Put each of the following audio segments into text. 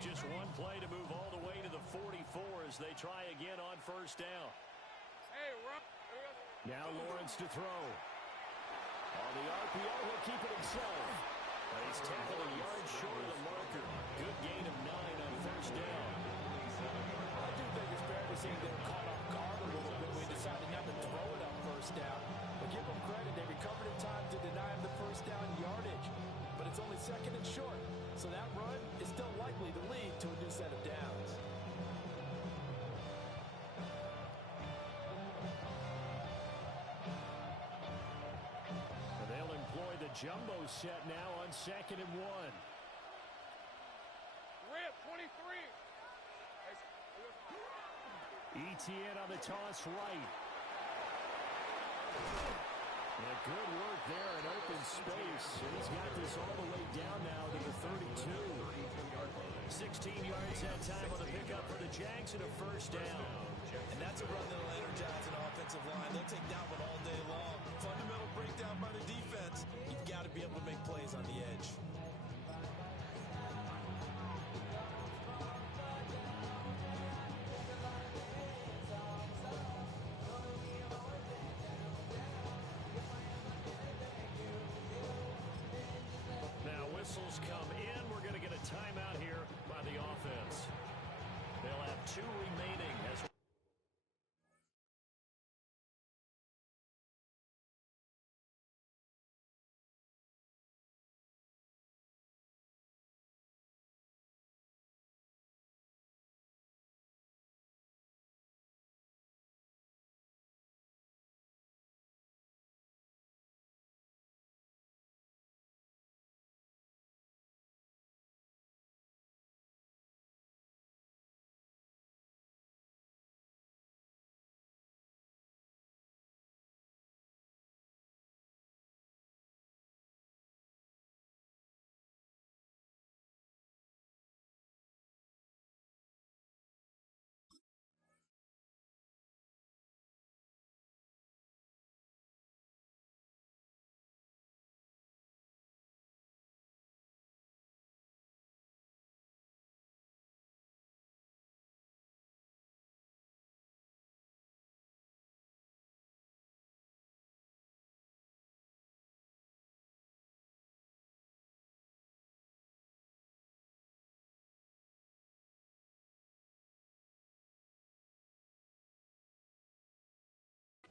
Just one play to move all the way to the 44 as they try again on first down. Now Lawrence to throw. On the RPO, he'll keep it himself. But he's tackled a yard short of the marker. Good gain of 9 on first down. I do think it's fair to say they were caught off guard a little bit when they decided not to throw it on first down. But give them credit, they recovered in time to deny him the first down yardage. But it's only second and short, so that run is still likely to lead to a new set of downs. They'll employ the jumbo set now on 2nd and 1. Rip, 23. ETN on the toss right. And good work there in open space. And he's got this all the way down now to the 32. 16 yards that time on the pickup for the Jags and a first down. And that's a run that'll energize an offensive line. They'll take that one all day long. Fundamental breakdown by the defense. You've got to be able to make plays on the edge. Now whistles come in. We're going to get a timeout here by the offense. They'll have 2 remaining as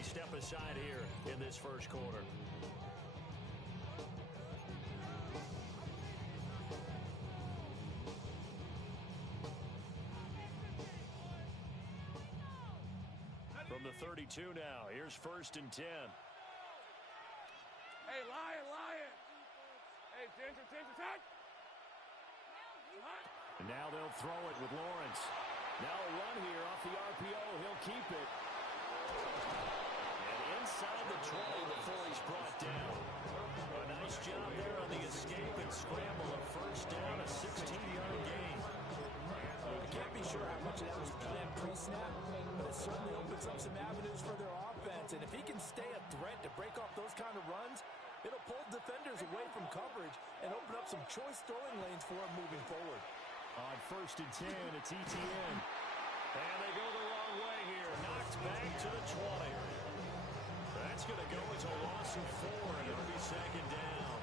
step aside here in this first quarter. From the 32 now, here's 1st and 10. Hey, Lion. Hey, attention. And now they'll throw it with Lawrence. Now a run here off the RPO. He'll keep it. And inside the 20 before he's brought down. A nice job there on the escape and scramble. A first down, a 16-yard gain. I can't be sure how much of that was planned pre-snap, but it certainly opens up some avenues for their offense. And if he can stay a threat to break off those kind of runs, it'll pull defenders away from coverage and open up some choice throwing lanes for him moving forward. On 1st and 10, it's ETN. And they go the wrong way here. Knocked back to the 20. That's going to go as a loss of 4, and it'll be 2nd down.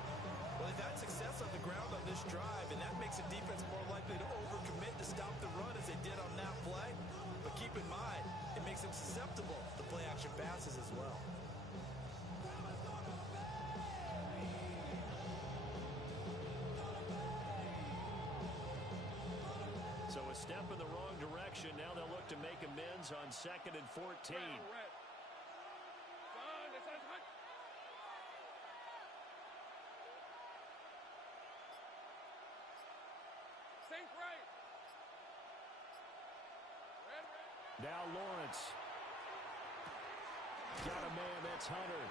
Well, they've had success on the ground on this drive, and that makes a defense more likely to overcommit to stop the run as they did on that play. But keep in mind, it makes them susceptible to play-action passes as well. So a step in the wrong direction. Now they'll look to make amends on 2nd and 14. Now Lawrence. Got a man, that's Hunter.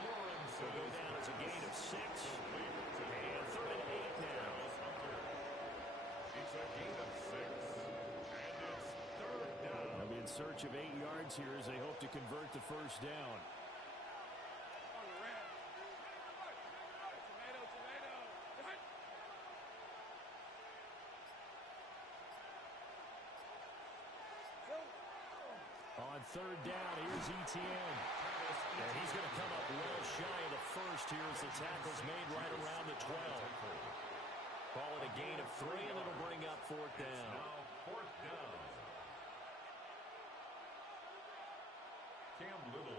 Lawrence will go down as a gain of 6. And 3rd and 8 now. It's a gain of 6. And it's 3rd down. They'll be in search of 8 yards here as they hope to convert the first down. third down. Here's Etienne. And he's going to come up well shy of the first here as the tackle's made right around the 12. Call it a gain of 3, and it'll bring up fourth down. Now fourth down.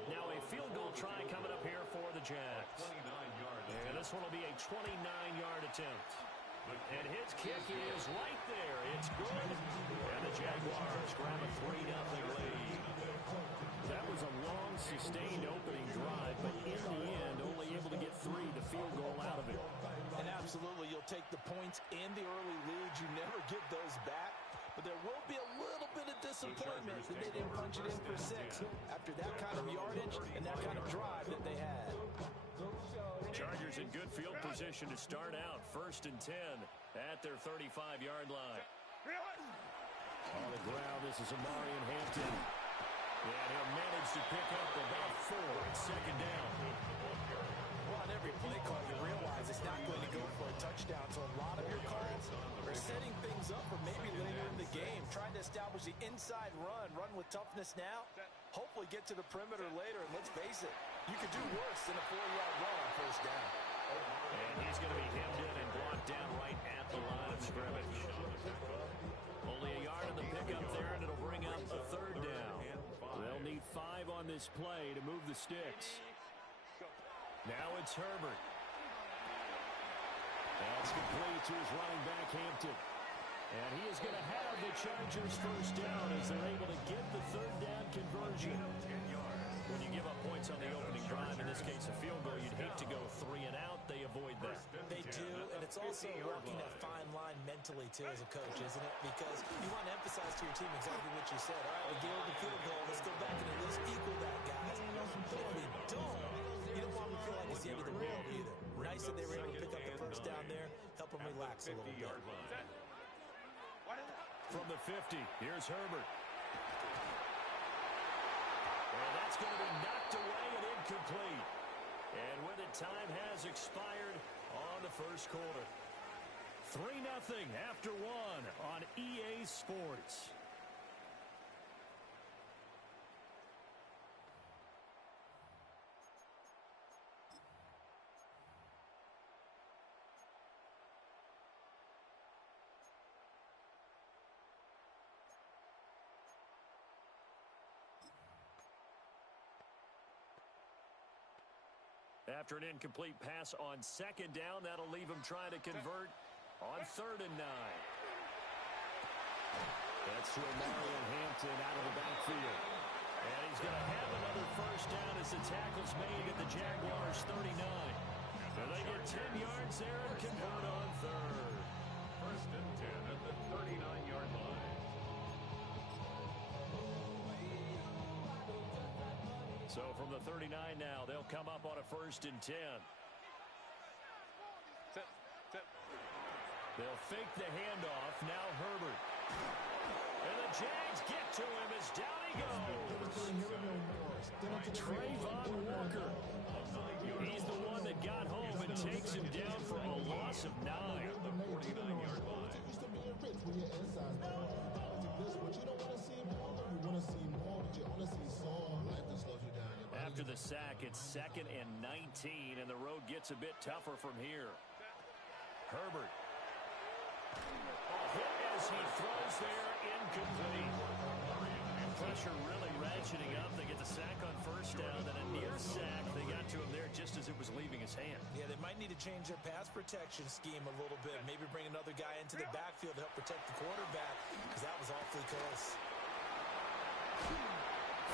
Now a field goal try coming up here for the Jags. 29-yard And this one will be a 29-yard attempt. And his kick is right there. It's good. And the Jaguars grab a 3-0 lead. That was a long, sustained opening drive, but in the end, only able to get 3, the field goal out of it. And absolutely, you'll take the points and the early leads. You never give those back. But there will be a little bit of disappointment that they didn't punch it in for 6 after that kind of yardage and that kind of drive that they had. Chargers in good field position to start out. 1st and 10 at their 35-yard line. On the ground, this is Amarian Hampton. And he'll manage to pick up about 4 at 2nd down. Well, on every play call, you realize it's not going to go for a touchdown. So a lot of your calls are setting things up for maybe later in the game, trying to establish the inside run with toughness now, hopefully get to the perimeter later. And let's face it, you could do worse than a 4-yard run on 1st down. And he's going to be hemmed in and brought down right at the line of scrimmage. Only a yard in the pickup there, and it'll bring up a 3rd down. They'll need 5 on this play to move the sticks. Now it's Herbert. That's complete to his running back, Hampton. And he is going to have the Chargers 1st down as they're able to get the 3rd down conversion. When you give up points on the opening drive, in this case a field goal, you'd hate to go 3 and out. They avoid that. They do, and it's also walking that fine line mentally, too, as a coach, isn't it? Because you want to emphasize to your team exactly what you said. All right, we gave the field goal. Let's go back and at least equal that, guys. But if we don't, you don't want them to feel like it's the end of the world either. Nice that they were able to pick up the 1st down there, help them relax a little bit. From the 50, here's Herbert. And that's going to be knocked away and incomplete. And with it, time has expired on the 1st quarter. 3-0 after 1 on EA Sports. After an incomplete pass on 2nd down, that'll leave him trying to convert on 3rd and 9. That's to Amarian Hampton out of the backfield. And he's going to have another 1st down as the tackle's made at the Jaguars' 39. And they get 10 yards there and convert on 3rd. 1st and 10 at the 39-yard line. So from the 39 now, they'll come up on a 1st and 10. They'll fake the handoff. Now Herbert. And the Jags get to him as down he goes. Trayvon Walker. He's the one that got home and takes him down for a loss of 9. The 49-yard line. After the sack, it's 2nd and 19, and the road gets a bit tougher from here. Herbert. Hit as he throws there, incomplete. Pressure really ratcheting up. They get the sack on 1st down, and a near sack. They got to him there just as it was leaving his hand. Yeah, they might need to change their pass protection scheme a little bit. Maybe bring another guy into the backfield to help protect the quarterback, because that was awfully close.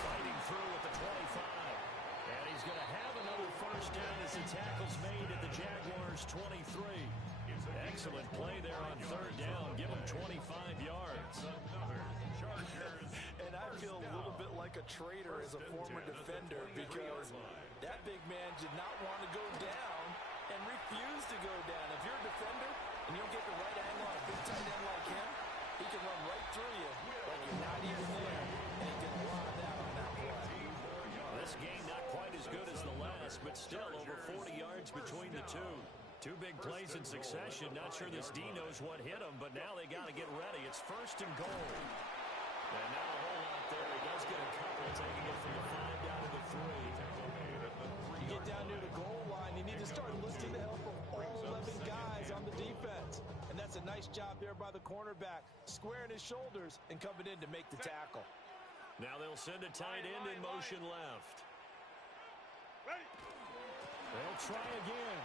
Fighting through at the 25. And he's going to have another 1st down as the tackle's made at the Jaguars' 23. Excellent play there on 3rd down. Give him 25 yards. And I feel a little bit like a traitor as a former defender, because that big man did not want to go down and refused to go down. If you're a defender and you don't get the right angle on a big tight end like him, he can run right through you like you're not even there. And he did a lot of that on that play. This game not quite as good as the last, but still over 40 yards between the two. 2 big plays in succession. Not sure this D knows what hit him, but now they got to get ready. It's 1st and goal. And now a whole lot there. He does get a couple taking it from the 5 down to the 3. You get down near the goal line, you need to start enlisting the help of all 11 guys on the defense. And that's a nice job there by the cornerback, squaring his shoulders and coming in to make the tackle. Now they'll send a tight end in motion left. They'll try again.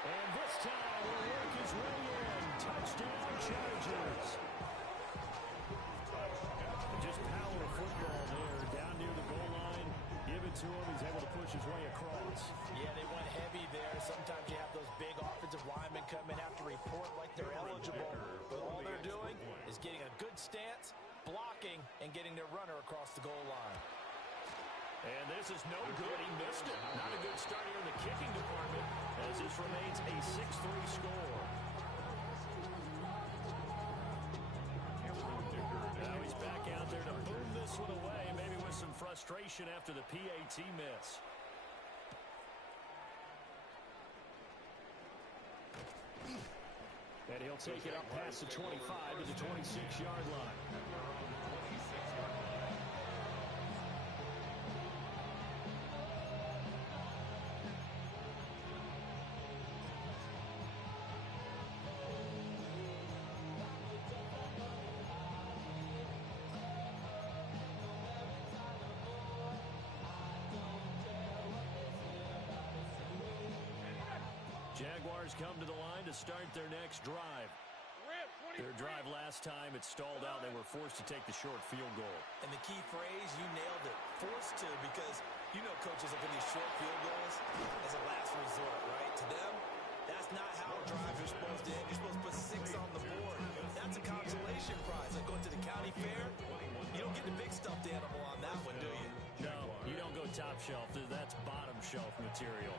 And this time will work his way in. Touchdown, Chargers. Just power football there. Down near the goal line. Give it to him. He's able to push his way across. Yeah, they went heavy there. Sometimes you have those big offensive linemen come in, have to report like they're eligible. But all they're doing is getting a good stance, blocking, and getting their runner across the goal line. And this is no good. He missed it. Not a good start here in the kicking department as this remains a 6-3 score. Now he's back out there to boom this one away, maybe with some frustration after the PAT miss. And he'll take it up past the 25 to the 26-yard line. Jaguars come to the line to start their next drive. Their drive last time, it stalled out. They were forced to take the short field goal. And the key phrase, you nailed it, forced to, because you know coaches look at these short field goals as a last resort, right? To them, that's not how drives are supposed to end. You're supposed to put 6 on the board. That's a consolation prize. Like going to the county fair, you don't get the big stuffed animal on that one, do you? No, you don't go top shelf. That's bottom shelf material.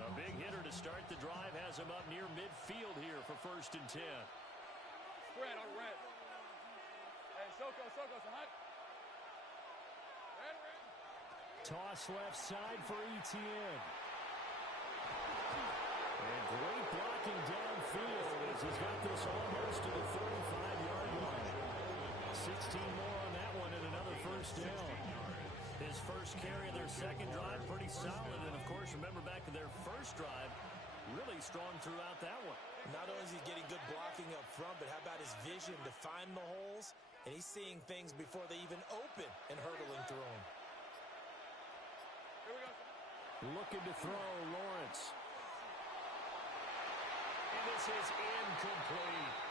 A big hitter to start the drive has him up near midfield here for 1st and 10. Spread on red. Hey, Soko, hot. Red. Toss left side for Etienne. And great blocking downfield as he's got this almost to the 35-yard line. 16 more on that one and another 1st down. His first carry of their second drive, pretty solid. And, of course, remember back to their first drive, really strong throughout that one. Not only is he getting good blocking up front, but how about his vision to find the holes? And he's seeing things before they even open and hurdling through them. Here we go. Looking to throw, Lawrence. And this is incomplete.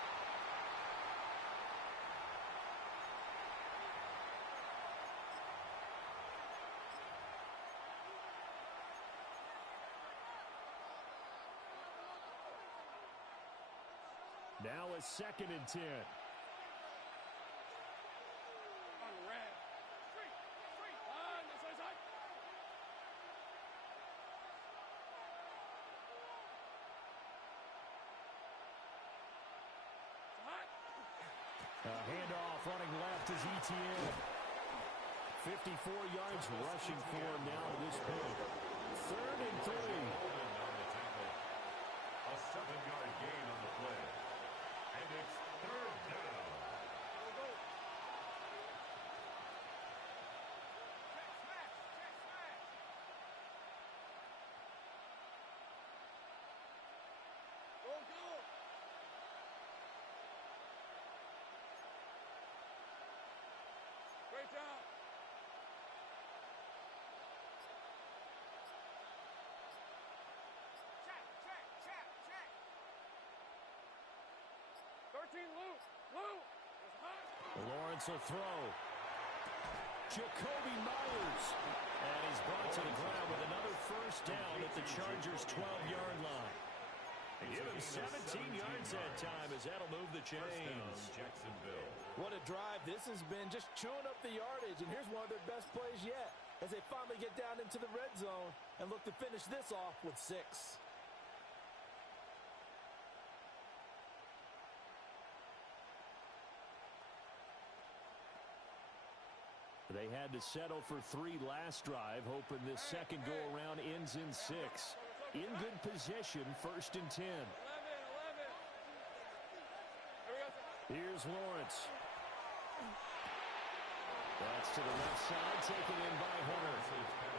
Now a 2nd and 10. On red. Straight. On the side. Hot. Handoff running left is Etienne. 54 yards rushing for him now to this point. 3rd and 3. A 7-yard gain on the play. And it's 3rd down. Go. Check smash. Go. Great job. Check. 13, Lou. It's hot. Lawrence will throw. Jacoby Myers. And he's brought to the ground with another 1st down at the Chargers' 12-yard line. Give him 17 yards that time as that'll move the chains. Jacksonville. What a drive this has been, just chewing up the yardage. And here's one of their best plays yet as they finally get down into the red zone and look to finish this off with 6. They had to settle for 3 last drive, hoping this second go-around ends in 6. In good position, 1st and 10. 11. Here's Lawrence. That's to the left side, taken in by Hunter.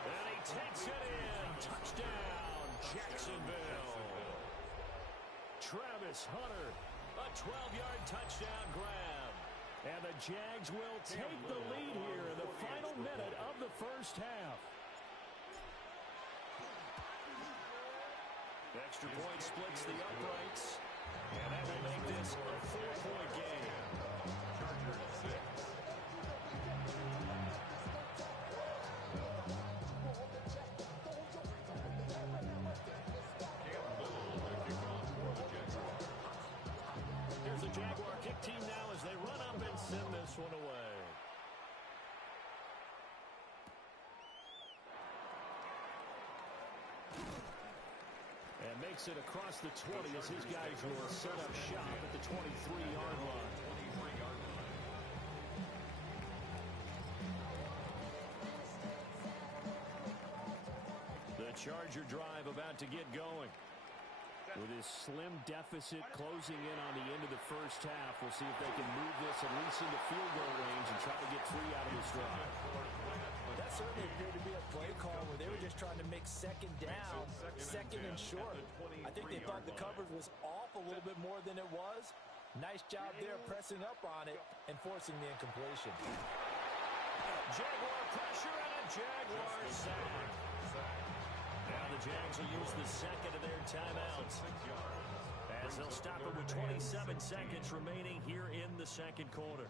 And he takes it in. Touchdown, Jacksonville. Travis Hunter, a 12-yard touchdown grab. And the Jags will take the lead here in the final minute of the first half. Extra point splits the uprights. And that will make this a 4-point game. Chargers 6. Here's the Jaguar kick team now as they run up and send this one away. And makes it across the 20 as his guys will set up shop at the 23-yard line. The Charger drive about to get going. With his slim deficit closing in on the end of the first half, we'll see if they can move this at least into field goal range and try to get 3 out of this drive. That certainly appeared to be a play call where they were just trying to make second down, second and short. I think they thought the coverage was off a little bit more than it was. Nice job there pressing up on it and forcing the incompletion. Jaguar pressure and a Jaguar sack. Now the Jags will use the second of their timeouts as they'll stop it with 27 seconds remaining here in the second quarter.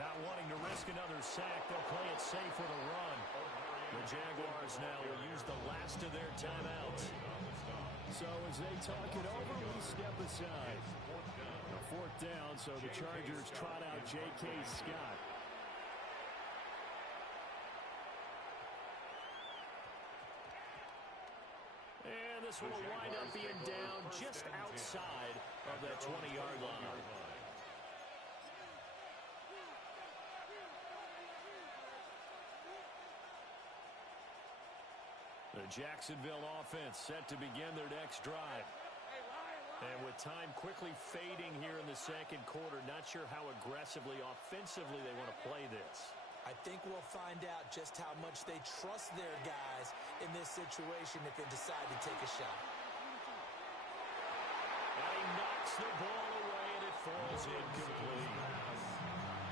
Not wanting to risk another sack, they'll play it safe with a run. The Jaguars now will use the last of their timeouts. So as they talk it over, we step aside. A 4th down, so the Chargers trot out J.K. Scott. And this one will wind up being down just outside of that 20-yard line. The Jacksonville offense set to begin their next drive. And with time quickly fading here in the second quarter, not sure how aggressively, offensively they want to play this. I think we'll find out just how much they trust their guys in this situation if they decide to take a shot. And he knocks the ball away, and it falls incomplete.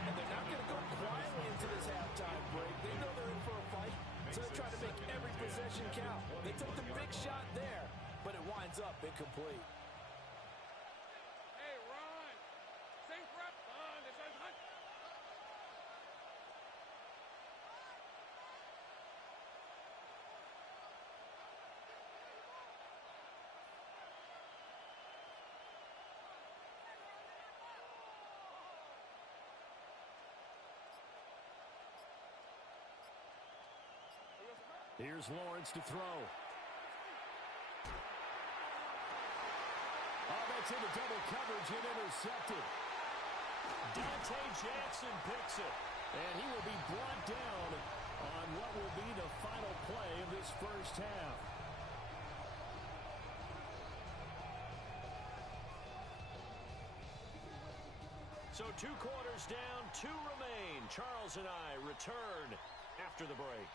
And they're not going to go quietly into this halftime break. They know they're in for a fight, so they're trying to make every possession count. They took the big shot there, but it winds up incomplete. Here's Lawrence to throw. Oh, that's into double coverage and intercepted. Dante Jackson picks it. And he will be brought down on what will be the final play of this first half. So 2 quarters down, 2 remain. Charles and I return after the break.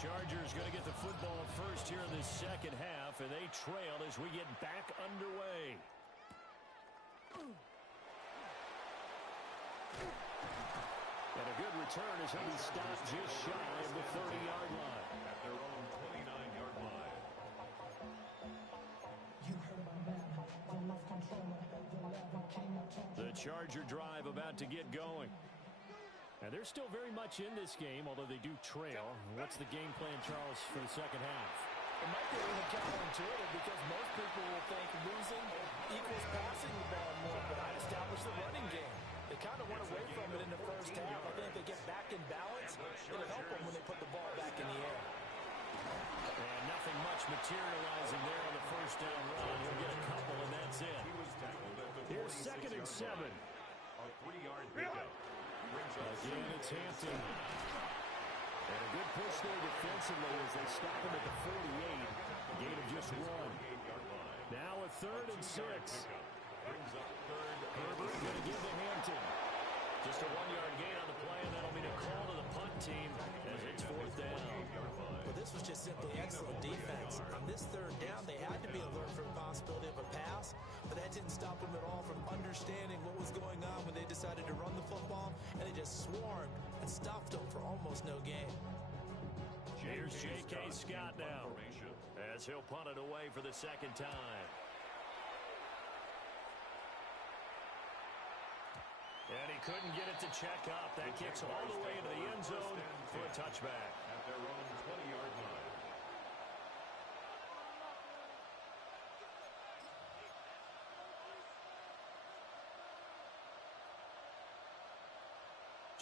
Chargers going to get the football first here in this second half, and they trail as we get back underway. And a good return as he'll be stopped just shy of the 30-yard line. At their own 29-yard line. The Charger drive about to get going. And they're still very much in this game, although they do trail. What's the game plan, Charles, for the second half? It might be a little counterintuitive because most people will think losing equals passing the ball more, but I'd establish the running game. They kind of went away from it in the first half. I think if they get back in balance, it'll help them when they put the ball back in the air. And nothing much materializing there on the first first down run. He'll get a couple, and that's it. He was tackled at the Here's second and 7. line. A 3-yard pickup. Brings up Again, it's Hampton. And a good push there defensively as they stop him at the 48. Gain of just 1. Now a 3rd and 6. Brings up third. Herbert going to give to Hampton. Just a 1-yard gain on the play, and that'll mean a call to the punt team as it's 4th down. Well, this was just simply excellent defense. On this 3rd down, they had to be alert for the possibility of a pass, but that didn't stop them at all from understanding what was going on when they decided to run the football, and they just swarmed and stopped them for almost no gain. Here's J.K. Scott now as he'll punt it away for the 2nd time. And he couldn't get it to check up. That kicks all the way into the end zone for a touchback. At their own 20-yard line.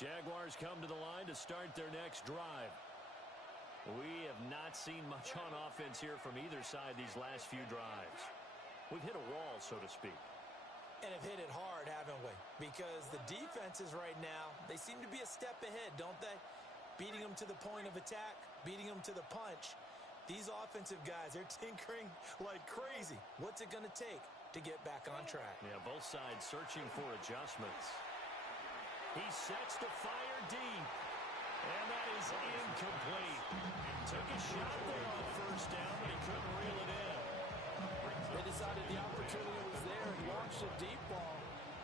Jaguars come to the line to start their next drive. We have not seen much on offense here from either side these last few drives. We've hit a wall, so to speak. And have hit it hard, haven't we? Because the defenses right now, they seem to be a step ahead, don't they? Beating them to the point of attack, beating them to the punch. These offensive guys, they're tinkering like crazy. What's it going to take to get back on track? Yeah, both sides searching for adjustments. He sets to fire deep. And that is incomplete. Took a shot there on 1st down, but he couldn't reel it in. They decided the opportunity was there and launched a deep ball,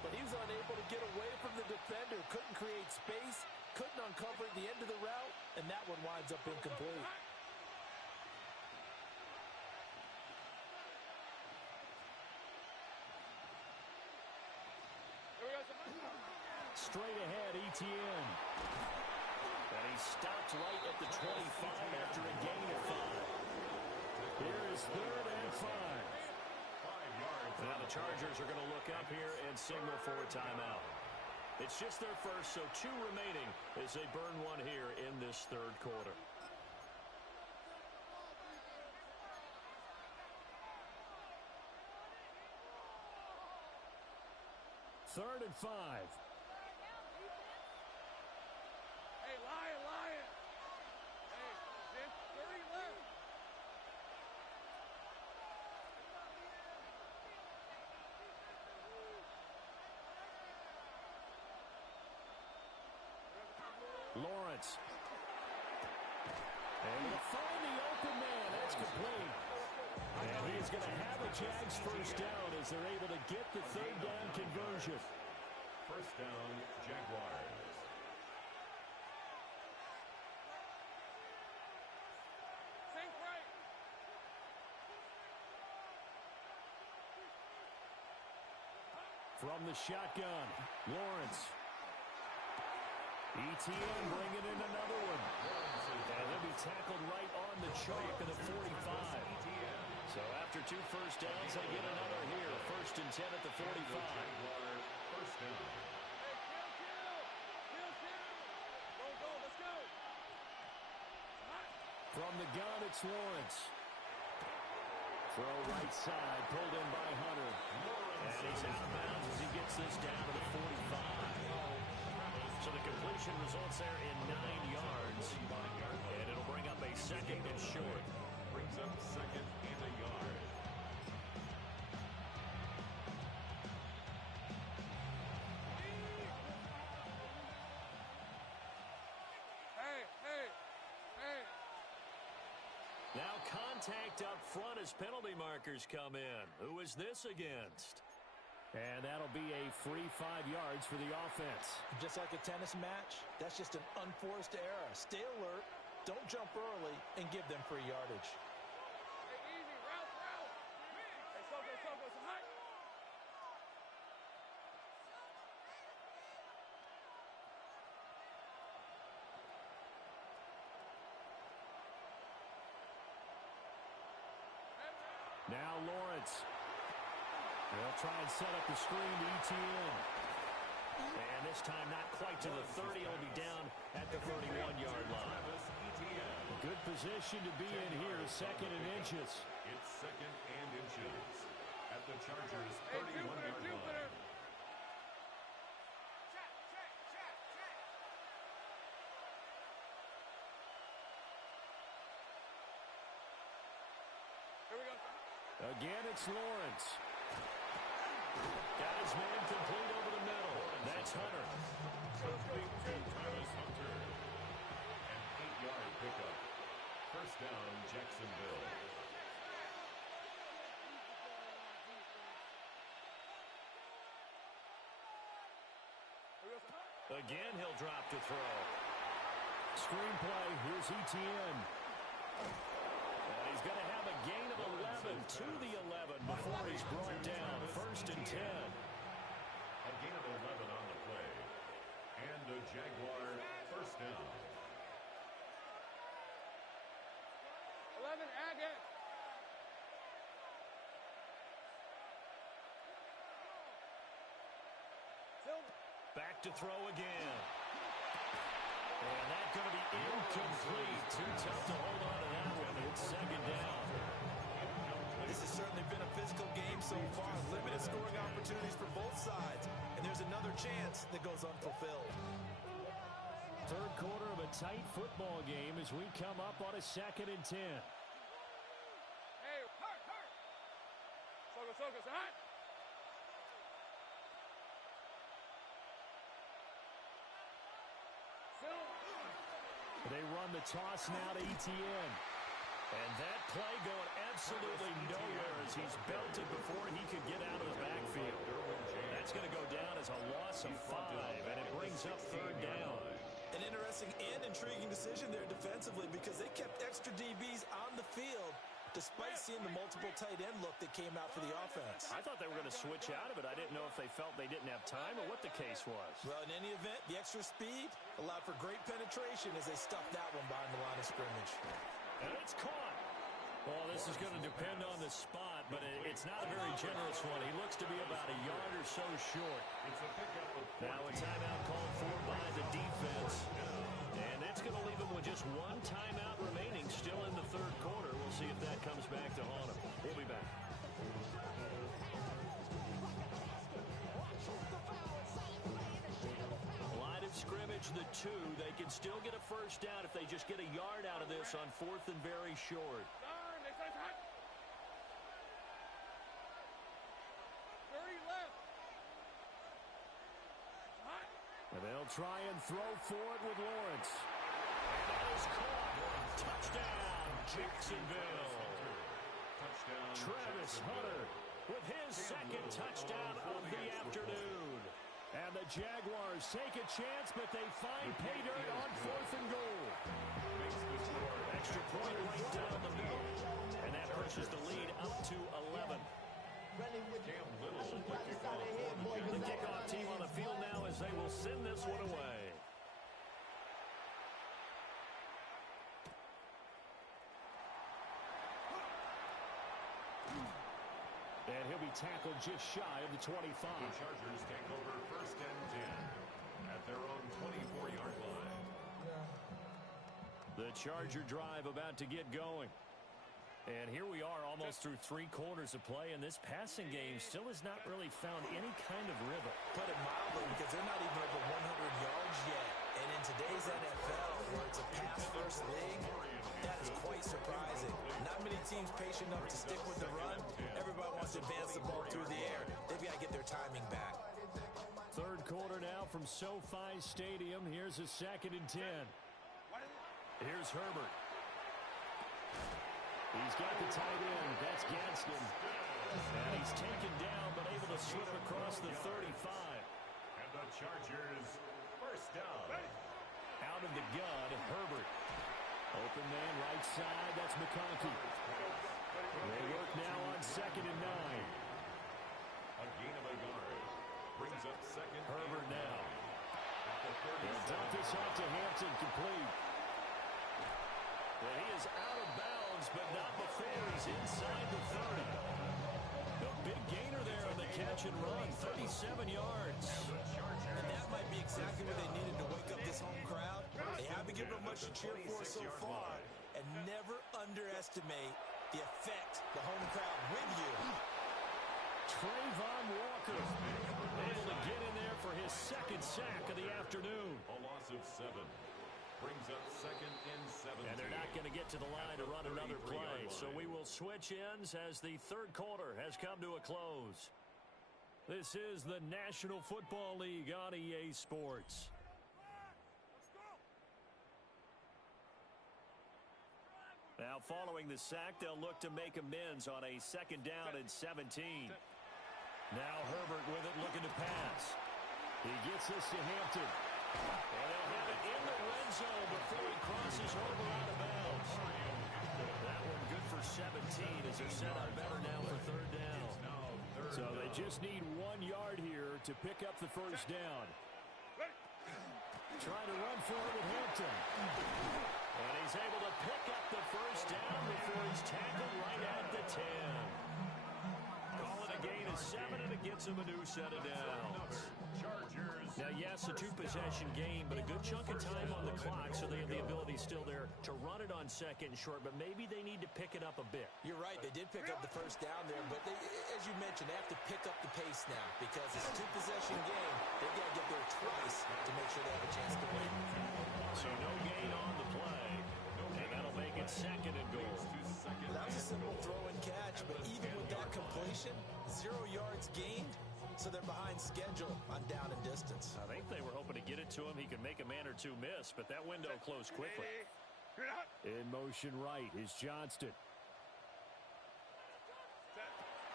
but he was unable to get away from the defender, couldn't create space, couldn't uncover the end of the route, and that one winds up incomplete. Straight ahead, Etienne. And he stopped right at the 25 after a gain of 5. Here is 3rd and 5. 5 yards. Now the Chargers are going to look up here and signal for a timeout. It's just their first, so 2 remaining as they burn one here in this 3rd quarter. Third and 5. Hey, Lion. Hey, there's 30 left. Lawrence. And he'll find the open man. That's complete. And he is going to have a Jags first down as they're able to get the 3rd down conversion. First down, Jaguars. Think right. From the shotgun, Lawrence. Etienne bringing in another one. And he'll be tackled right on the chalk of the 45. So after 2 first downs, they get another here. 1st and 10 at the 45. First down. Hey, kill. Go, let's go. From the gun, it's Lawrence. Throw right side, pulled in by Hunter. And he's out of bounds as he gets this down to the 45. So the completion results there in 9 yards. And it'll bring up a 2nd and short. Brings up 2nd and a yard. Hey. Now contact up front as penalty markers come in. Who is this against? And that'll be a free 5 yards for the offense. Just like a tennis match, that's just an unforced error. Stay alert, don't jump early, and give them free yardage. Hey, easy. Route. Hey, Soko, some height. Now Lawrence. They'll try and set up the screen to Etienne. And this time not quite to the 30. It'll be down at the 31-yard line. Good position to be in here. 2nd and inches. It's 2nd and inches. Here we go. Again, it's Lawrence. Got his man complete over the middle. That's Hunter. Complete to Travis Hunter. An 8-yard pickup. First down, Jacksonville. Again, he'll drop to throw. Screenplay, here's Etienne. And he's going to have a gain of 11 to the 11 before he's brought down. First and 10. A gain of 11 on the play. And the Jaguar first down. 11, Agate. Back to throw again. And that's going to be incomplete. Too tough to hold on to that one. It's second down. This has certainly been a physical game so far. Limited scoring opportunities for both sides. And there's another chance that goes unfulfilled. Third quarter of a tight football game as we come up on a second and 10. Hey, hurt. Soka, hot. They run the toss now to Etienne. And that play going absolutely nowhere as he's belted before he could get out of the backfield. That's going to go down as a loss of 5, and it brings up third down. An interesting and intriguing decision there defensively because they kept extra DBs on the field despite seeing the multiple tight end look that came out for the offense. I thought they were going to switch out of it. I didn't know if they felt they didn't have time or what the case was. Well, in any event, the extra speed allowed for great penetration as they stuffed that one behind the line of scrimmage. And it's caught. Well, this is going to depend on the spot, but it's not a very generous one. He looks to be about a yard or so short. It's a pickup of 14. Now a timeout called for by the defense. And it's going to leave him with just one timeout remaining still in the third quarter. We'll see if that comes back to haunt him. We'll be back. Line of scrimmage, the 2. They can still get a first down if they just get a yard out of this on fourth and very short. Darn, they said hot. 30 left. Hot. And they'll try and throw for it with Lawrence. And that is caught. Touchdown, Jacksonville. Touchdown, Travis Hunter with his second touchdown of the afternoon. And the Jaguars take a chance, but they find pay dirt on fourth and goal. Extra point right down the middle. And that pushes the lead up to 11. Cam Little, the kickoff. The kickoff team on the field now as they will send this one away. And he'll be tackled just shy of the 25. The Chargers take over first and 10 at their own 24-yard line. The Charger drive about to get going. And here we are almost through 3 quarters of play, and this passing game still has not really found any kind of rhythm. Put it mildly, because they're not even over 100 yards yet. And in today's NFL, where it's a pass-first league, that is quite surprising. Not many teams patient enough to stick with the run. Everybody wants to advance the ball through the air. They've got to get their timing back. Third quarter now from SoFi Stadium. Here's a second and 10. Here's Herbert. He's got the tight end. That's Gadsden. And he's taken down, but able to slip across the 35. And the Chargers first down. Out of the gun, Herbert. Open man right side. That's McConkey. They work now on second and 9. A gain of a yard. Brings up second. Herbert now. At the 30. He'll dump this off to Hampton, complete. Well, he is out of bounds, but not before he's inside the 30. The big gainer there on the catch and run, 37 yards. And that might be exactly what they needed to wake up this home crowd. They haven't given them much to cheer for so far. And never underestimate the effect the home crowd with you. Trayvon Walker able to get in there for his second sack of the afternoon. A loss of 7. brings up 2nd and 17. And they're not going to get to the line to run another play. So we will switch ends as the third quarter has come to a close. This is the National Football League on EA Sports. Now, following the sack, they'll look to make amends on a 2nd down and 17. Now Herbert with it, looking to pass. He gets this to Hampton. And they'll have it in the red zone before he crosses over out of bounds. That one good for 17 as they're set up better now for 3rd down. So they just need 1 yard here to pick up the first down. Trying to run for it with Hampton. And he's able to pick up the first down before he's tackled right at the 10. Call it a gain of 7, and it gets him a new set of downs. Now, yes, a 2-possession game, but a good chunk of time on the clock, so they have the ability still there to run it on 2nd and short, but maybe they need to pick it up a bit. You're right. They did pick up the first down there, but they, as you mentioned, they have to pick up the pace now because it's a 2-possession game. They've got to get there twice to make sure they have a chance to win. So no gain on the play, and that'll make it 2nd and goal. That was a simple throw and catch, but even with that completion, 0 yards gained, so they're behind schedule on down and distance. I think they were hoping to get it to him. He could make a man or two miss, but that window closed quickly. In motion right is Johnston.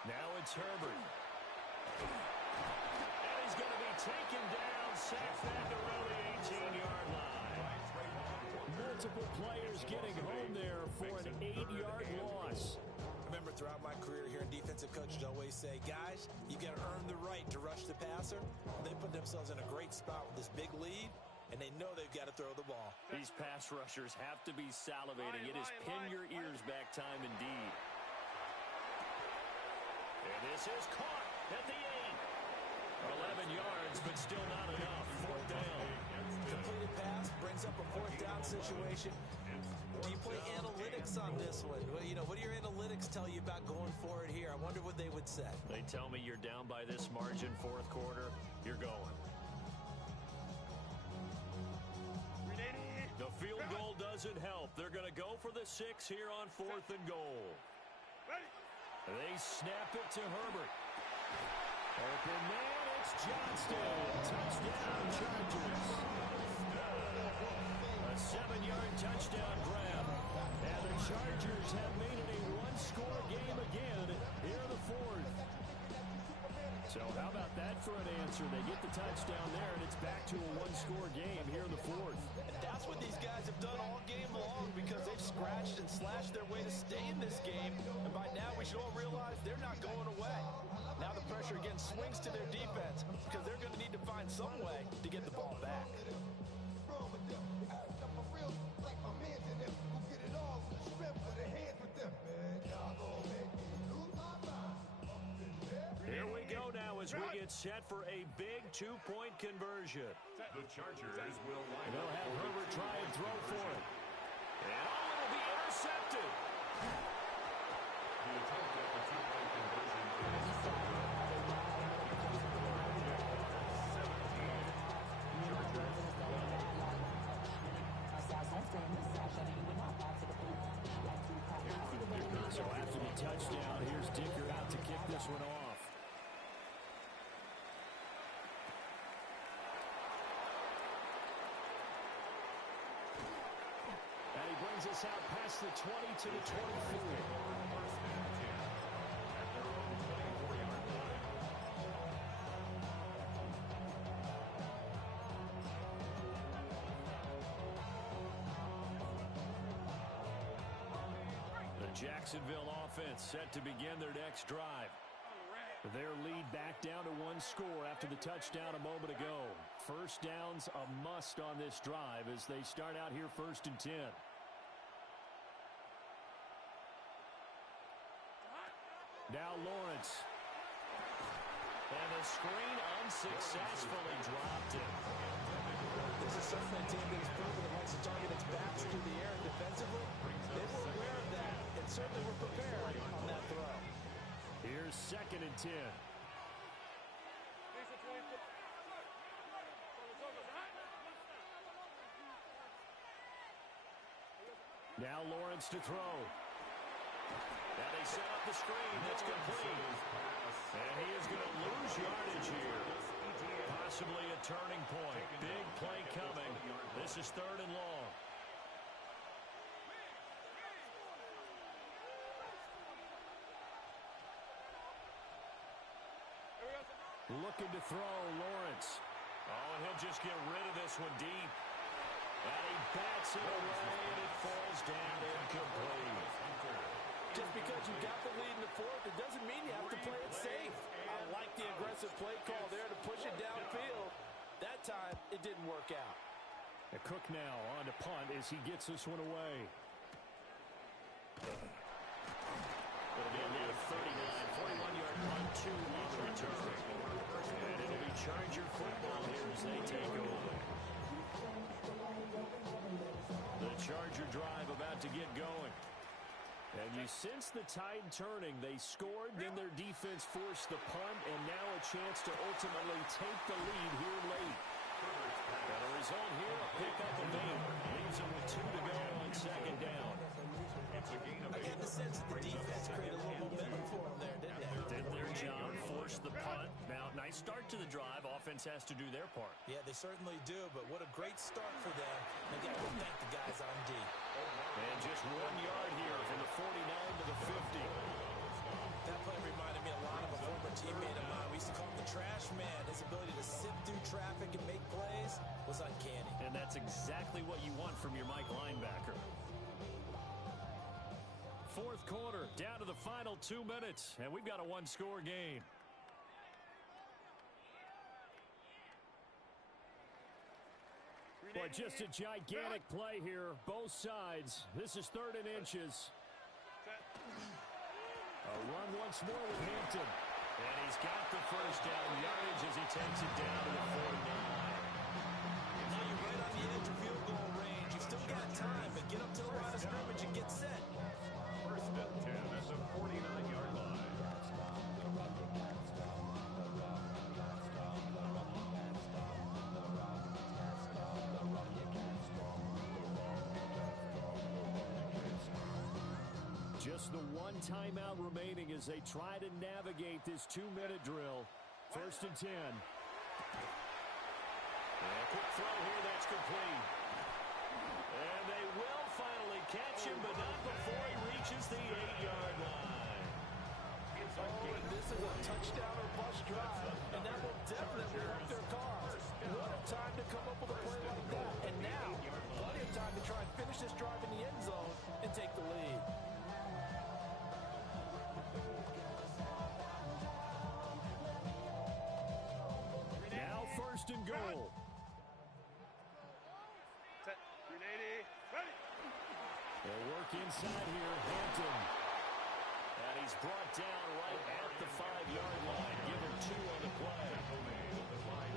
Now it's Herbert. And he's going to be taken down, sacked back around the 18-yard line. Multiple players getting home there for an 8-yard loss. Remember, throughout my career here in defensive coaches always say, guys, you got to earn the right to rush the passer. They put themselves in a great spot with this big lead, and they know they've got to throw the ball. These pass rushers have to be salivating. It is pin your ears back time indeed. And this is caught at the 8. 11 yards, but still not enough. 4th down. Completed pass brings up a 4th down situation. Do you play analytics on this one? Well, you know, what do your analytics tell you about going for it here? I wonder what they would say. They tell me you're down by this margin, 4th quarter, you're going. The field goal doesn't help. They're going to go for the 6 here on 4th and goal. They snap it to Herbert. Open man, it's Johnston. Touchdown, Chargers. A 7-yard touchdown grab. And the Chargers have made it a 1-score game again here in the 4th. So how about that for an answer? They get the touchdown there, and it's back to a 1-score game here in the 4th. And that's what these guys have done all game long because they've scratched and slashed their way to stay in this game. And by now, we should all realize they're not going away. Now the pressure again swings to their defense because they're going to need to find some way to get the ball back. Here we go now as we get set for a big 2-point conversion. The Chargers will line They'll have Herbert try and throw for it. And it'll be intercepted. The attempt at the 2-point conversion is So after the touchdown, here's Dicker out to kick this one off. And he brings us out past the 20 to the 24. Jacksonville offense set to begin their next drive. Their lead back down to 1 score after the touchdown a moment ago. First down's a must on this drive as they start out here 1st and 10. Now Lawrence. And the screen unsuccessfully dropped it. This is certainly a team that has proven it likes to target its backs through the air defensively. They were aware of that and certainly were prepared on that throw. Here's 2nd and 10. Now Lawrence to throw. And they set up the screen. That's complete. And he is going to lose yardage here. Possibly a turning point. Big play coming. This is 3rd and long. Looking to throw, Lawrence. Oh, and he'll just get rid of this one deep. And he bats it away, and it falls down incomplete. Just because you got the lead in the 4th, it doesn't mean you have to play it safe. I like the aggressive play call there to push it downfield. That time, it didn't work out. A Cook now on to punt as he gets this one away. It'll be a 39, 41-yard punt, 2 on the return. And it'll be Charger football here as they take over. The Charger drive about to get going. And you sense the tide turning. They scored, then their defense forced the punt, and now a chance to ultimately take the lead here late. And a result here, a pickup of 8. Leaves them with 2 to go on 2nd down. I get the sense that the defense created a little momentum for them there, didn't they? Did their job, forced the punt. Now, nice start to the drive. Offense has to do their part. Yeah, they certainly do, but what a great start for them. They got to thank the guys on D. And just 1 yard here from the 49 to the 50. That play reminded me a lot of a former teammate of mine. We used to call him the trash man. His ability to sift through traffic and make plays was uncanny. And that's exactly what you want from your Mike linebacker. 4th quarter, down to the final 2 minutes, and we've got a 1-score game. Boy, just a gigantic play here, both sides. This is 3rd and inches. A run once more with Hampton. And he's got the first down yardage as he takes it down to the 49. Now you're right on the edge of field goal range. You've still got time, but get up to the line of scrimmage and get set. 1st and 10 at the 49-yard line. Just the 1 timeout remaining as they try to navigate this 2-minute drill. 1st and 10. And a quick throw here that's complete. And they will finally catch him, but not before he reaches the 8-yard line. Oh, and this is a touchdown or bust drive, and that will definitely help their cause. What a time to come up with a play like that. And now, plenty of time to try and finish this drive in the end zone and take the lead. Now 1st and goal. Set. 380. Ready. They'll work inside here. Hampton. And he's brought down right at the 5-yard line. Give him 2 on the play.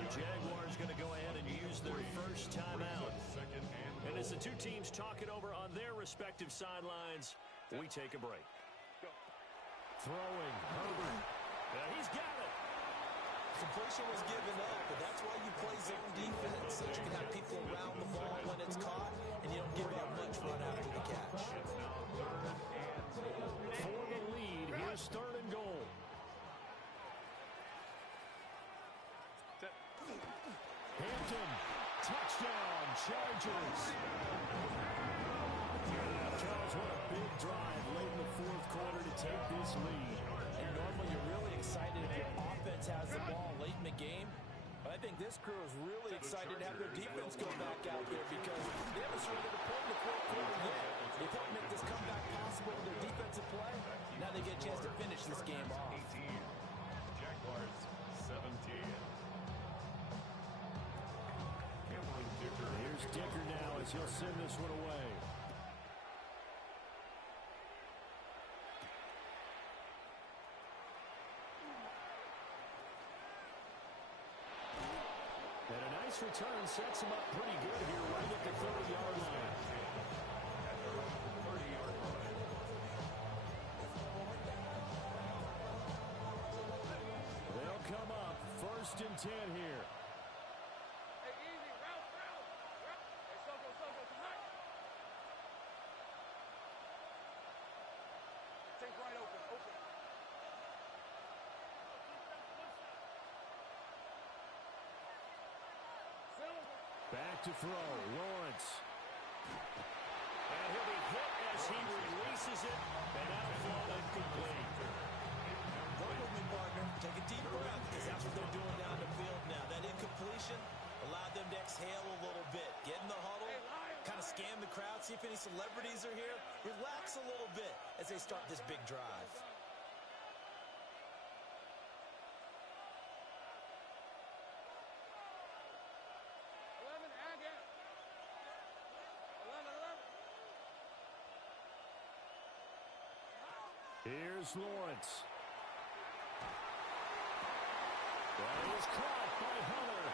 The Jaguars going to go ahead and use their first timeout. And as the two teams talk it over on their respective sidelines, we take a break. Throwing. Herbert. And he's got it. Completion was given up, but that's why you play zone defense, so you can have people around the ball when it's caught, and you don't give up much run after the catch. For the lead, here's 3rd and goal. Hampton, touchdown, Chargers. Charles, what a big drive late in the 4th quarter to take this lead. And normally you're really excited if your offense has the ball late in the game. But I think this crew is really excited to have their defense go back out there because they haven't surrendered a point in the 4th quarter yet. They helped make this comeback possible with their defensive play. Now they get a chance to finish this game off. 18. Jaguars 17. Here's Dicker now as he'll send this one away. And a nice return sets him up pretty good here right at the 30-yard line. They'll come up 1st and 10 here. Hey, easy. Route. Hey, Soko, come on. Back to throw. Lawrence. And he'll be hit as he releases it. And outflow incomplete. Work with me, partner. Take a deep breath, because that's what they're doing down the field now. That incompletion allowed them to exhale a little bit. Get in the huddle, kind of scan the crowd, see if any celebrities are here. Relax a little bit as they start this big drive. Here's Lawrence. Well, he was caught by Hunter.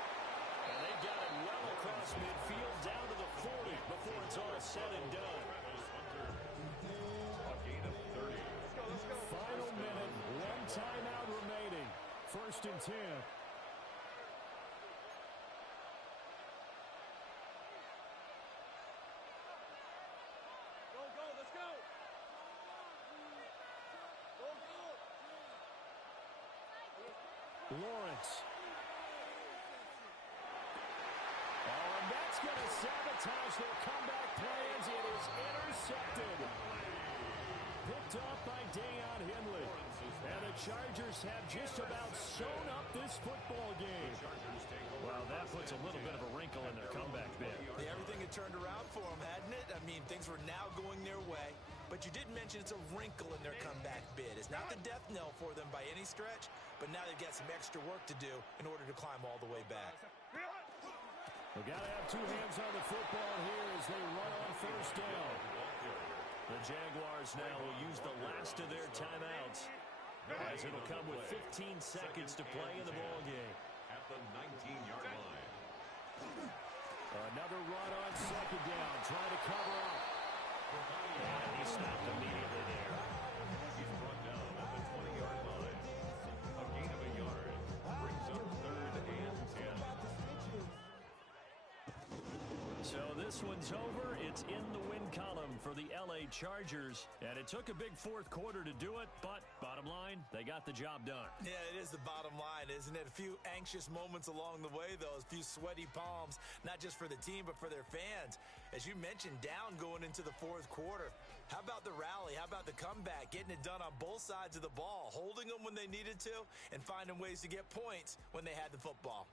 And they got it well across midfield down to the 40 before it's all said and done. A gain of 30. Let's go. Final minute, one timeout remaining. 1st and 10. Go, let's go. Lawrence. Oh, and that's going to sabotage their comeback plans. It is intercepted. Picked up by Deion Henley. And the Chargers have just about sewn up this football game. Well, that puts a little bit of a wrinkle in their comeback bid. Yeah, everything had turned around for them, hadn't it? I mean, things were now going their way. But you did mention it's a wrinkle in their comeback bid. It's not the death knell for them by any stretch, but now they've got some extra work to do in order to climb all the way back. We've got to have two hands on the football here as they run on 1st down. The Jaguars now will use the last of their timeouts, as it'll come with 15 seconds to play in the ball game. At the 19-yard line. Another run on 2nd down, trying to cover up. And he stopped immediately there. He's brought down at the 20-yard line. A gain of a yard brings up 3rd and 10. So this one's over. It's in the win column for the LA Chargers. And it took a big 4th quarter to do it, but bottom line, they got the job done. Yeah, it is the bottom line, isn't it? A few anxious moments along the way, though. A few sweaty palms, not just for the team, but for their fans. As you mentioned, down going into the 4th quarter. How about the rally? How about the comeback? Getting it done on both sides of the ball, holding them when they needed to, and finding ways to get points when they had the football.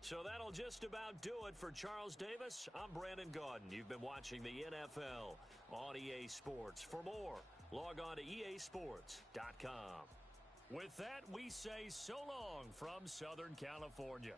So that'll just about do it for Charles Davis. I'm Brandon Gaudin. You've been watching the NFL on EA Sports. For more, log on to easports.com. With that, we say so long from Southern California.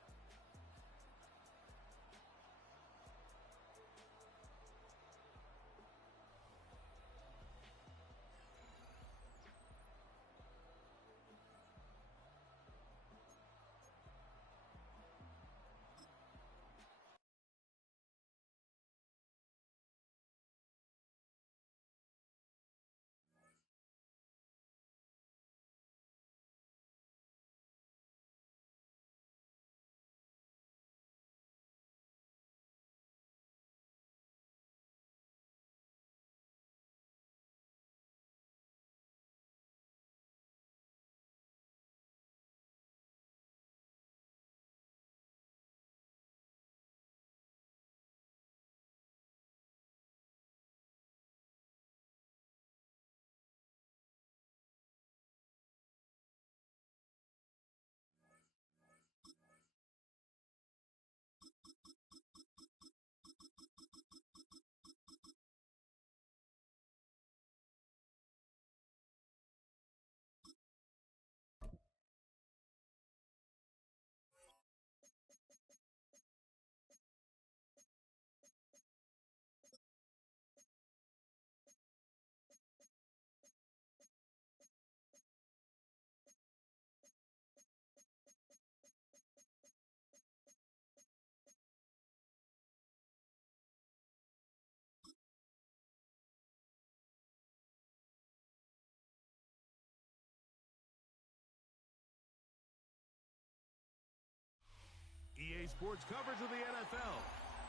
EA Sports coverage of the NFL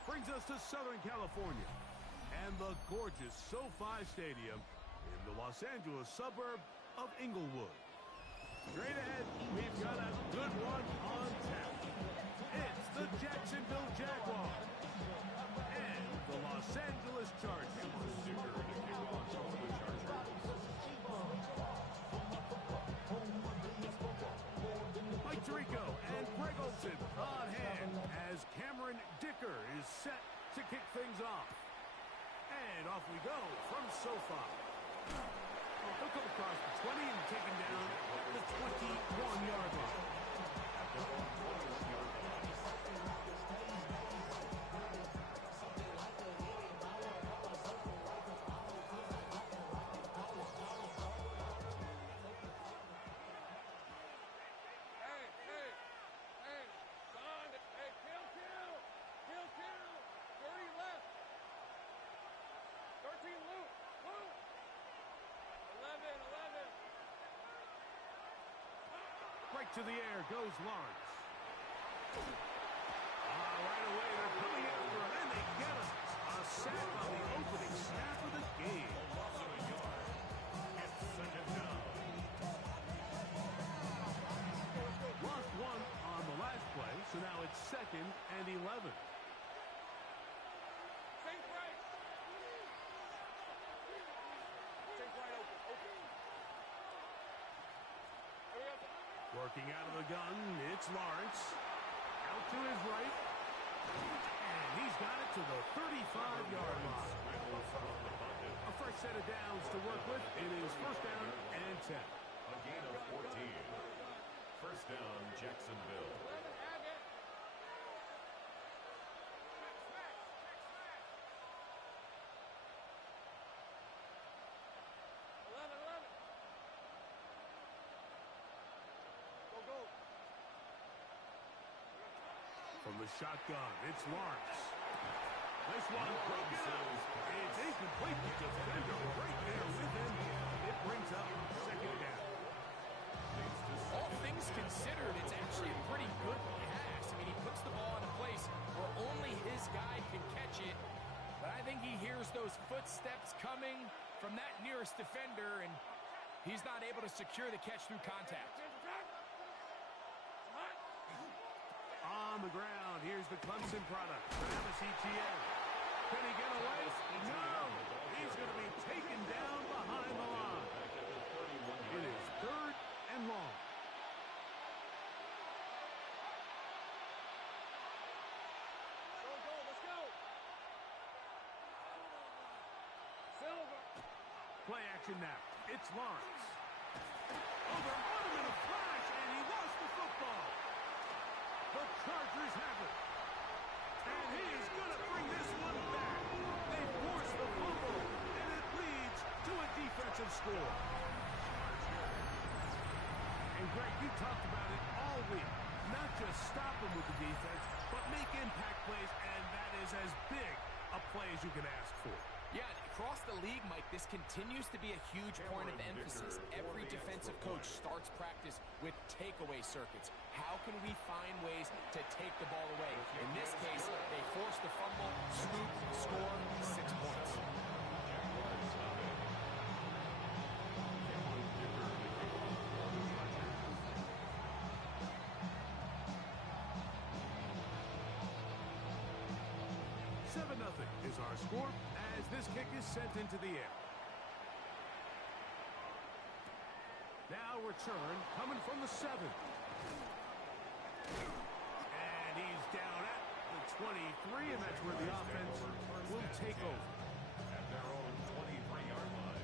brings us to Southern California and the gorgeous SoFi Stadium in the Los Angeles suburb of Inglewood. Straight ahead, we've got a good one on tap. It's the Jacksonville Jaguars Los Angeles Chargers. Dicker to kick off for the Chargers. Mike Tirico and Greg Olsen on hand as Cameron Dicker is set to kick things off. And off we go from SoFi. He'll come across the 20 and taken down at the 21-yard line. Right to the air goes Lawrence. Right away, they're coming after him, and they get him. A sack on the opening snap of the game. Loss of a yard. It's second down. Lost one on the last play, so now it's 2nd and 11. Working out of the gun, it's Lawrence. Out to his right. And he's got it to the 35-yard line. A fresh set of downs to work with. It is 1st down and 10. A gain of 14. 1st down, Jacksonville. From the shotgun, it's Lawrence. This one broken up. It's incomplete. The defender right there with him. It brings up 2nd down. All things considered, it's actually a pretty good pass. I mean, he puts the ball in a place where only his guy can catch it. But I think he hears those footsteps coming from that nearest defender, and he's not able to secure the catch through contact. On the ground, here's the Clemson product, Travis Etienne. Can he get away? No! He's going to be taken down behind the line. It is 3rd and long. Let's go! Silver! Play action now. It's Lawrence. Over on him in a flash, and he lost the football. The Chargers have it. And he is going to bring this one back. They force the fumble, and it leads to a defensive score. And Greg, you talked about it all week. Not just stop him with the defense, but make impact plays, and that is as big a play as you can ask for. Yeah, across the league, Mike, this continues to be a huge point of emphasis. Every defensive coach starts practice with takeaway circuits. How can we find ways to take the ball away? In this case, they force the fumble, scoop, score, 6 points. 7-0 is our score as this kick is sent into the air. Now return coming from the 7. And he's down at the 23, and that's where the offense will take over. At their own 23-yard line.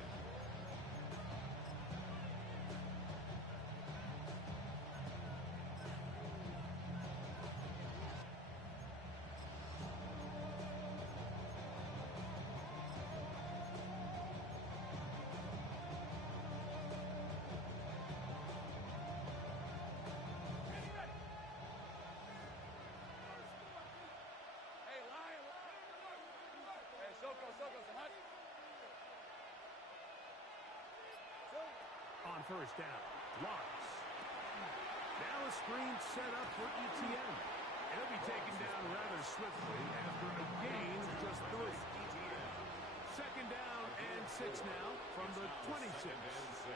On 1st down, Lawrence. Now a screen set up for Etienne. He'll be taken down rather swiftly after a gain of just 3. 2nd down and 6 now from the 26. 2nd and 6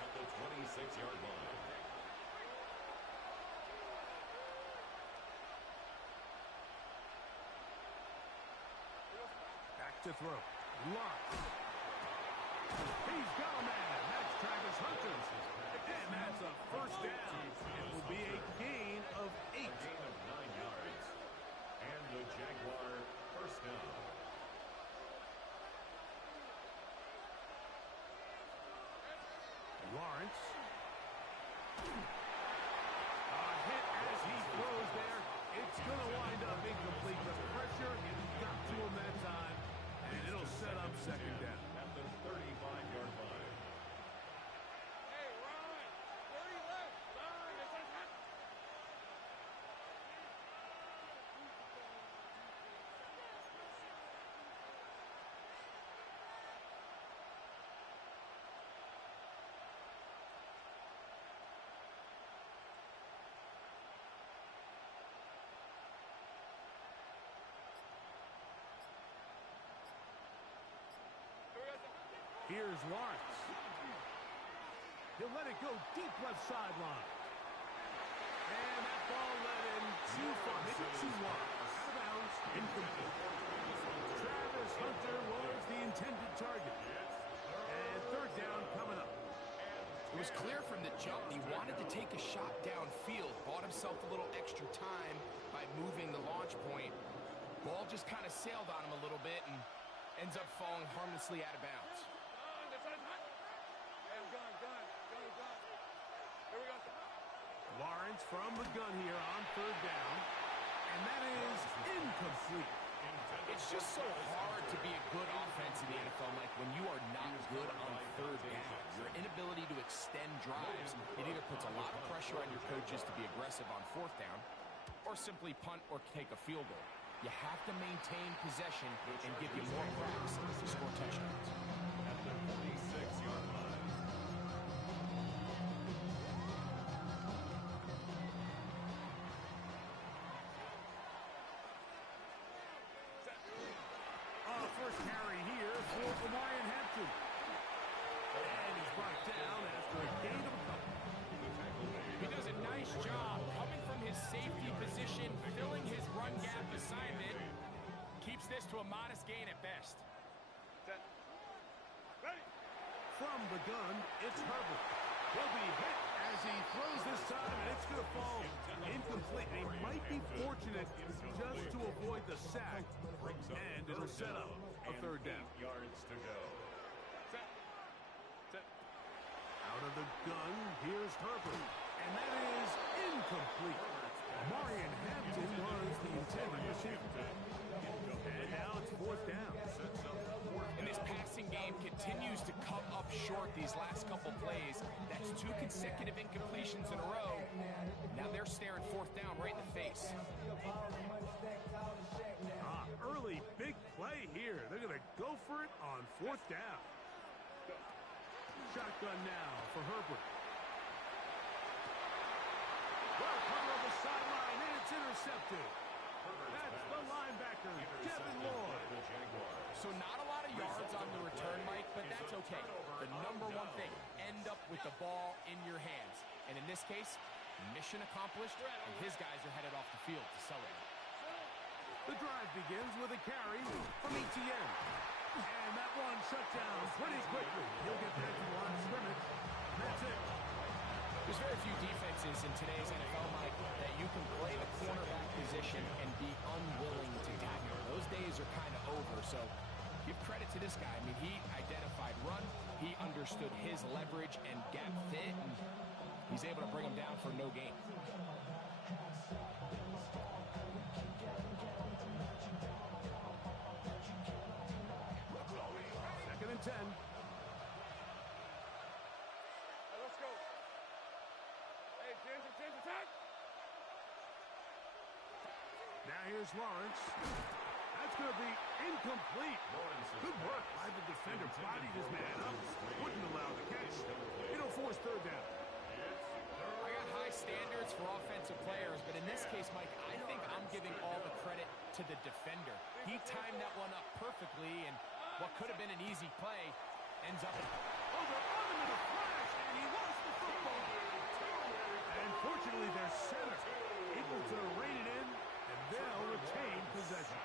at the 26-yard line. to throw. Lawrence. He's got a man. That's Travis Hunter. And that's a first down. It will be a gain of 8. A gain of 9 yards. And the Jaguar first down. Lawrence. A hit as he throws there. It's going to wind up incomplete. The pressure got to him that time, and it'll set up second down. At the 35-yard line. Hey, Ryan, 30 left. Ryan, it's hot. Here's Lawrence. He'll let it go deep left sideline. And that ball led in too far. Maybe too wide. Out of bounds. Incomplete. Travis Hunter was the intended target. And third down coming up. It was clear from the jump he wanted to take a shot downfield. Bought himself a little extra time by moving the launch point. Ball just kind of sailed on him a little bit and ends up falling harmlessly out of bounds. Lawrence from the gun here on third down. And that is incomplete. It's just so hard to be a good offense in the NFL, Mike, when you are not good on third down. Your inability to extend drives, it either puts a lot of pressure on your coaches to be aggressive on fourth down or simply punt or take a field goal. You have to maintain possession and give you more cracks to score touchdowns. At the 46-yard line. First carry here for Marion Hampton. And he's brought down after a gain of a couple. He does a nice job coming from his safety position, filling his run gap assignment. Keeps this to a modest gain at best. From the gun, it's Herbert. He'll be hit as he throws this time, and it's going to fall incomplete. He might be fortunate just to avoid the sack, and it'll set up a third down. 8 yards to go. Out of the gun, here's Herbert, and that is incomplete. Marion Hampton was the intended receiver. And now it's fourth down. And this passing game continues to come up short these last couple plays. That's 2 consecutive incompletions in a row. Now they're staring fourth down right in the face. Early big play here. They're going to go for it on fourth down. Shotgun now for Herbert. Well, cover on the sideline, and it's intercepted. That's the linebacker, Devin Lloyd. So not a lot of yards on the return, Mike, but that's okay. The number one thing, end up with the ball in your hands. And in this case, mission accomplished, and his guys are headed off the field to celebrate. The drive begins with a carry from ETN. And that one shut down pretty quickly. He'll get back to the line of scrimmage. That's it. There's very few defenses in today's NFL, Mike, that you can play the cornerback position and be unwilling to tackle. Those days are kind of over, so give credit to this guy. I mean, he identified run, he understood his leverage and gap fit, and he's able to bring him down for no gain. Second and 10. Let's go. Hey, James, attack. Now here's Lawrence. That's going to be incomplete. Good work by the defender. Bodied his man up. Wouldn't allow the catch. It'll force third down. I got high standards for offensive players, but in this case, Mike, I think I'm giving all the credit to the defender. He timed that one up perfectly, and what could have been an easy play ends up in... Over on him in a flash, and he lost the football. And fortunately, their center able to rein it in, and they'll retain possession.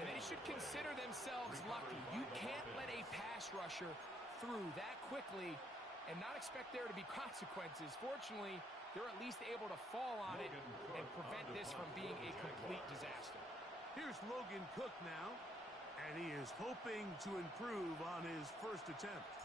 And then he should consider themselves lucky. You can't let a pass rusher through that quickly and not expect there to be consequences. Fortunately, they're at least able to fall on it and prevent this from being a complete disaster. Here's Logan Cook now, and he is hoping to improve on his first attempt.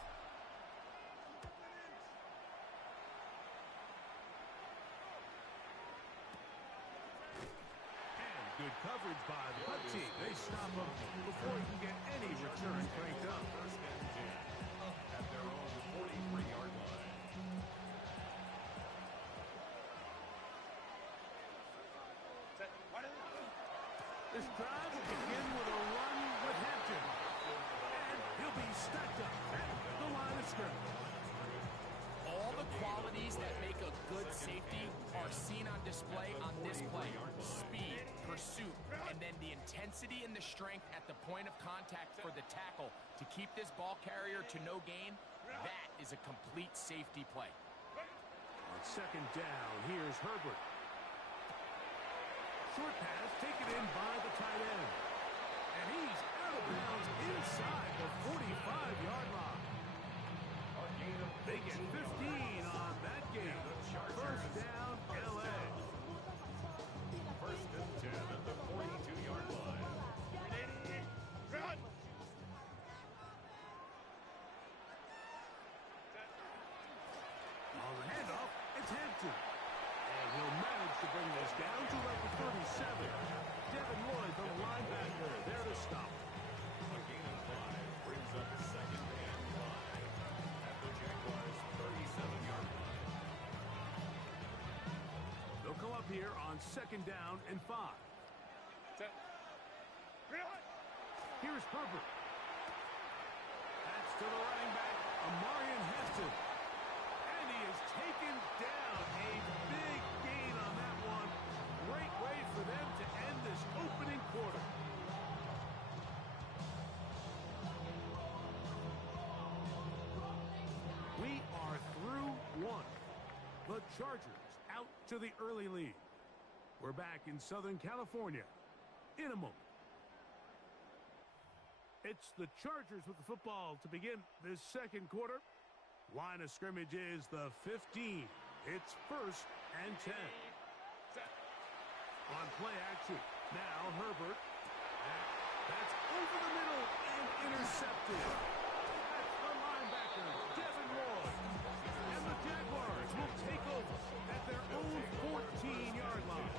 And good coverage by the punt team. They stop him before he can get any return cranked up. First and 10 at their own 43-yard line. This drive will begin with a run with Hampton. And he'll be stacked up at the line of scrimmage. All the qualities that make a good safety are seen on display on this play. Speed, pursuit, and then the intensity and the strength at the point of contact for the tackle to keep this ball carrier to no gain. That is a complete safety play. On second down, here's Herbert. Short pass taken in by the tight end. And he's out of bounds inside the 45-yard line. They get 15 on that game. First down, L.A. First and 10 at the 42-yard line. On the handoff, it's Hampton. And he'll manage to bring this down to about the 37. Devin Lloyd, the linebacker, there to stop. A gain of 5 brings up second and 5 at the Jaguars' 37-yard line. They'll come up here on second down and 5. Here's Herbert. That's to the running back, Amarian Heston. And he is taken down. A big gain on that one. Great way for them to end this opening quarter. We are through one. The Chargers out to the early lead. We're back in Southern California in a moment. It's the Chargers with the football to begin this second quarter. Line of scrimmage is the 15. It's first and 10. On play action. Now Herbert. That's over the middle and intercepted. That's the linebacker, Devin Lloyd. And the Jaguars will take over at their own 14-yard line.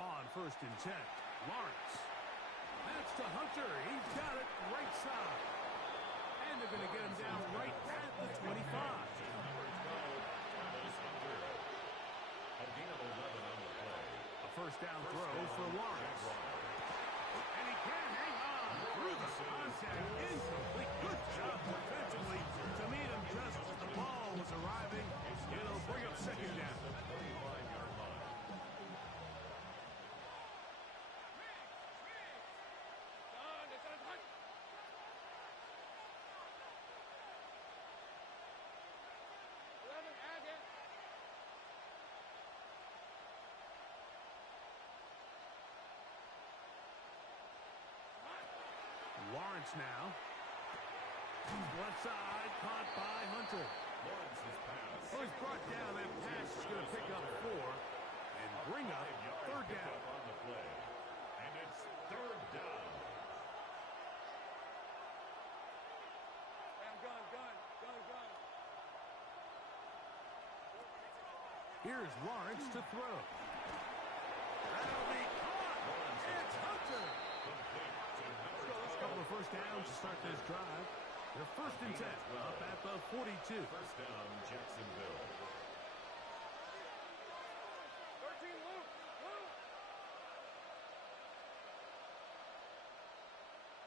On first and 10, Lawrence. That's to Hunter. He's got it right side. And they're going to get him down right at the 25. A gain of 11 on the play. A first down throw for Lawrence. And he can hang on through the contact. Incomplete. Good job defensively to meet him just as the ball was arriving. It'll bring up second down. 35-yard line. Lawrence now. Left side, caught by Hunter. Lawrence's pass. Well, he's brought down. That pass is going to pick up 4 and bring up third Picked down. up on the play. And it's third down. Here's Lawrence to throw. That'll be caught. It's Hunter. A couple of first downs to start this drive. They're first and 10 up at the 42. First down, Jacksonville. 13, Luke.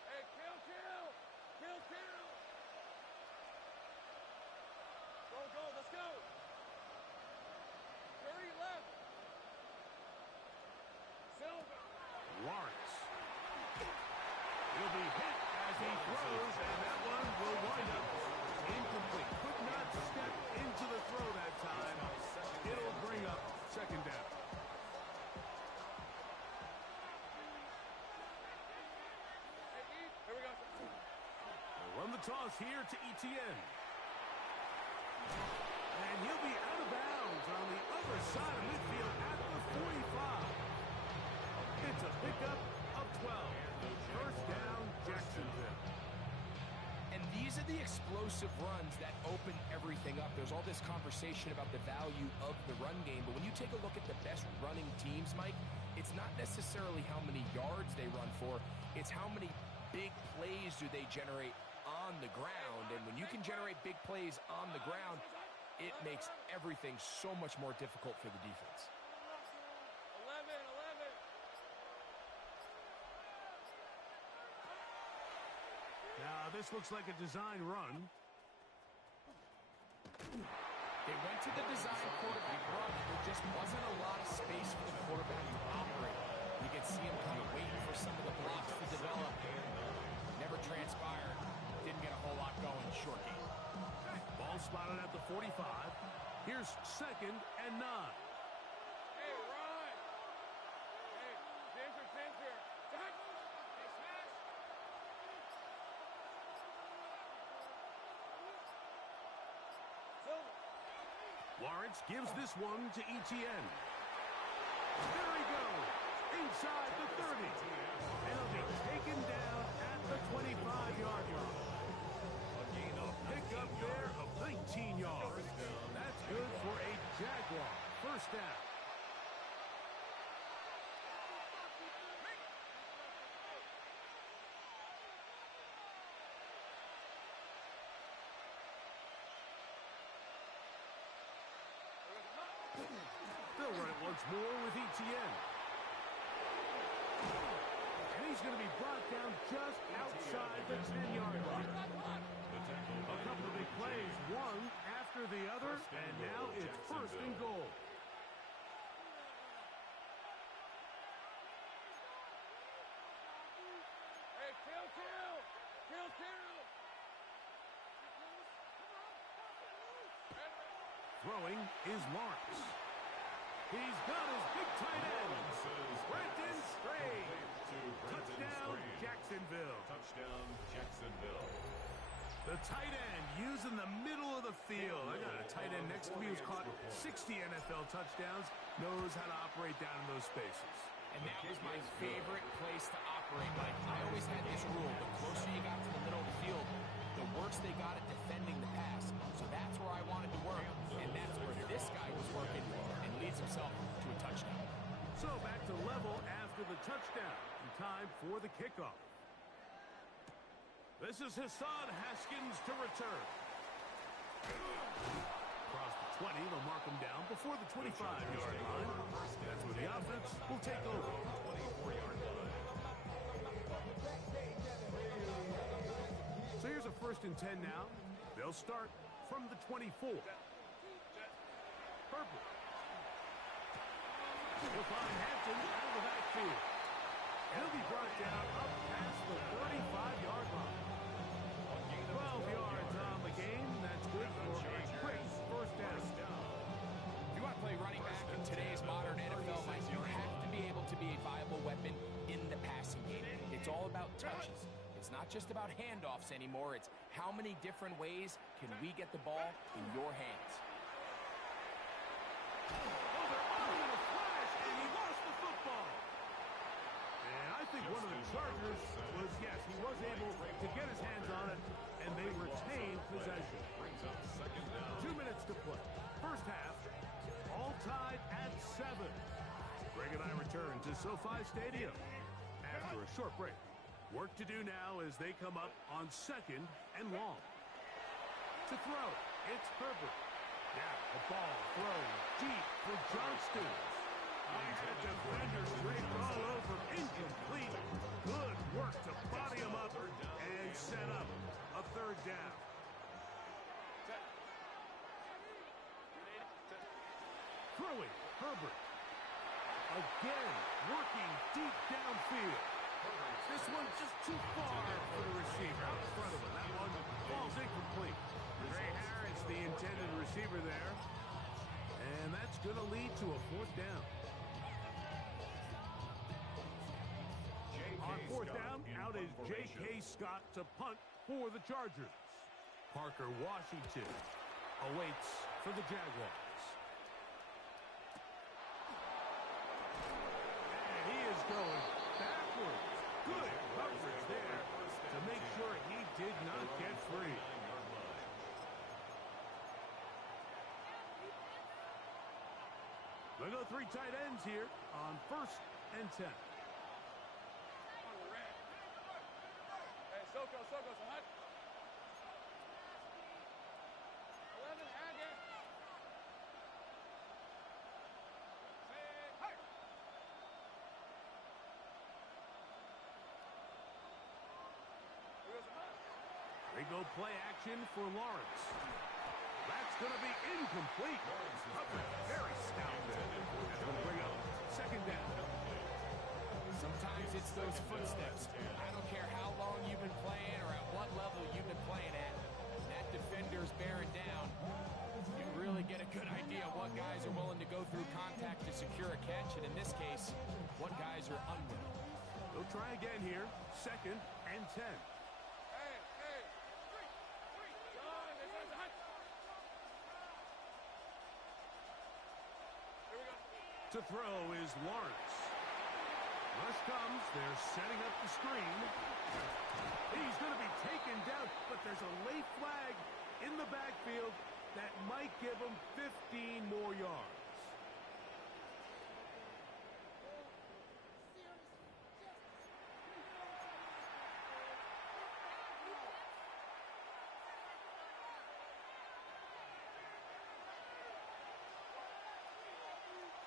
Hey, kill. Go, let's go. 30 left. Silver. Lawrence. goes, and that one will wind up incomplete. Could not step into the throw that time. It'll bring up second down. Here we go. They'll run the toss here to Etienne. And he'll be out of bounds on the other side of midfield at the 45. It's a pickup of 12. First down, Jacksonville. And these are the explosive runs that open everything up. There's all this conversation about the value of the run game, but when you take a look at the best running teams, Mike, it's not necessarily how many yards they run for, it's how many big plays do they generate on the ground. And when you can generate big plays on the ground, it makes everything so much more difficult for the defense. 11. Now, this looks like a design run. They went to the design quarterback run, and there just wasn't a lot of space for the quarterback to operate. You can see him kind of waiting for some of the blocks to develop. Never transpired. Didn't get a whole lot going. Short game. Ball spotted at the 45. Here's second and 9. Hey, run. Hey, Ginger. Hey, smash. Silver. Lawrence gives this one to Etienne. There he goes, inside the 30. And he'll be taken down at the 25-yard line. A pickup there of 19 yards. That's good for a Jaguar. First down. They'll run it once more with Etienne. And he's going to be brought down just outside the 10-yard line. A couple of big plays, one after the other, and now it's first and goal. Hey, kill. Throwing is Lawrence. He's got his big tight end, Brenton Strange. Touchdown, Jacksonville. Touchdown, Jacksonville. The tight end using the middle of the field. I got a tight end next to me who's caught 60 NFL touchdowns, knows how to operate down in those spaces. And that was my favorite place to operate, Mike. I always had this rule. The closer you got to the middle of the field, the worse they got at defending the pass. So that's where I wanted to work. And that's where this guy was working and leads himself to a touchdown. So back to level after the touchdown. In time for the kickoff. This is Hassan Haskins to return. Across the 20, they'll mark him down before the 25-yard line. That's where the offense will take over. 24-yard line. So here's a first and 10 now. They'll start from the 24. Purple. He'll find Hampton out of the backfield. He'll be brought down up past the 35-yard line. 12 yards on the game. That's good for a quick first down. If you want to play running back in today's modern NFL, Mike, you have to be able to be a viable weapon in the passing game. It's all about touches. It's not just about handoffs anymore. It's how many different ways can we get the ball in your hands. Oh, they're on him in a flash, and he lost the football. And I think one of the Chargers was, yes, he was able to get his hands on it, and they retained possession. 2 minutes to play. First half, all tied at 7. Greg and I return to SoFi Stadium after a short break. Work to do now as they come up on second and long. To throw, it's Herbert. Yeah, the ball thrown deep for Johnston. And defender draped all over, incomplete. Good work to body him up and set up a third down. Throwing, Herbert. Again, working deep downfield. This one's just too far for the receiver. Out in front of him. That one falls incomplete. Trey Harris, the intended receiver there. And that's going to lead to a fourth down. On fourth down, out is J.K. Scott to punt for the Chargers. Parker Washington awaits for the Jaguars. And he is going backwards. Good coverage there to make sure he did not get free. They go three tight ends here on 1st and 10. Hey, Soko, Soko, so hot. 11, again. Hey! They go play action for Lawrence. That's going to be incomplete. Very stout there. That's going to bring up second down. Sometimes it's those footsteps. I don't care how long you've been playing or at what level you've been playing at. That defender's bearing down. You really get a good idea of what guys are willing to go through contact to secure a catch, and in this case, what guys are unwilling. They'll try again here. 2nd and 10. To throw is Lawrence. Rush comes. They're setting up the screen. He's going to be taken down, but there's a late flag in the backfield that might give him 15 more yards.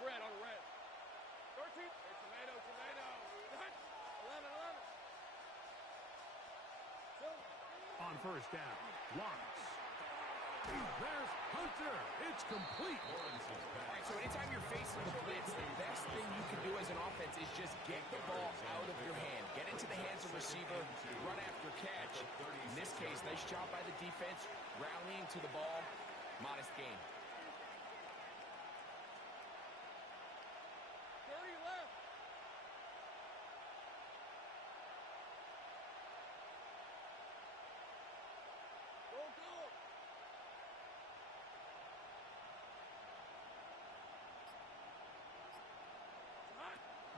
Red on red. 13. Hey, tomato, tomato. 11, 11. On 1st down, Lawrence. There's Hunter. It's complete. All right, so anytime you're facing the blitz, the best thing you can do as an offense is just get the ball out of your hand. Get into the hands of receiver, run after catch. In this case, nice job by the defense, rallying to the ball. Modest gain. 30 left. Go, go.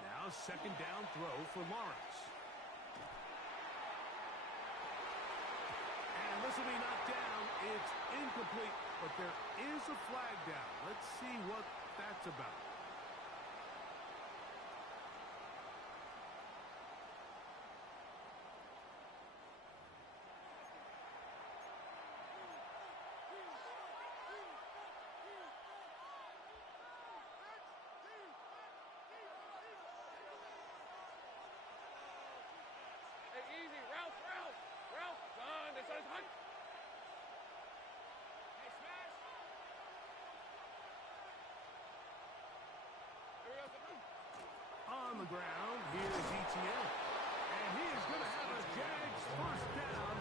Now 2nd down throw for Lawrence. And this will be knocked down. It's incomplete, but there is a flag down. Let's see what that's about. Hey, easy. Ralph, Ralph. Ralph. Son, this is Hunt. Hey, smash. Here we go, son. On the ground, here's ETN. And he is going to have a Jags 1st down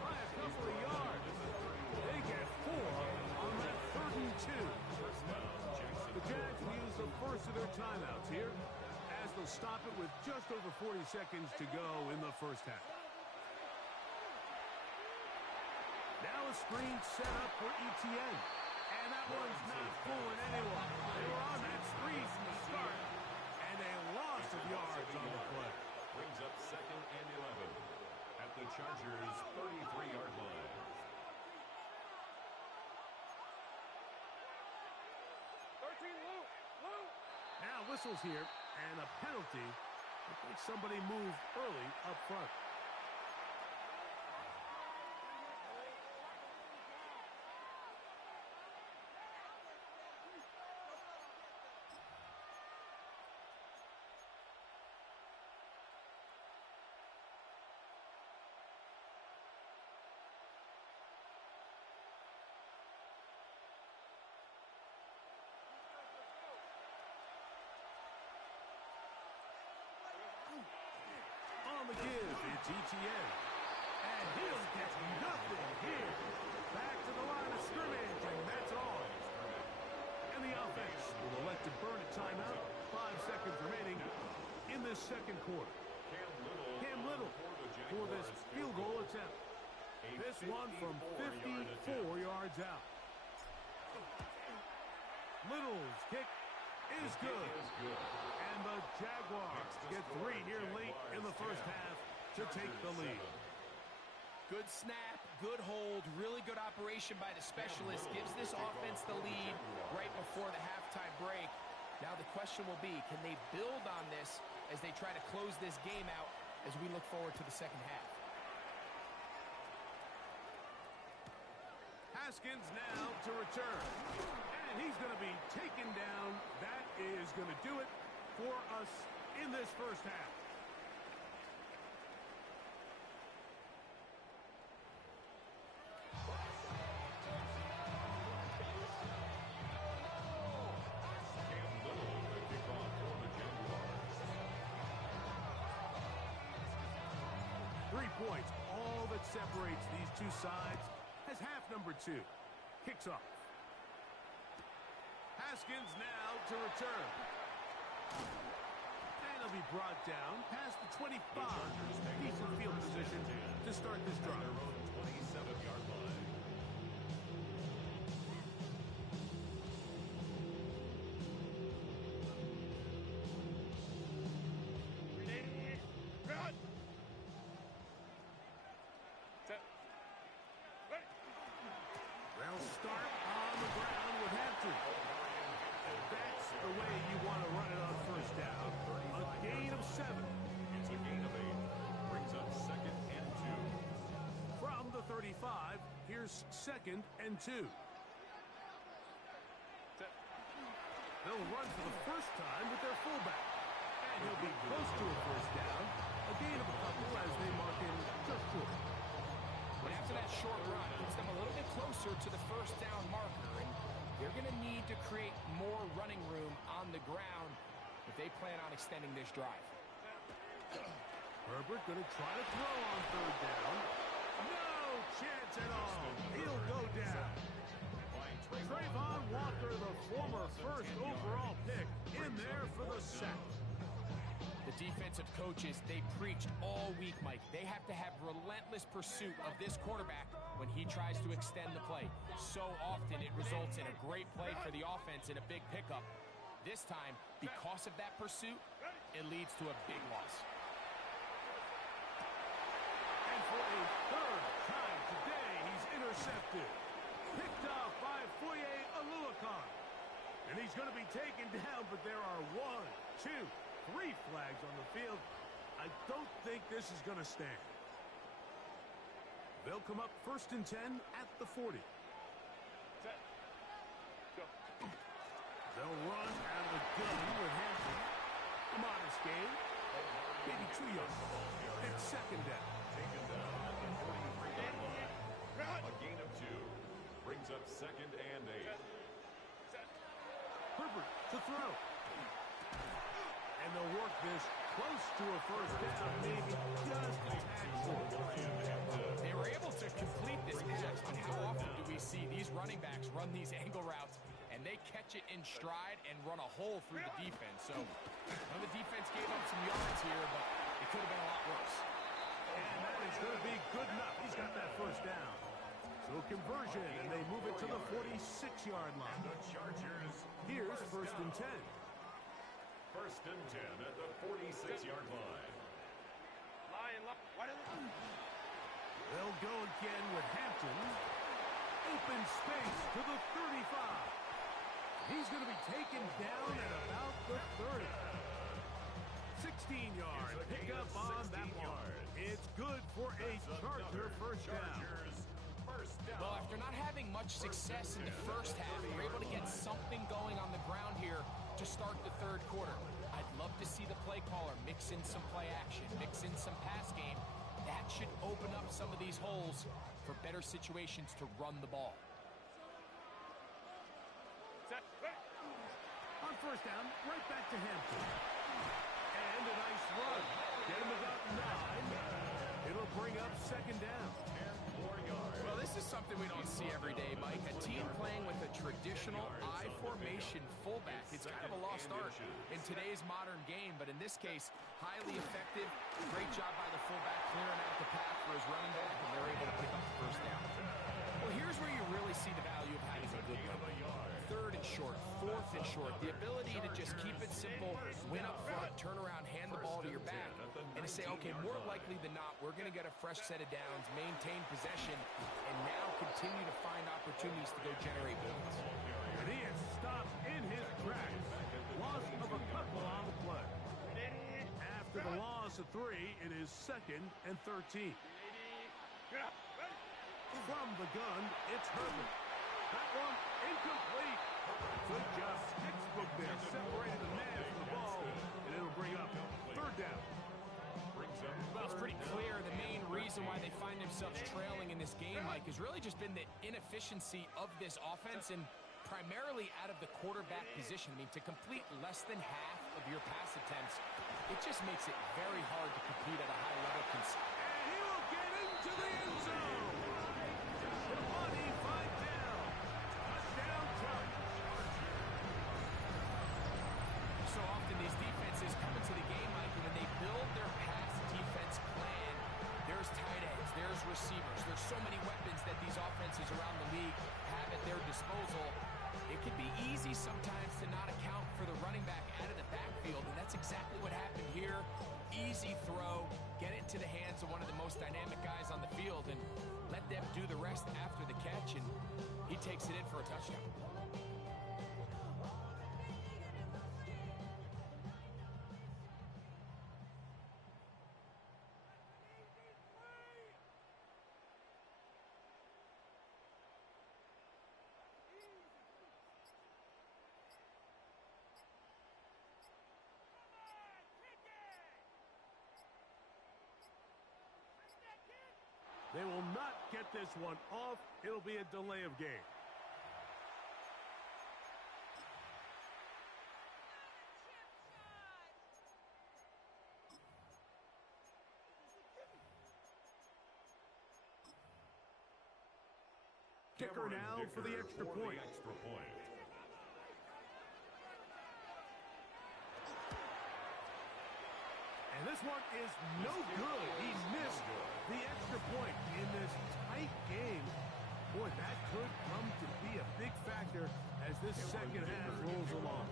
by a couple of yards. They get 4 on that 3rd and 2. The Jags will use the first of their timeouts here as they'll stop it with just over 40 seconds to go in the 1st half. Now a screen set up for ETN. And that one's not fooling anyone. They were on that screen from the start. And a loss of yards on the play. Brings up 2nd and 11 at the Chargers' 33-yard line. 13, Luke. Luke. Now whistles here and a penalty. I think somebody moved early up front. On the give It's ETN. And he'll get nothing here. Back to the line of scrimmage, and that's all. And the offense will elect to burn a timeout. 5 seconds remaining in this second quarter. Cam Little for this field goal attempt. This one from 54 yards out. Little's kick is good. And the Jaguars get 3 here late in the first half to take the lead. Good snap, good hold, really good operation by the specialist. Gives this offense the lead right before the halftime break. Now the question will be, can they build on this as they try to close this game out as we look forward to the second half? Haskins now to return. And he's going to be taken down. That is going to do it for us in this first half. Points, all that separates these two sides as half number 2 kicks off. Haskins now to return. And he'll be brought down past the 25. Decent field position to start this drive. 27-yard line. Here's 2nd and 2. They'll run for the first time with their fullback. And he'll be close to a first down. A gain of a couple as they mark him just short. But after that short run, it puts them a little bit closer to the first down marker. And they're going to need to create more running room on the ground if they plan on extending this drive. Herbert going to try to throw on 3rd down. No chance at all. He'll go down. Trayvon Walker, the former first overall pick, in there for the sack. The defensive coaches, they preached all week, Mike. They have to have relentless pursuit of this quarterback when he tries to extend the play. So often it results in a great play for the offense and a big pickup. This time, because of that pursuit, it leads to a big loss. And for a 3rd time today, he's intercepted. Picked off by Foye Aluakon. And he's going to be taken down, but there are 1, 2, 3 flags on the field. I don't think this is going to stand. They'll come up 1st and 10 at the 40. Set. Go. They'll run out of the gun with Hampton. A modest gain. Maybe 2 yards. It's 2nd down. Taken down at the 43-yard line. A gain of 2. Brings up 2nd and 8. Herbert to throw. And they'll work this close to a first down, maybe just a tad short. They were able to complete this pass, but how often do we see these running backs run these angle routes and they catch it in stride and run a hole through the defense? So the defense gave up some yards here, but it could have been a lot worse. And that is going to be good enough. He's got that first down. So conversion, and they move it to the 46-yard line. The Chargers. Here's 1st and 10. 1st and 10 at the 46-yard line. They'll go again with Hampton. Open space to the 35. He's going to be taken down at about the 30. 16-yard pickup on that one. It's good for a Charger first down. Well, after not having much success in the first half, we're able to get something going on the ground here to start the 3rd quarter. I'd love to see the play caller mix in some play action, mix in some pass game. That should open up some of these holes for better situations to run the ball. On first down, right back to Hampton. And a nice run. Get him about 9. It'll bring up second down. 10 more yards. Well, this is something we don't see every day, Mike. A team playing with a traditional I formation fullback. It's kind of a lost art in today's modern game, but in this case, highly effective. Great job by the fullback clearing out the path for his running back, and they're able to pick up the first down. Well, here's where you really see the value of having a good run. Third and short, fourth and short. The ability to just keep it simple, win up front, turn around, hand the ball to your back, and to say, okay, more likely than not, we're going to get a fresh set of downs, maintain possession, and now continue to find opportunities to go generate points. And he is stopped in his tracks. Loss of a couple on the play. After the loss of 3, it is 2nd and 13. From the gun, it's Herbert. That one incomplete. Good job, textbook there. Separated the man from the ball, and it'll bring up 3rd down. Well, it's pretty clear the main reason why they find themselves trailing in this game, Mike, has really just been the inefficiency of this offense and primarily out of the quarterback position. I mean, to complete less than half of your pass attempts, it just makes it very hard to compete at a high level. And he will get into the end zone. The money 5 down. Touchdown, Chargers. So often these defenses come into the game, Mike, and when they build their pass defense plan, there's tight ends, there's receivers, there's so many weapons that these offenses around the league have at their disposal. It can be easy sometimes to not account for the running back out of the backfield, and that's exactly what happened here. Easy throw, get it into the hands of one of the most dynamic guys on the field, and let them do the rest after the catch, and he takes it in for a touchdown. They will not get this one off. It'll be a delay of game. Kicker now for the extra point. And this one is no good. He missed the extra point in this tight game. Boy, that could come to be a big factor as this second half rolls along.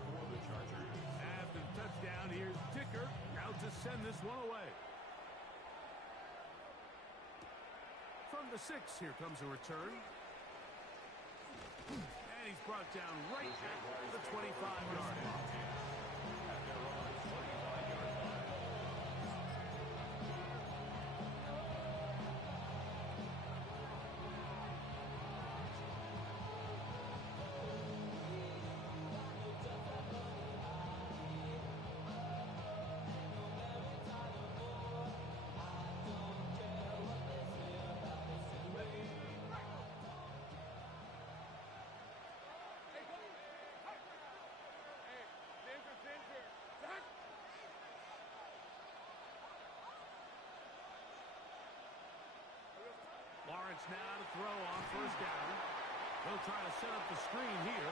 After the touchdown, here's Dicker out to send this one away. From the 6, here comes a return. And he's brought down right at the 25-yard line. Lawrence now to throw on first down. He'll try to set up the screen here.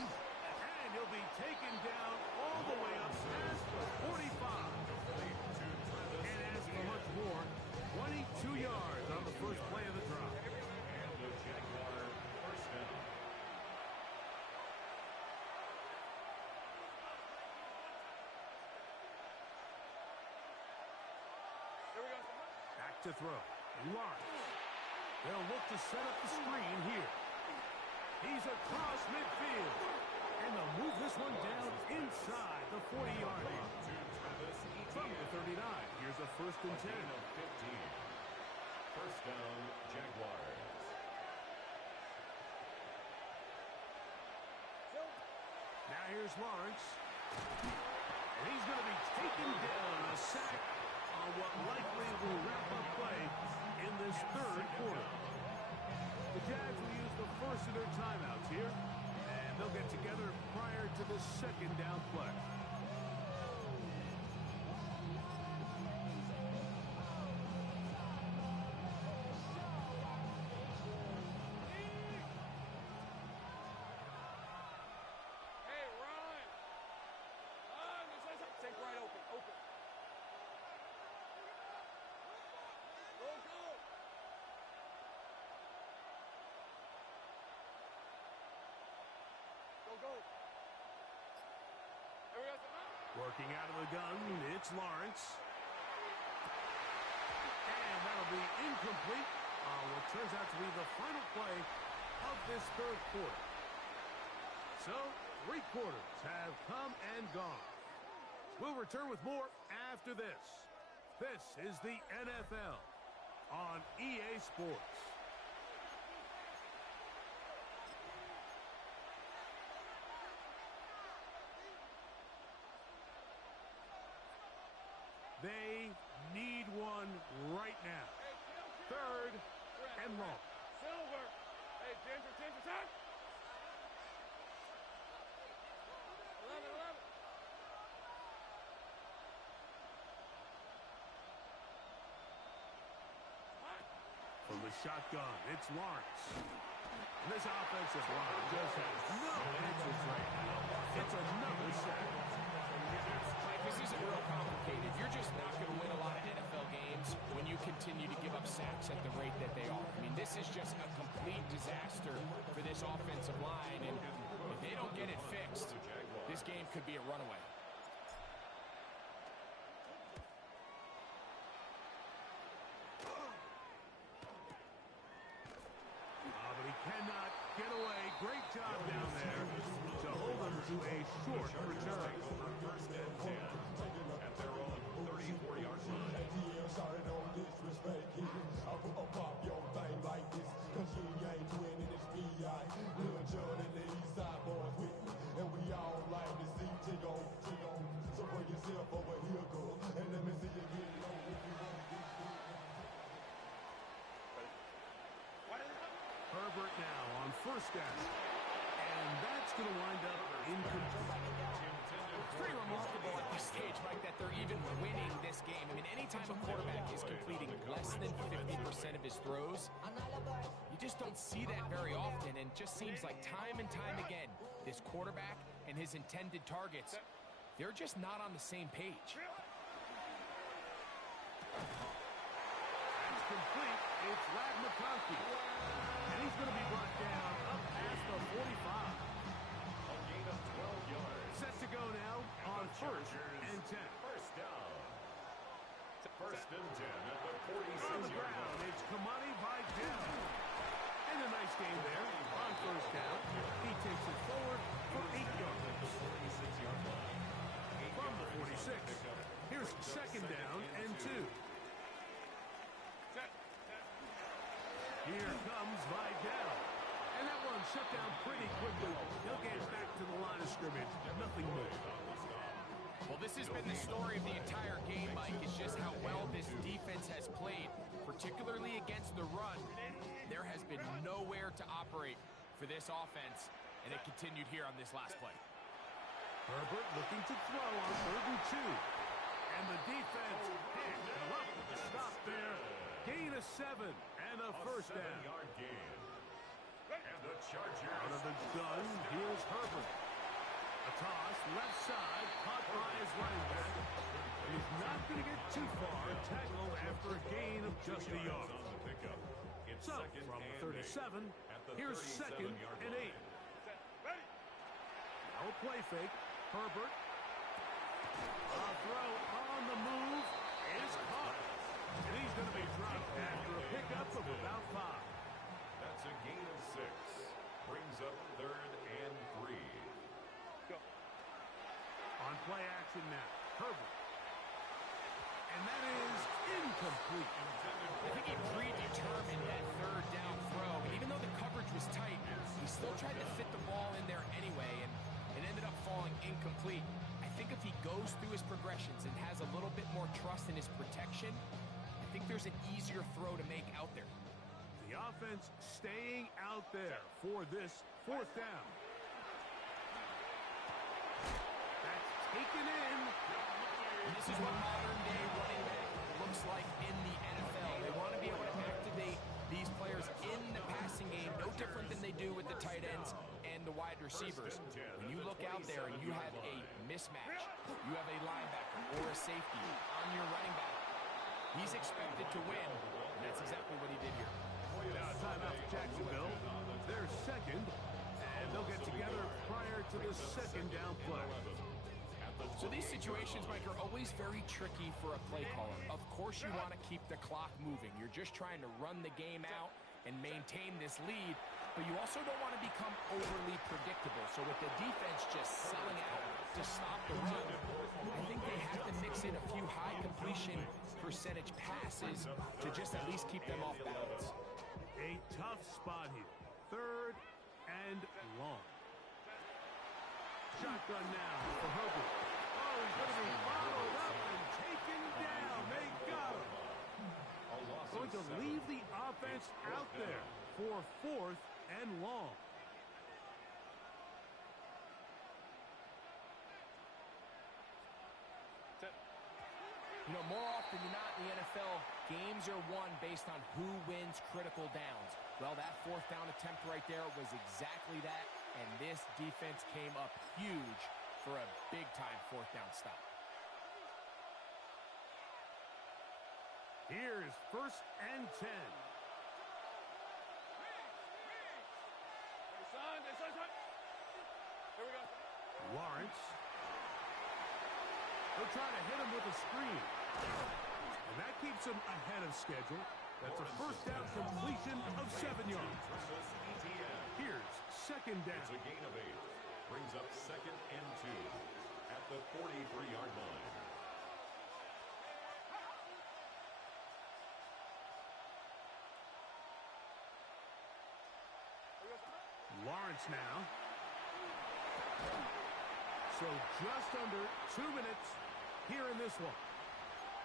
And he'll be taken down all the way up past the 45. And as for much more, 22 yards on the first play of the drive. And the Jaguar first down. Back to throw. Lawrence. They'll look to set up the screen here. He's across midfield. And they'll move this one down inside the 40-yard line. From the 39, here's a 1st and 10. 15. First down, Jaguars. Now here's Lawrence. And he's going to be taken down, a sack on what likely will wrap up play in this 3rd quarter. The Jags will use the first of their timeouts here, and they'll get together prior to the 2nd down play. go. Here we go, come on. Working out of the gun, it's Lawrence. And that'll be incomplete on what turns out to be the final play of this third quarter. So, 3 quarters have come and gone. We'll return with more after this. This is the NFL on EA Sports. They need one right now. Third and long. Silver. Hey, Ginger, son. 11. From the shotgun, it's Lawrence. This offensive line just has no answers right now. It's another sack. Mike, this isn't real complicated. You're just not going to win a lot of NFL games when you continue to give up sacks at the rate that they are. I mean, this is just a complete disaster for this offensive line, and if they don't get it fixed, this game could be a runaway. But he cannot get away. Great job down there to hold him to a short return. First and 10 at their own 34-yard line. Herbert now on first down. And that's going to wind up incomplete. It's pretty remarkable at this stage, Mike, that they're even winning this game. I mean, anytime a quarterback is completing less than 50% of his throws, you just don't see that very often, and just seems like time and time again, this quarterback and his intended targets, they're just not on the same page. That's complete. It's Lad McConkey. And he's going to be brought down up past the 45. A gain of 12 yards. Set to go now on first and 10. First down. First and 10 at the On the 46-yard ground, line. it's Kamani Vidal. And a nice game there on first down. He takes it forward for 8 yards. 46-yard line. From the 46. Here's second down and 2. Here comes Vidal. And that one shut down pretty quickly. He'll get back to the line of scrimmage. Nothing more. Well, this has been the story of the entire game, Mike. It's just how well this defense has played, particularly against the run. There has been nowhere to operate for this offense, and it continued here on this last play. Herbert looking to throw on 3rd and 2. And the defense can't come up with the stop there. Gain of 7 and a first down. 7-yard gain. And the Chargers. Out of the gun, here's Herbert. A toss, left side, caught by his running back. He's not going to get too far. Tackled after a gain of just a yard. On the pickup. It's So, second from the and 37, 8 at the here's second 37-yard and 8. line. Now a play fake. Herbert. A throw on the move is caught. And he's going to be dropped after a pickup of about 5. That's a gain of 6. Brings up 3rd and 3. On play action now. Herbert. And that is incomplete. I think he predetermined that 3rd down throw, and even though the coverage was tight, he still tried to fit the ball in there anyway, and it ended up falling incomplete. I think if he goes through his progressions and has a little bit more trust in his protection, I think there's an easier throw to make out there. The offense staying out there for this 4th down. That's taken in. And this is what modern-day running back looks like in the NFL. They want to be able to activate these players in the passing game, no different than they do with the tight ends and the wide receivers. When you look out there and you have a mismatch, you have a linebacker or a safety on your running back, he's expected to win, and that's exactly what he did here. Now timeout for Jacksonville. They're second, and they'll get together prior to this second down play. So these situations, Mike, are always very tricky for a play caller. Of course you want to keep the clock moving. You're just trying to run the game out and maintain this lead, but you also don't want to become overly predictable. So with the defense just selling out to stop the run, I think they have to mix in a few high completion percentage passes to just at least keep them off balance. A tough spot here. Third and long. Shotgun now for Herbert. Oh, he's going to be followed up and taken down. They got him. Going to leave the offense out there for fourth and long. You know, more often than not in the NFL, games are won based on who wins critical downs. Well, that fourth down attempt right there was exactly that, and this defense came up huge for a big-time fourth down stop. Here's first and 10. Here we go. Lawrence. They'll try to hit him with a screen. And that keeps him ahead of schedule. That's a first down completion of 7 yards. Here's second down. It's a gain of 8. Brings up second and 2 at the 43-yard line. Lawrence now. So just under 2 minutes here in this one.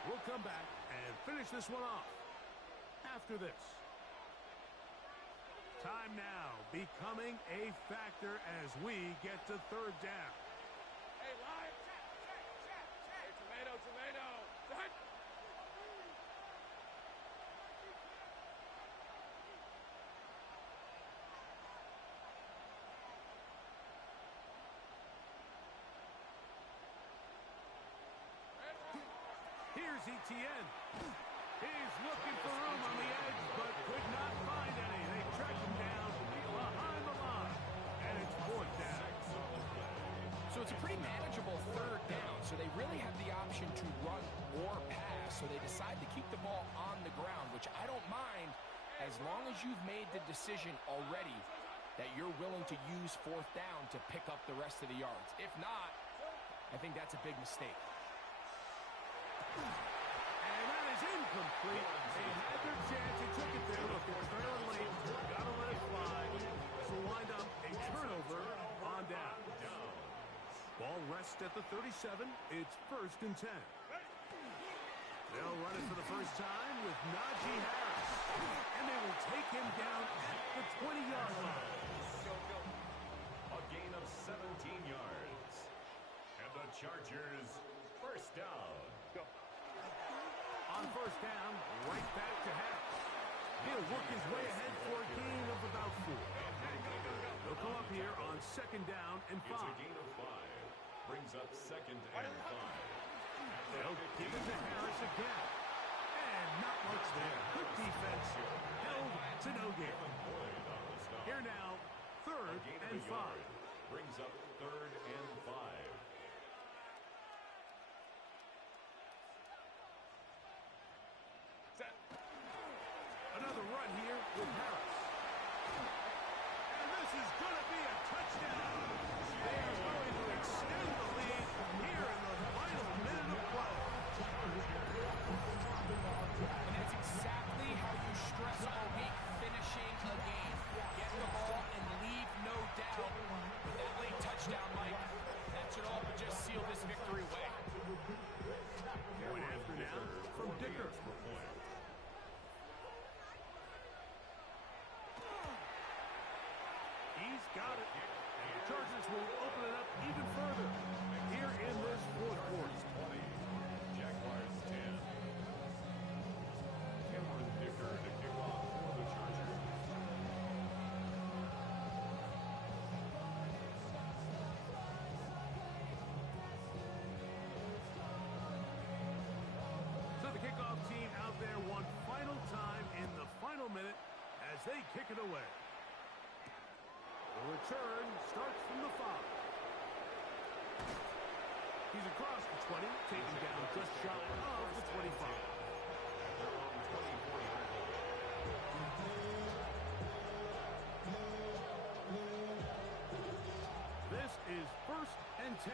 We'll come back and finish this one off after this. Time now becoming a factor as we get to third down. Hey, live. Hey, tomato. Set. Here's Etienne. He's looking for room on the edge, but could not find any. They track him down behind the line, and it's fourth down. So it's a pretty manageable third down, so they really have the option to run or pass, so they decide to keep the ball on the ground, which I don't mind as long as you've made the decision already that you're willing to use fourth down to pick up the rest of the yards. If not, I think that's a big mistake. And that is incomplete. They had their chance. They took it there. Look, they're trailing late. Got to let it fly. So wind up a turnover on down. Ball rests at the 37. It's first and 10. They'll run it for the first time with Najee Harris. And they will take him down at the 20-yard line. A gain of 17 yards. And the Chargers first down. On first down, right back to Harris. He'll work his way ahead for a gain of about 4. They'll come up here on second down and 5. It's a gain of 5. Brings up second and 5. They'll give it to Harris again. And not much there. Good defense. Held to no gain. Here now, third and 5. Brings up third and 5. Another run here with Harris. And this is going to be a touchdown. They are going to extend the lead here in the final minute of play. And that's exactly how you stress all week, finishing a game. Get the ball and leave no doubt. With that late touchdown, Mike, that should all but just seal this victory away. Point after now from Dicker. He's got it. And the Chargers will open it up even further here in this fourth quarter. 20. Jaguars 10. Cameron Dicker to kick off for the Chargers. So the kickoff team out there one final time in the final minute as they kick it away. The return starts from the 5. He's across the 20, taken down just shy of the 25. This is 1st and 10.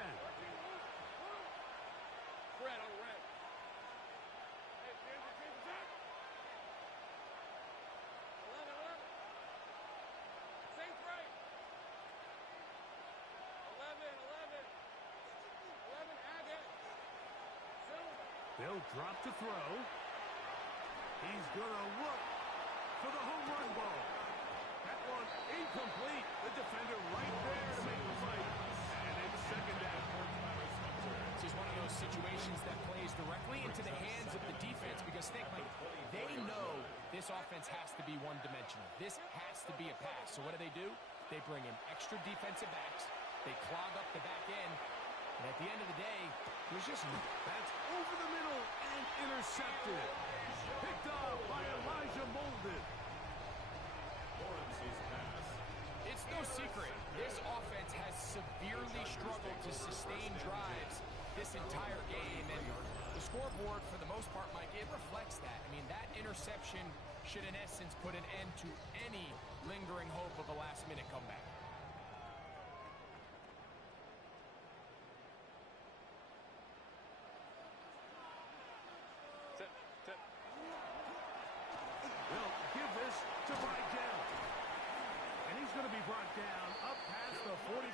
Red on red. Hey, change attack. 11. Saints right. 11. 11, Agate. Silver. They'll drop to throw. He's going to look for the home run ball. That one incomplete. The defender right there to make the fight. And it's second down. This is one of those situations that plays directly into the hands of the defense because think, Mike, they know this offense has to be one-dimensional. This has to be a pass. So what do? They bring in extra defensive backs. They clog up the back end. And at the end of the day, there's just... That's over the middle and intercepted. Picked up by Elijah Molden. It's no secret. This offense has severely struggled to sustain drives this entire game. And the scoreboard, for the most part, Mike, it reflects that. I mean, that interception should, in essence, put an end to any lingering hope of a last-minute comeback. They'll give this to Rydell. And he's going to be brought down up past the 45.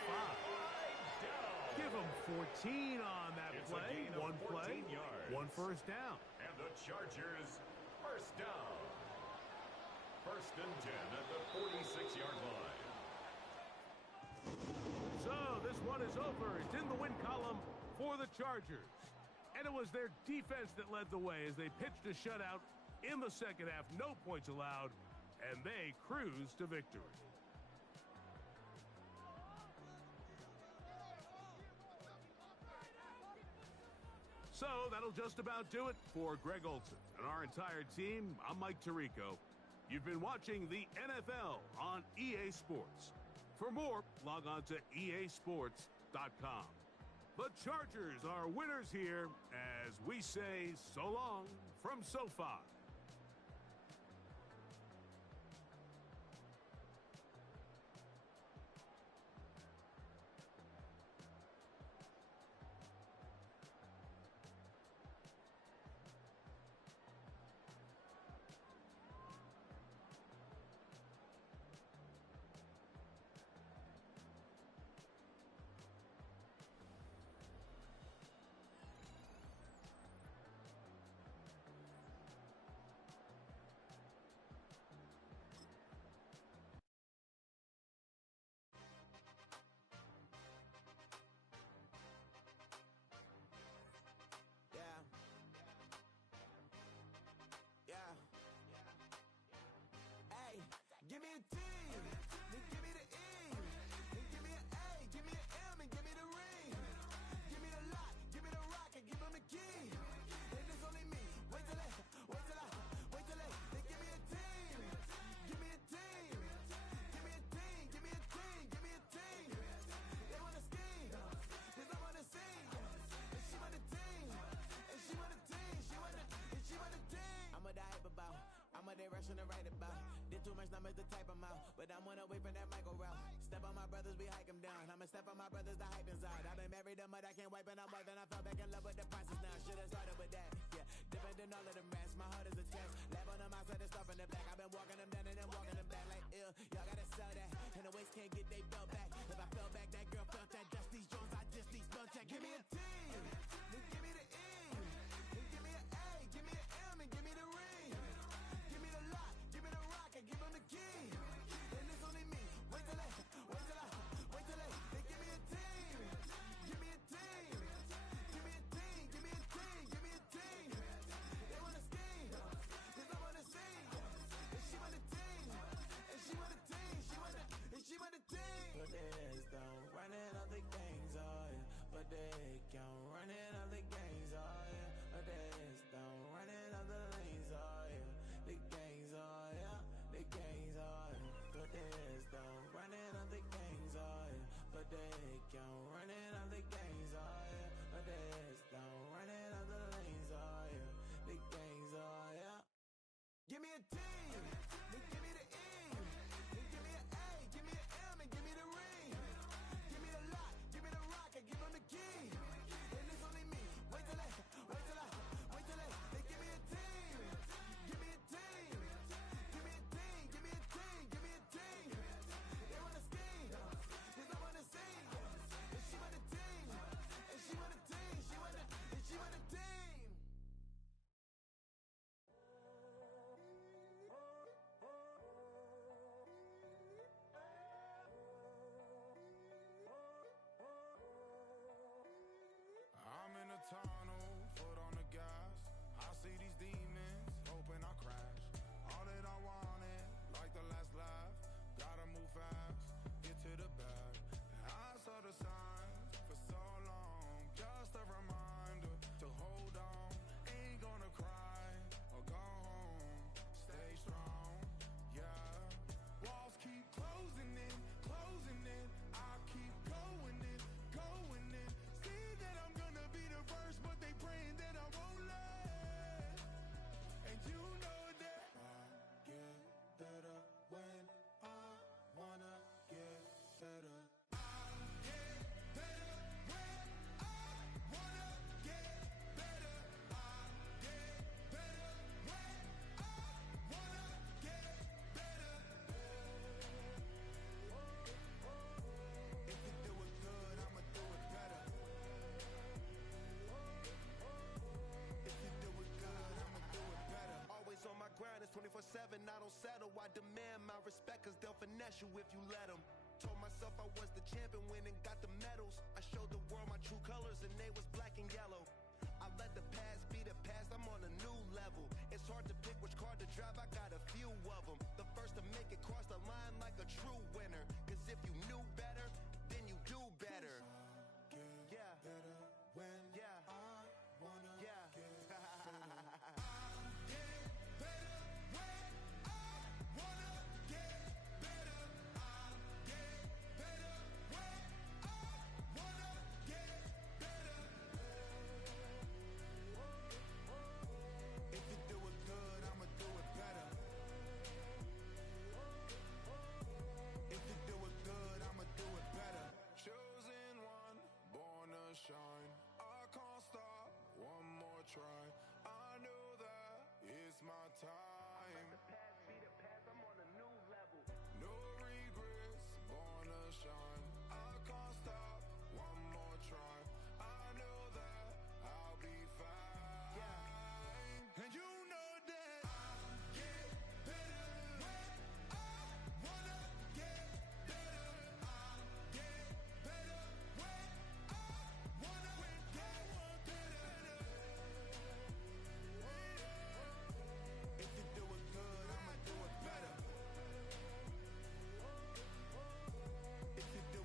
Give him 14 on that play. One play, yards. one first down. And the Chargers first down. 1st and 10 at the 46-yard line. So this one is over. It's in the win column for the Chargers. And it was their defense that led the way as they pitched a shutout in the second half. No points allowed, and they cruised to victory. So that'll just about do it for Greg Olson and our entire team. I'm Mike Tirico. You've been watching the NFL on EA Sports. For more, log on to easports.com. The Chargers are winners here as we say so long from SoFi. Give me a T, then give me the E, then give me an A, give me an M, and give me the ring. Give me the lock, give me the rock, and give him the key. And it's only me. Wait till they, then give me a team. Give me a team. Give me a team, give me a team, give me a team. They wanna scheme, cause I wanna sing. And she want a team, and she want a team, and she want a team. I'm what I hype about, I'm what they rushing to write about. Did too much numbers to type them out, but I'm one away from that Michael route. Step on my brothers, we hike them down. I'ma step on my brothers, the hype inside. I've been married them, but I can't wipe and I'm wiping. I fell back in love with the process now. Should've started with that, yeah. Different than all of them rats, my heart is a test. Lab on them outside, the stuff in the back. I've been walking them down and then walking them back like ill. Y'all gotta sell that, and the waist can't get they belt back. If I fell back, that girl felt that. Just these Jones, I just these belt check. Give me a T, then give me the E, then give me an A, give me an M, and give me the ring. Give me the lock, give me the rock, and give him the key. And it's only me. Wait till they, they give me a team. Give me a team. Give me a team, give me a team, give me a team. They wanna scheme, cause I wanna sing. And she want a team, and she want a team, she want a team. But there's don't running other gangs, oh yeah. But they can't running other gangs, oh yeah. But there's don't running other lanes, oh yeah. The gangs, oh yeah. The gangs, oh yeah. But there's don't running other gangs, oh yeah. But they can't running other gangs, oh yeah. But they champ and went and got the medals. I showed the world my true colors and they was black and yellow. I let the past be the past, I'm on a new level. It's hard to pick which car to drive, I got a few of them. The first to make it cross the line like a true winner. Cause if you knew better, then you do better. Yeah. Better when yeah. I wanna yeah. Get better. I get better when I wanna get better. I get better when I wanna get better. If you do it good, I'ma do it better. If you do it good, I'ma do it better. Chosen one, born to shine. I can't stop, one more try. I know that it's my time. Let the past be the past, I'm on a new level. No regrets, born to shine. I can't stop, one more try. I know that I'll be fine. Yeah. And you know that I get better when I wanna get better. I get better when I wanna get better. If you do it good, I'ma do it better. If you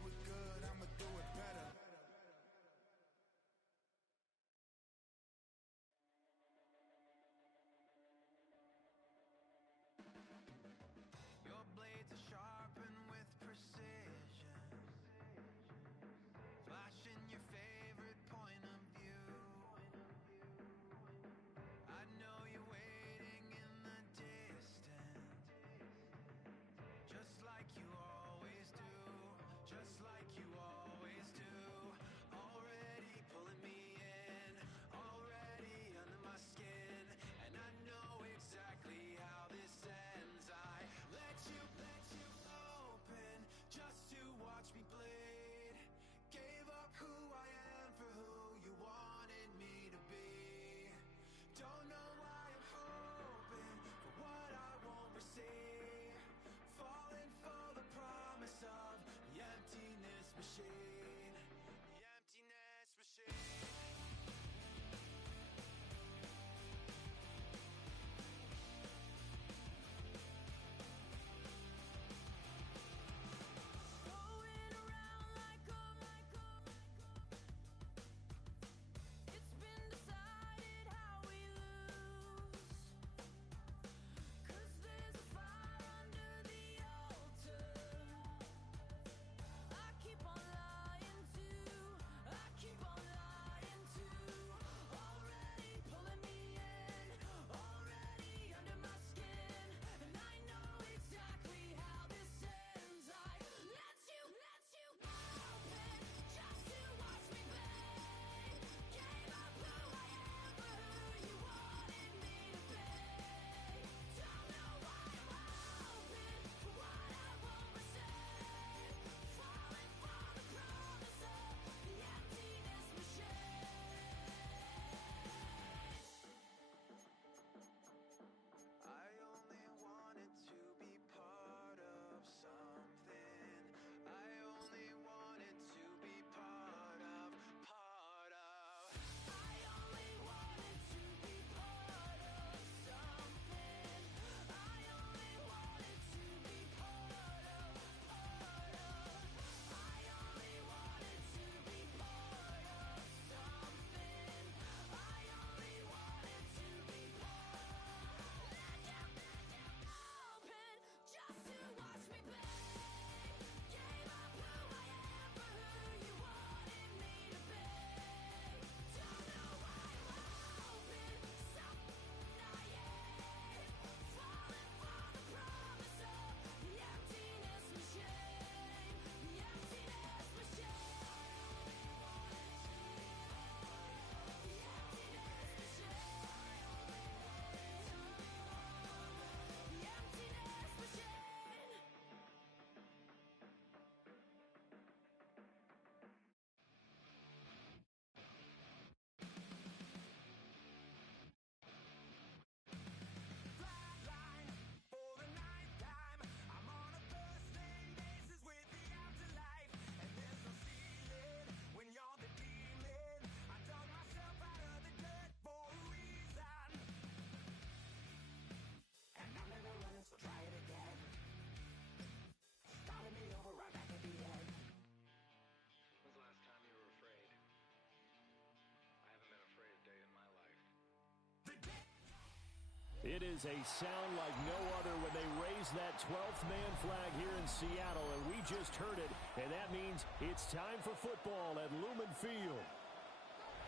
is a sound like no other when they raise that 12th man flag here in Seattle, and we just heard it, and that means it's time for football at Lumen Field.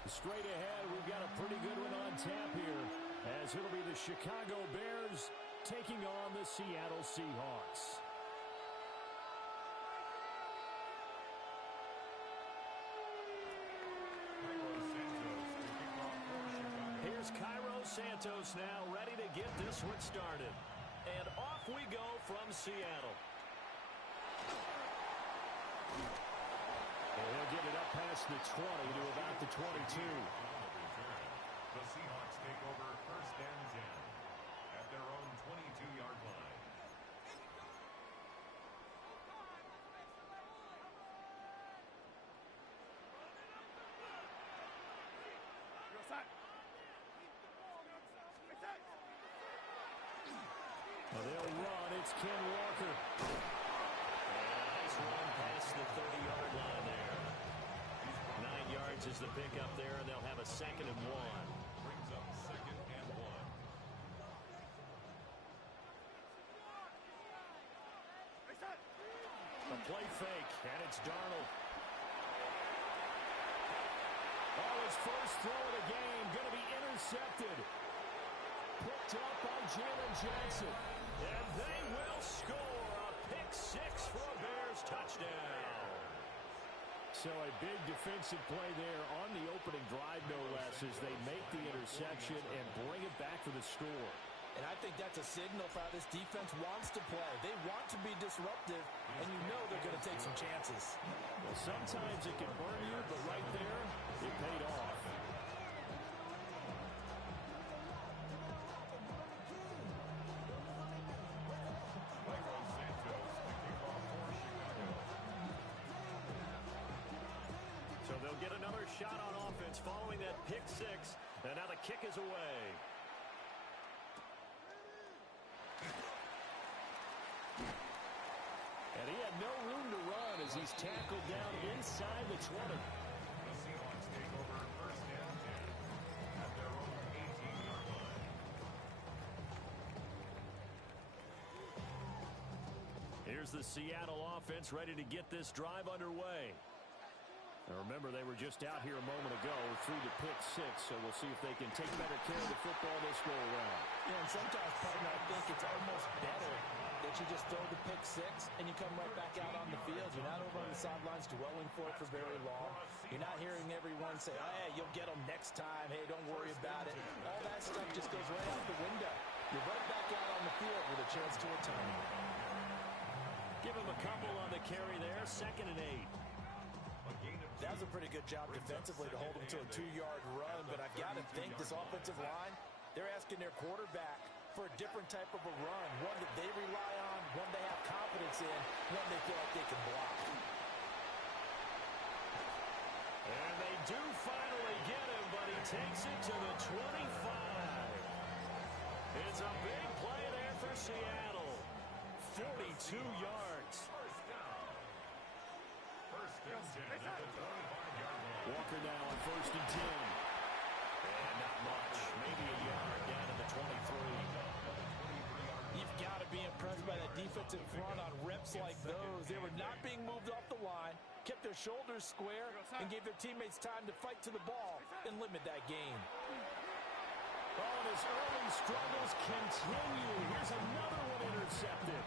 Straight ahead, we've got a pretty good one on tap here, as it'll be the Chicago Bears taking on the Seattle Seahawks. Here's Cairo Santos now, ready to get this one started. And off we go from Seattle. And he'll get it up past the 20 to about the 22. The Seahawks take over first and 10 at their own 22-yard line. They'll run. It's Ken Walker. Nice run past the 30-yard line there. 9 yards is the pickup there, and they'll have a 2nd and 1. Brings up 2nd and 1. A play fake, and it's Darnold. Oh, his first throw of the game, going to be intercepted. Picked up by Jalen Johnson. And they will score a pick 6 for a Bears touchdown. So a big defensive play there on the opening drive, no less, as they make the interception and bring it back for the score. And I think that's a signal for how this defense wants to play. They want to be disruptive, and you know they're going to take some chances. Well, sometimes it can burn you, but right there, it paid off. So they'll get another shot on offense following that pick 6, and now the kick is away. And he had no room to run as he's tackled down inside the 20. The Seahawks take over first and 10 at their own 18-yard line. Here's the Seattle offense ready to get this drive underway. Now remember, they were just out here a moment ago through the pick 6, so we'll see if they can take better care of the football this go around. Yeah, and sometimes, partner, I think it's almost better that you just throw the pick 6 and you come right back out on the field. You're not over on the sidelines dwelling for it for very long. You're not hearing everyone say, oh, hey, you'll get them next time. Hey, don't worry about it. All that stuff just goes right out the window. You're right back out on the field with a chance to return. Give him a couple on the carry there, 2nd and 8. That was a pretty good job defensively to hold them to a 2-yard run, but I've got to think this offensive line, they're asking their quarterback for a different type of a run, one that they rely on, one they have confidence in, one they feel like they can block. And they do finally get him, but he takes it to the 25. It's a big play there for Seattle. 42 yards. Walker now on 1st and 10. And not much. Maybe a yard down to the 23. You've got to be impressed by that defensive front on reps like those. They were not being moved off the line, kept their shoulders square, and gave their teammates time to fight to the ball and limit that gain. Oh, and his early struggles continue. Here's another one intercepted.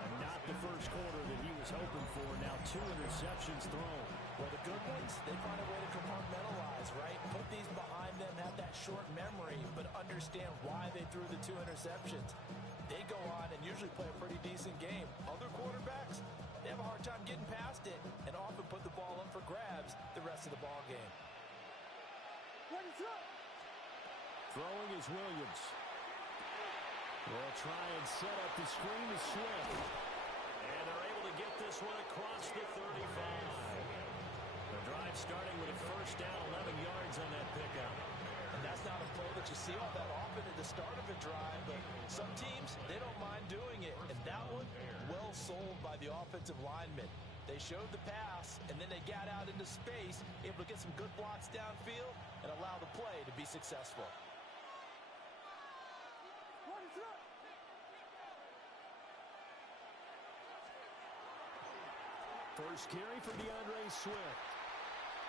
And not the first quarter that he was hoping for. Now 2 interceptions thrown. Well, the good ones, they find a way to compartmentalize, right? Put these behind them, have that short memory, but understand why they threw the 2 interceptions. They go on and usually play a pretty decent game. Other quarterbacks, they have a hard time getting past it and often put the ball up for grabs the rest of the ball game. Throwing is Williams. They'll try and set up the screen to Swift. And they're able to get this one across the 35. The drive starting with a first down, 11 yards on that pickup. And that's not a play that you see all that often at the start of a drive, but some teams, they don't mind doing it. And that one, well sold by the offensive lineman. They showed the pass, and then they got out into space, able to get some good blocks downfield and allow the play to be successful. First carry for DeAndre Swift.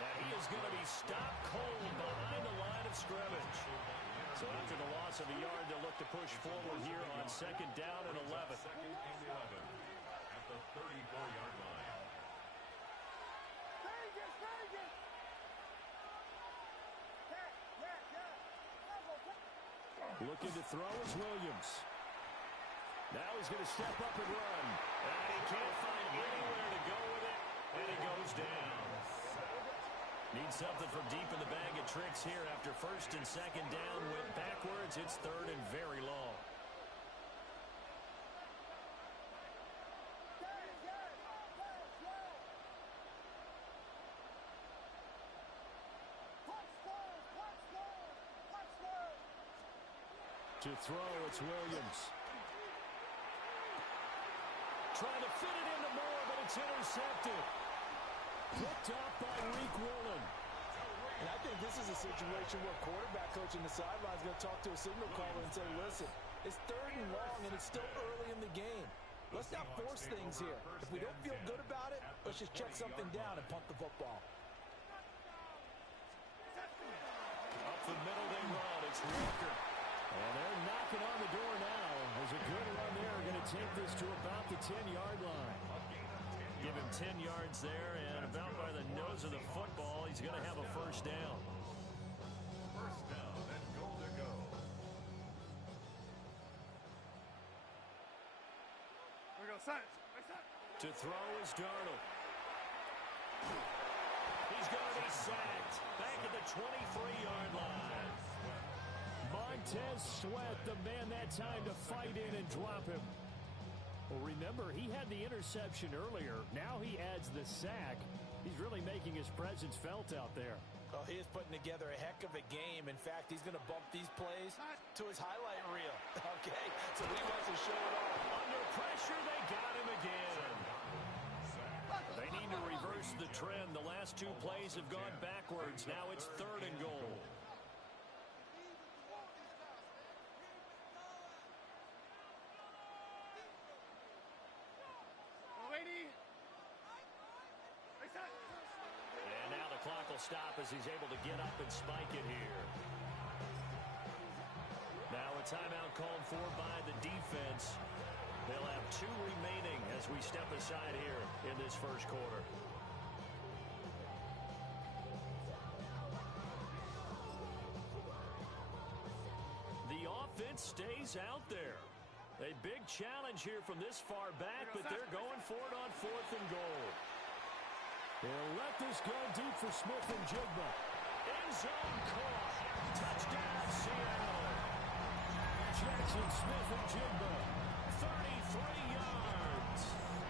And he is going to be stopped cold behind the line of scrimmage. So after the loss of a yard, they'll look to push forward here on second down and 11. Second and 11 at the 34-yard line. Looking to throw is Williams. Now he's going to step up and run. And he can't find anywhere to go with it. And he goes down. Needs something from deep in the bag of tricks here after first and second down. Went backwards. It's third and very long. To throw, it's Williams. Trying to fit it into Moore, but it's intercepted. Picked up by Reek Woolen. And I think this is a situation where quarterback coach in the sideline is going to talk to a signal caller and say, listen, it's third and long, and it's still early in the game. Let's not force things here. If we don't feel good about it, let's just check something down and punt the football. Up the middle they run. It's Walker. And they're knocking on the door now. As a good run there, going to take this to about the 10-yard line. Give him 10 yards there, and about by the nose of the football, he's going to have a first down. First down and goal to go. Here we go, side. To throw is Darnold. He's going to be sacked back at the 23-yard line. Montez Sweat, the man that time to fight in and drop him. Well, remember, he had the interception earlier. Now he adds the sack. He's really making his presence felt out there. Well, he is putting together a heck of a game. In fact, he's going to bump these plays to his highlight reel. Okay, so he wants to show it off. Under pressure, they got him again. They need to reverse the trend. The last two plays have gone backwards. Now it's third and goal. And now the clock will stop as he's able to get up and spike it here. Now a timeout called for by the defense. They'll have two remaining as we step aside here in this first quarter. The offense stays out there. A big challenge here from this far back, but they're going for it on fourth and goal. They'll let this go deep for Smith and Jigba. End zone caught. Touchdown, Seattle. Jackson Smith and Jigba. 33 yards.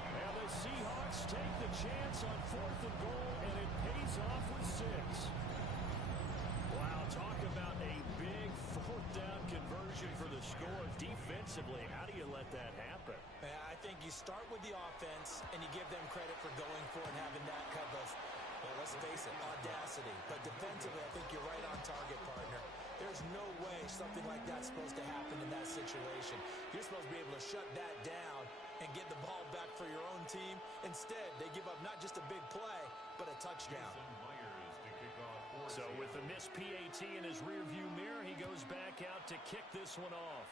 And the Seahawks take the chance on fourth and goal, and it pays off with 6. Wow, talk about a big fourth down conversion for the score. Defensively, how do you let that happen? I think you start with the offense, and you give them credit for going for it and having that kind of, well, let's face it, audacity. But defensively, I think you're right on target, partner. There's no way something like that's supposed to happen in that situation. You're supposed to be able to shut that down and get the ball back for your own team. Instead, they give up not just a big play, but a touchdown. So with a missed PAT in his rearview mirror, he goes back out to kick this one off.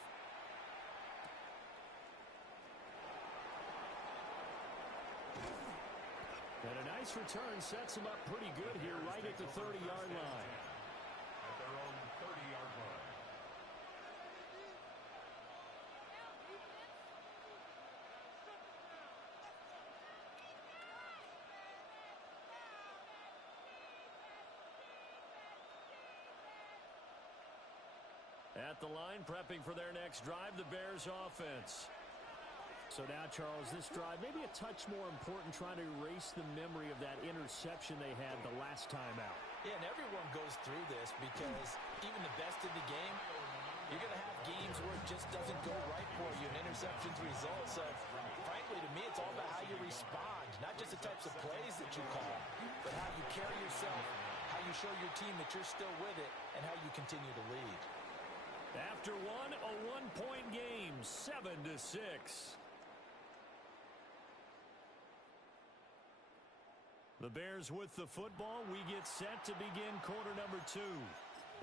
And a nice return sets him up pretty good here right at the 30-yard line. At their own 30-yard line. At the line, prepping for their next drive, the Bears offense. So now, Charles, this drive maybe a touch more important, trying to erase the memory of that interception they had the last time out. Yeah, and everyone goes through this because even the best in the game, you're going to have games where it just doesn't go right for you, and interceptions result. So, frankly, to me, it's all about how you respond, not just the types of plays that you call, but how you carry yourself, how you show your team that you're still with it, and how you continue to lead. After one, a one-point game, 7-6. The Bears with the football. We get set to begin quarter number 2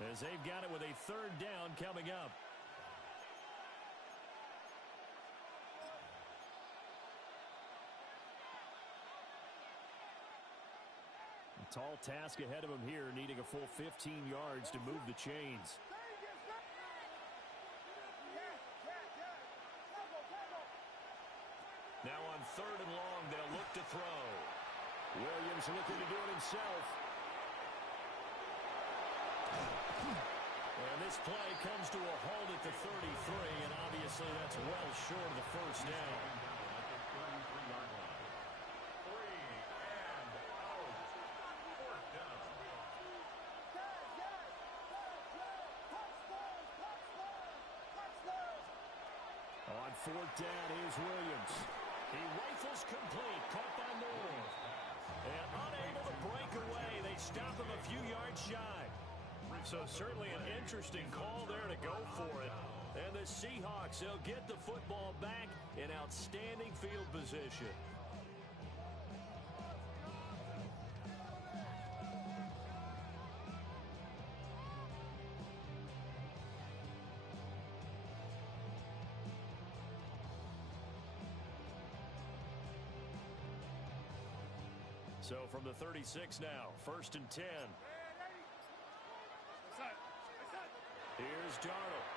as they've got it with a third down coming up. A tall task ahead of him here, needing a full 15 yards to move the chains. Now on third and long, they'll look to throw. Williams looking to do it himself. And this play comes to a halt at the 33, and obviously that's well short of the first down. On fourth down, here's Williams. He rifles complete, caught by Moore. And unable to break away, they stop him a few yards shy. So certainly an interesting call there to go for it. And the Seahawks, they'll get the football back in outstanding field position. So from the 36 now, first and 10. Here's Darnold.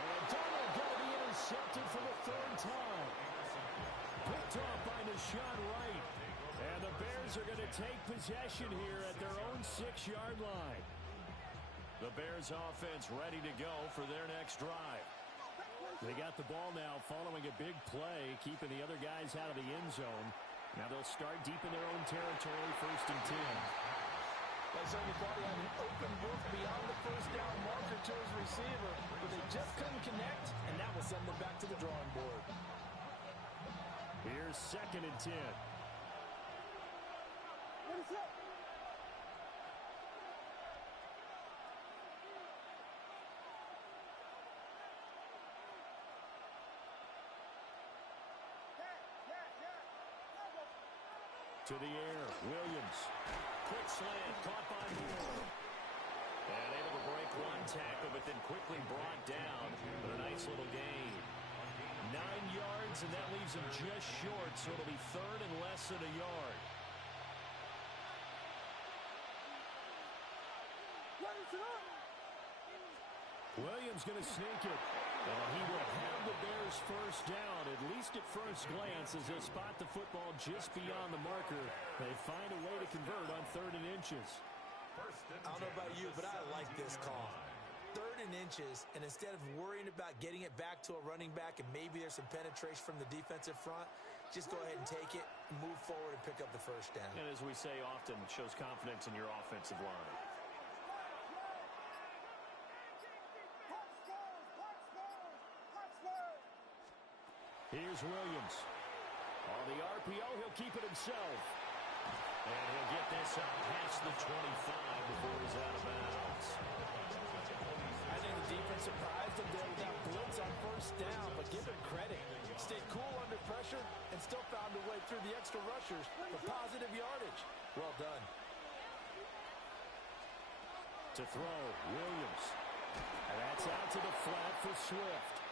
And Darnold going to be intercepted for the third time. Picked off by Nashon Wright. And the Bears are going to take possession here at their own 6-yard line. The Bears offense ready to go for their next drive. They got the ball now following a big play, keeping the other guys out of the end zone. Now they'll start deep in their own territory, first and 10. They certainly thought he had an open book beyond the first down marker to his receiver, but they just couldn't connect, and that will send them back to the drawing board. Here's second and 10. What is up? To the air, Williams. Quick slant, caught by Moore. And able to break one tackle, but then quickly brought down with a nice little gain. 9 yards, and that leaves him just short, so it'll be third and less than a yard. Williams going to sneak it. And he will have the Bears first down, at least at first glance, as they spot the football just beyond the marker. They find a way to convert on third and inches. I don't know about you, but I like this call. Third and inches, and instead of worrying about getting it back to a running back and maybe there's some penetration from the defensive front, just go ahead and take it, move forward, and pick up the first down. And as we say often, it shows confidence in your offensive line. Here's Williams. On the RPO, he'll keep it himself. And he'll get this up past the 25 before he's out of bounds. I think the defense surprised him there with that blitz on first down, but give him credit. Stayed cool under pressure and still found a way through the extra rushers for positive yardage. Well done. To throw, Williams. And that's out to the flat for Swift.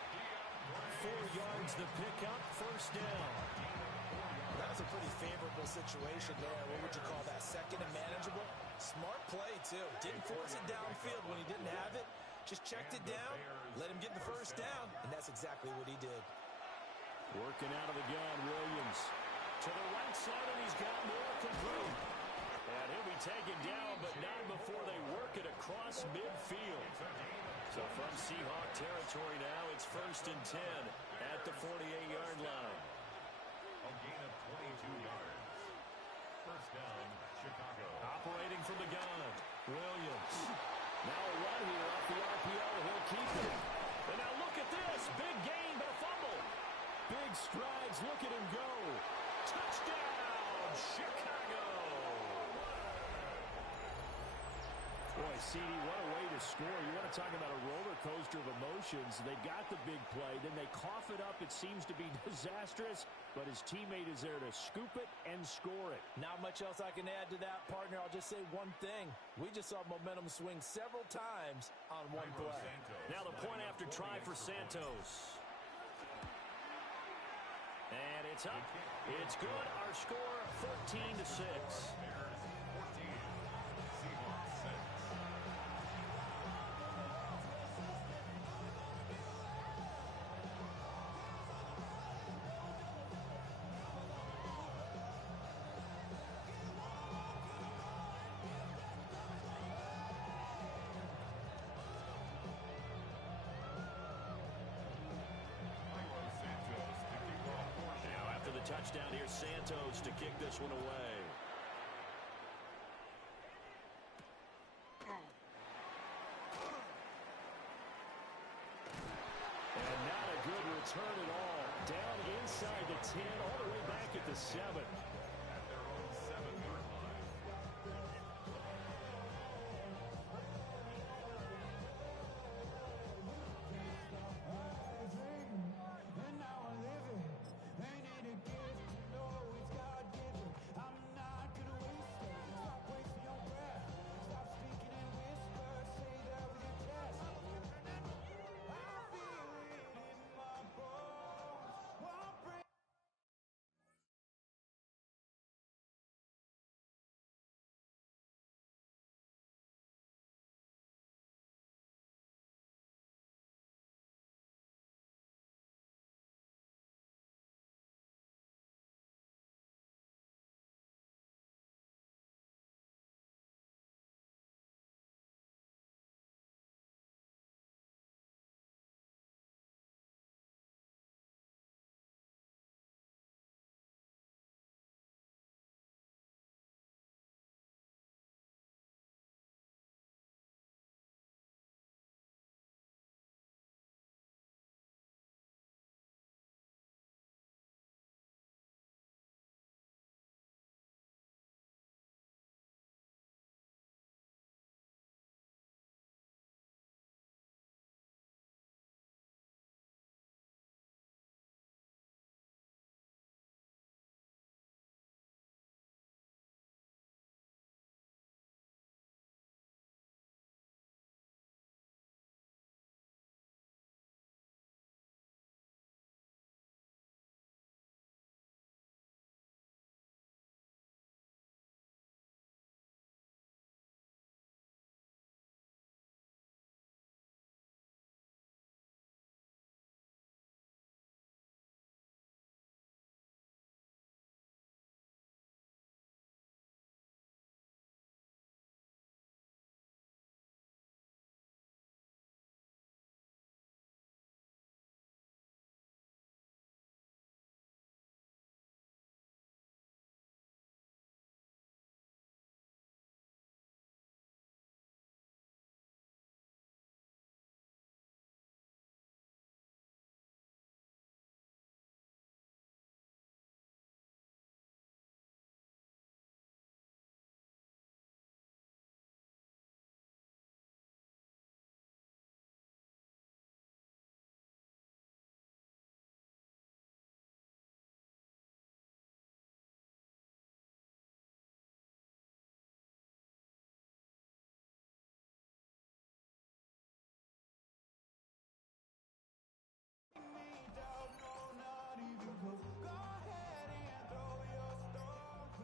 4 yards the pickup, first down. That was a pretty favorable situation there. What would you call that? Second and manageable? Smart play, too. Didn't force it downfield when he didn't have it. Just checked it down, let him get the first down, and that's exactly what he did. Working out of the gun, Williams. To the right side, and he's got more complete. And he'll be taken down, but not before they work it across midfield. So from Seahawk territory now, it's first and 10 at the 48-yard line. A gain of 22 yards. First down, Chicago. Operating from the gun, Williams. Now a run here off the RPO. He'll keep it. And now look at this. Big gain, but a fumble. Big strides. Look at him go. Touchdown, Chicago. Boy, CD, what a way to score. You want to talk about a roller coaster of emotions. They got the big play, then they cough it up. It seems to be disastrous, but his teammate is there to scoop it and score it. Not much else I can add to that, partner. I'll just say one thing. We just saw momentum swing several times on one play. Now the point after try for Santos. And it's up. It's good. Our score, 14-6. Touchdown here, Santos to kick this one away. And not a good return at all. Down inside the 10, all the way back at the 7. At their own 7-yard line.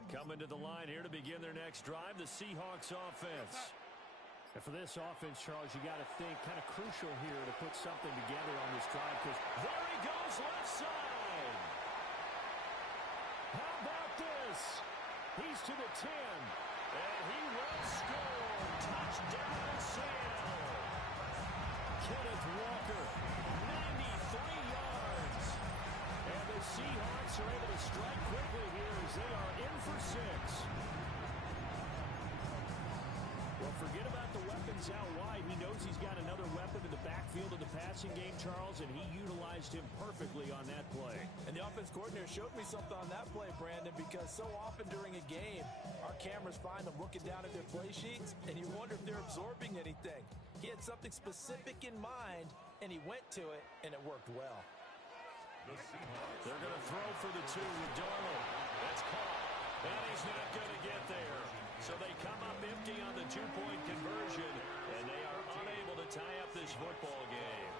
Coming to the line here to begin their next drive, the Seahawks offense. And for this offense, Charles, you got to think kind of crucial here to put something together on this drive because there he goes left side. How about this? He's to the 10, and he will score. Touchdown, Seattle. Kenneth Walker, 93 yards. And the Seahawks are able to strike quickly here as they are in for 6. Well, forget about the weapons out wide. He knows he's got another weapon in the backfield of the passing game, Charles, and he utilized him perfectly on that play. And the offense coordinator showed me something on that play, Brandon, because so often during a game, our cameras find them looking down at their play sheets, and you wonder if they're absorbing anything. He had something specific in mind, and he went to it, and it worked well. They're going to throw for the 2 with Darnold. That's caught, and he's not going to get there. So they come up empty on the 2-point conversion, and they are unable to tie up this football game.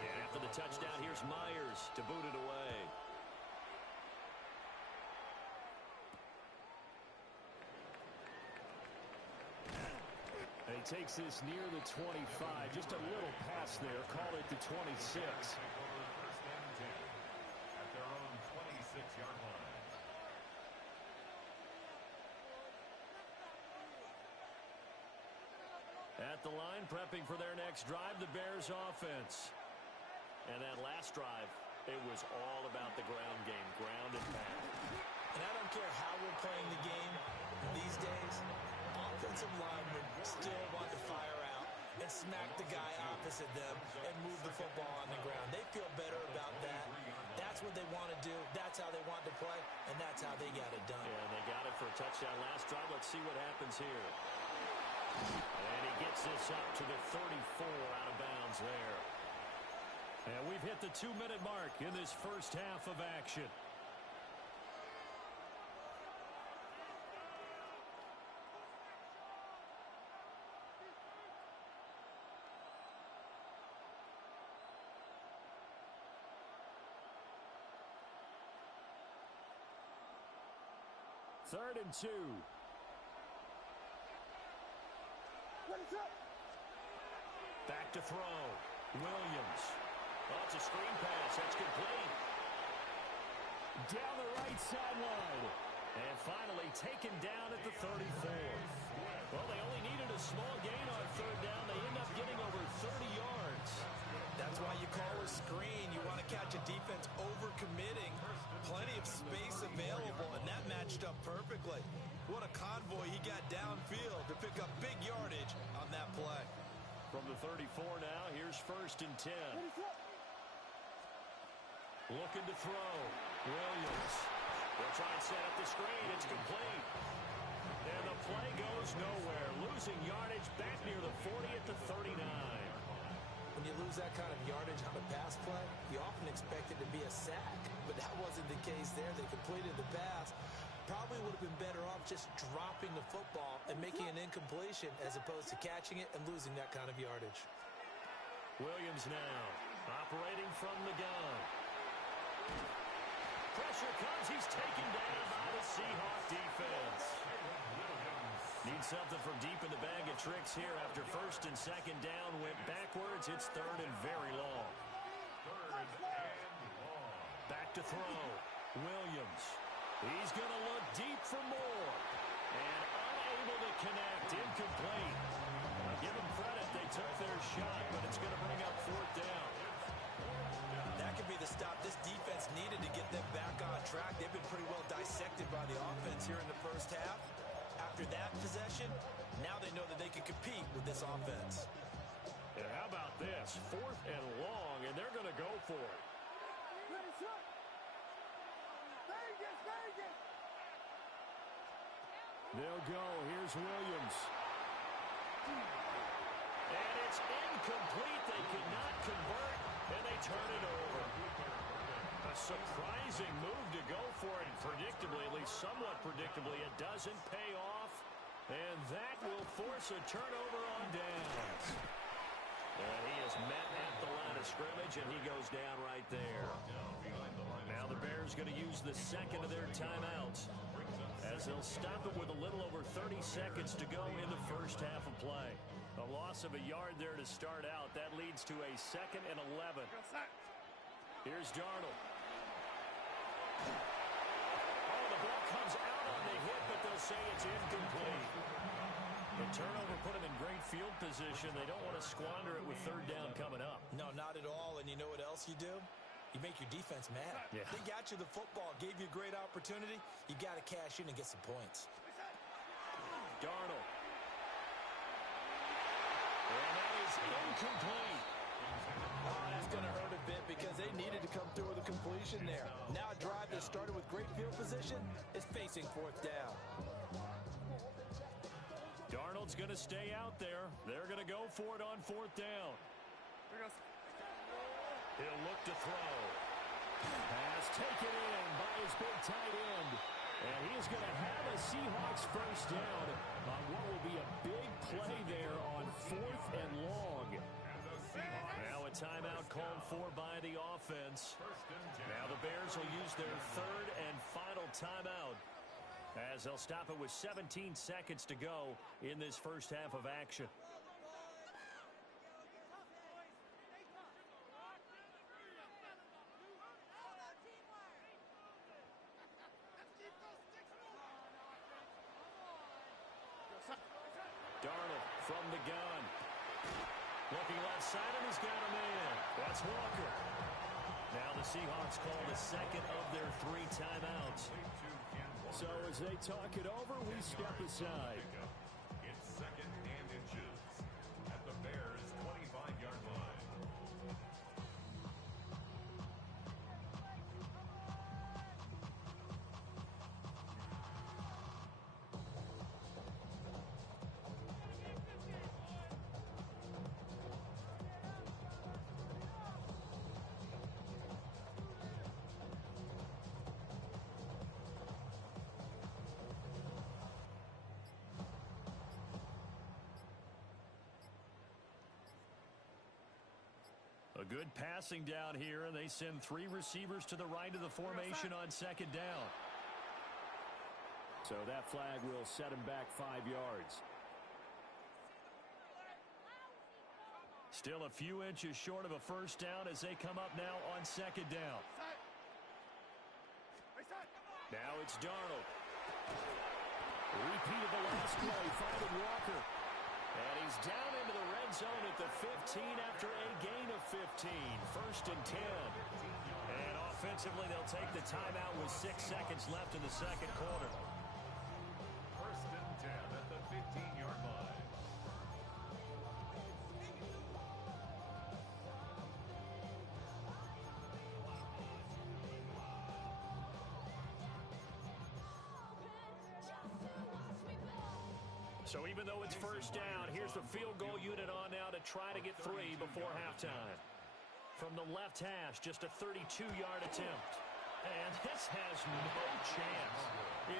And after the touchdown, here's Myers to boot it away. And he takes this near the 25. Just a little pass there. Call it the 26. At their own 26-yard line. At the line, prepping for their next drive, the Bears offense. And that last drive, it was all about the ground game, ground and pound. And I don't care how we're playing the game these days, offensive linemen still want to fire out and smack the guy opposite them and move the football on the ground. They feel better about that. That's what they want to do. That's how they want to play, and that's how they got it done. Yeah, and they got it for a touchdown last drive. Let's see what happens here. And he gets this up to the 34 out of bounds there. And we've hit the 2-minute mark in this first half of action. Third and 2. Back to throw. Williams. Oh, it's a screen pass. That's complete. Down the right sideline. And finally taken down at the 34. Well, they only needed a small gain on third down. They end up getting over 30 yards. That's why you call a screen. You want to catch a defense over-committing. Plenty of space available, and that matched up perfectly. What a convoy he got downfield to pick up big yardage on that play. From the 34 now, here's first and 10. Looking to throw. Williams. They'll try and set up the screen. It's complete. And the play goes nowhere. Losing yardage back near the 40 at the 39. When you lose that kind of yardage on a pass play, you often expect it to be a sack. But that wasn't the case there. They completed the pass. Probably would have been better off just dropping the football and making an incompletion as opposed to catching it and losing that kind of yardage. Williams now operating from the gun. Pressure comes. He's taken down by the Seahawk defense. Needs something from deep in the bag of tricks here after first and second down went backwards. It's third and very long. Third and long. Back to throw. Williams. He's going to look deep for more. And unable to connect. Incomplete. Give them credit. They took their shot, but it's going to bring up fourth down. That could be the stop this defense needed to get them back on track. They've been pretty well dissected by the offense here in the first half. After that possession, now they know that they can compete with this offense. And how about this? Fourth and long, and they're going to go for it. They'll go. Here's Williams. And it's incomplete. They could not convert, and they turn it over. A surprising move to go for it. Predictably, at least somewhat predictably, it doesn't pay off. And that will force a turnover on downs. And he is met at the line of scrimmage, and he goes down right there. Now the Bears going to use the second of their timeouts, as they'll stop it with a little over 30 seconds to go in the first half of play. A loss of a yard there to start out. That leads to a 2nd and 11. Here's Darnold. Oh, the ball comes out on the hit, but they'll say it's incomplete. The turnover put them in great field position. They don't want to squander it with third down coming up. No, not at all. And you know what else you do? You make your defense mad. Yeah. They got you the football, gave you a great opportunity. You got to cash in and get some points. Darnold. And that is incomplete. Oh, that's going to hurt a bit because they needed to come through with a completion there. Now a drive that started with great field position is facing fourth down. Darnold's going to stay out there. They're going to go for it on fourth down. He'll look to throw. Pass taken in by his big tight end. And he's going to have a Seahawks first down on what will be a big play there on fourth and long. Now a timeout called for by the offense. Now the Bears will use their third and final timeout as they'll stop it with 17 seconds to go in this first half of action. Darnold from the gun. Looking left side, and he's got a man. That's Walker. Now the Seahawks call the second of their 3 timeouts. So as they talk it over, we step aside. It's second and inches at the Bears' 25-yard line. A good passing down here, and they send 3 receivers to the right of the formation on second down. So that flag will set him back 5 yards. Still a few inches short of a first down as they come up now on second down. Now it's Darnold. Repeat of the last play, finding Walker. And he's down into the red zone at the 15 after a gain of 15. First and 10. And offensively, they'll take the timeout with 6 seconds left in the second quarter. First and 10 at the 15-yard line. So even though it's first down, here's the field goal unit on now to try to get 3 before halftime. From the left hash, just a 32-yard attempt. And this has no chance.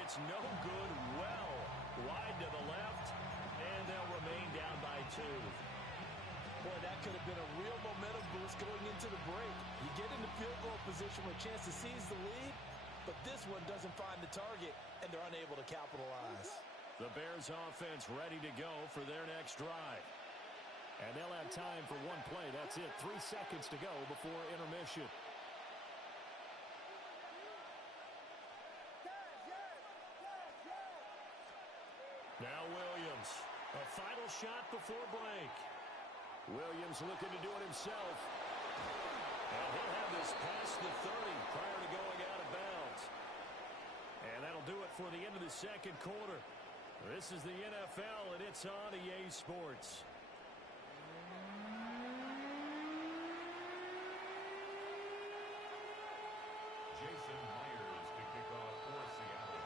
It's no good. Well wide to the left, and they'll remain down by 2. Boy, that could have been a real momentum boost going into the break. You get into field goal position with a chance to seize the lead, but this one doesn't find the target, and they're unable to capitalize. The Bears offense ready to go for their next drive. And they'll have time for 1 play. That's it. 3 seconds to go before intermission. Now Williams. A final shot before break. Williams looking to do it himself. And he'll have this past the 30 prior to going out of bounds. And that'll do it for the end of the second quarter. This is the NFL, and it's on EA Sports. Jason Myers to kick off for Seattle.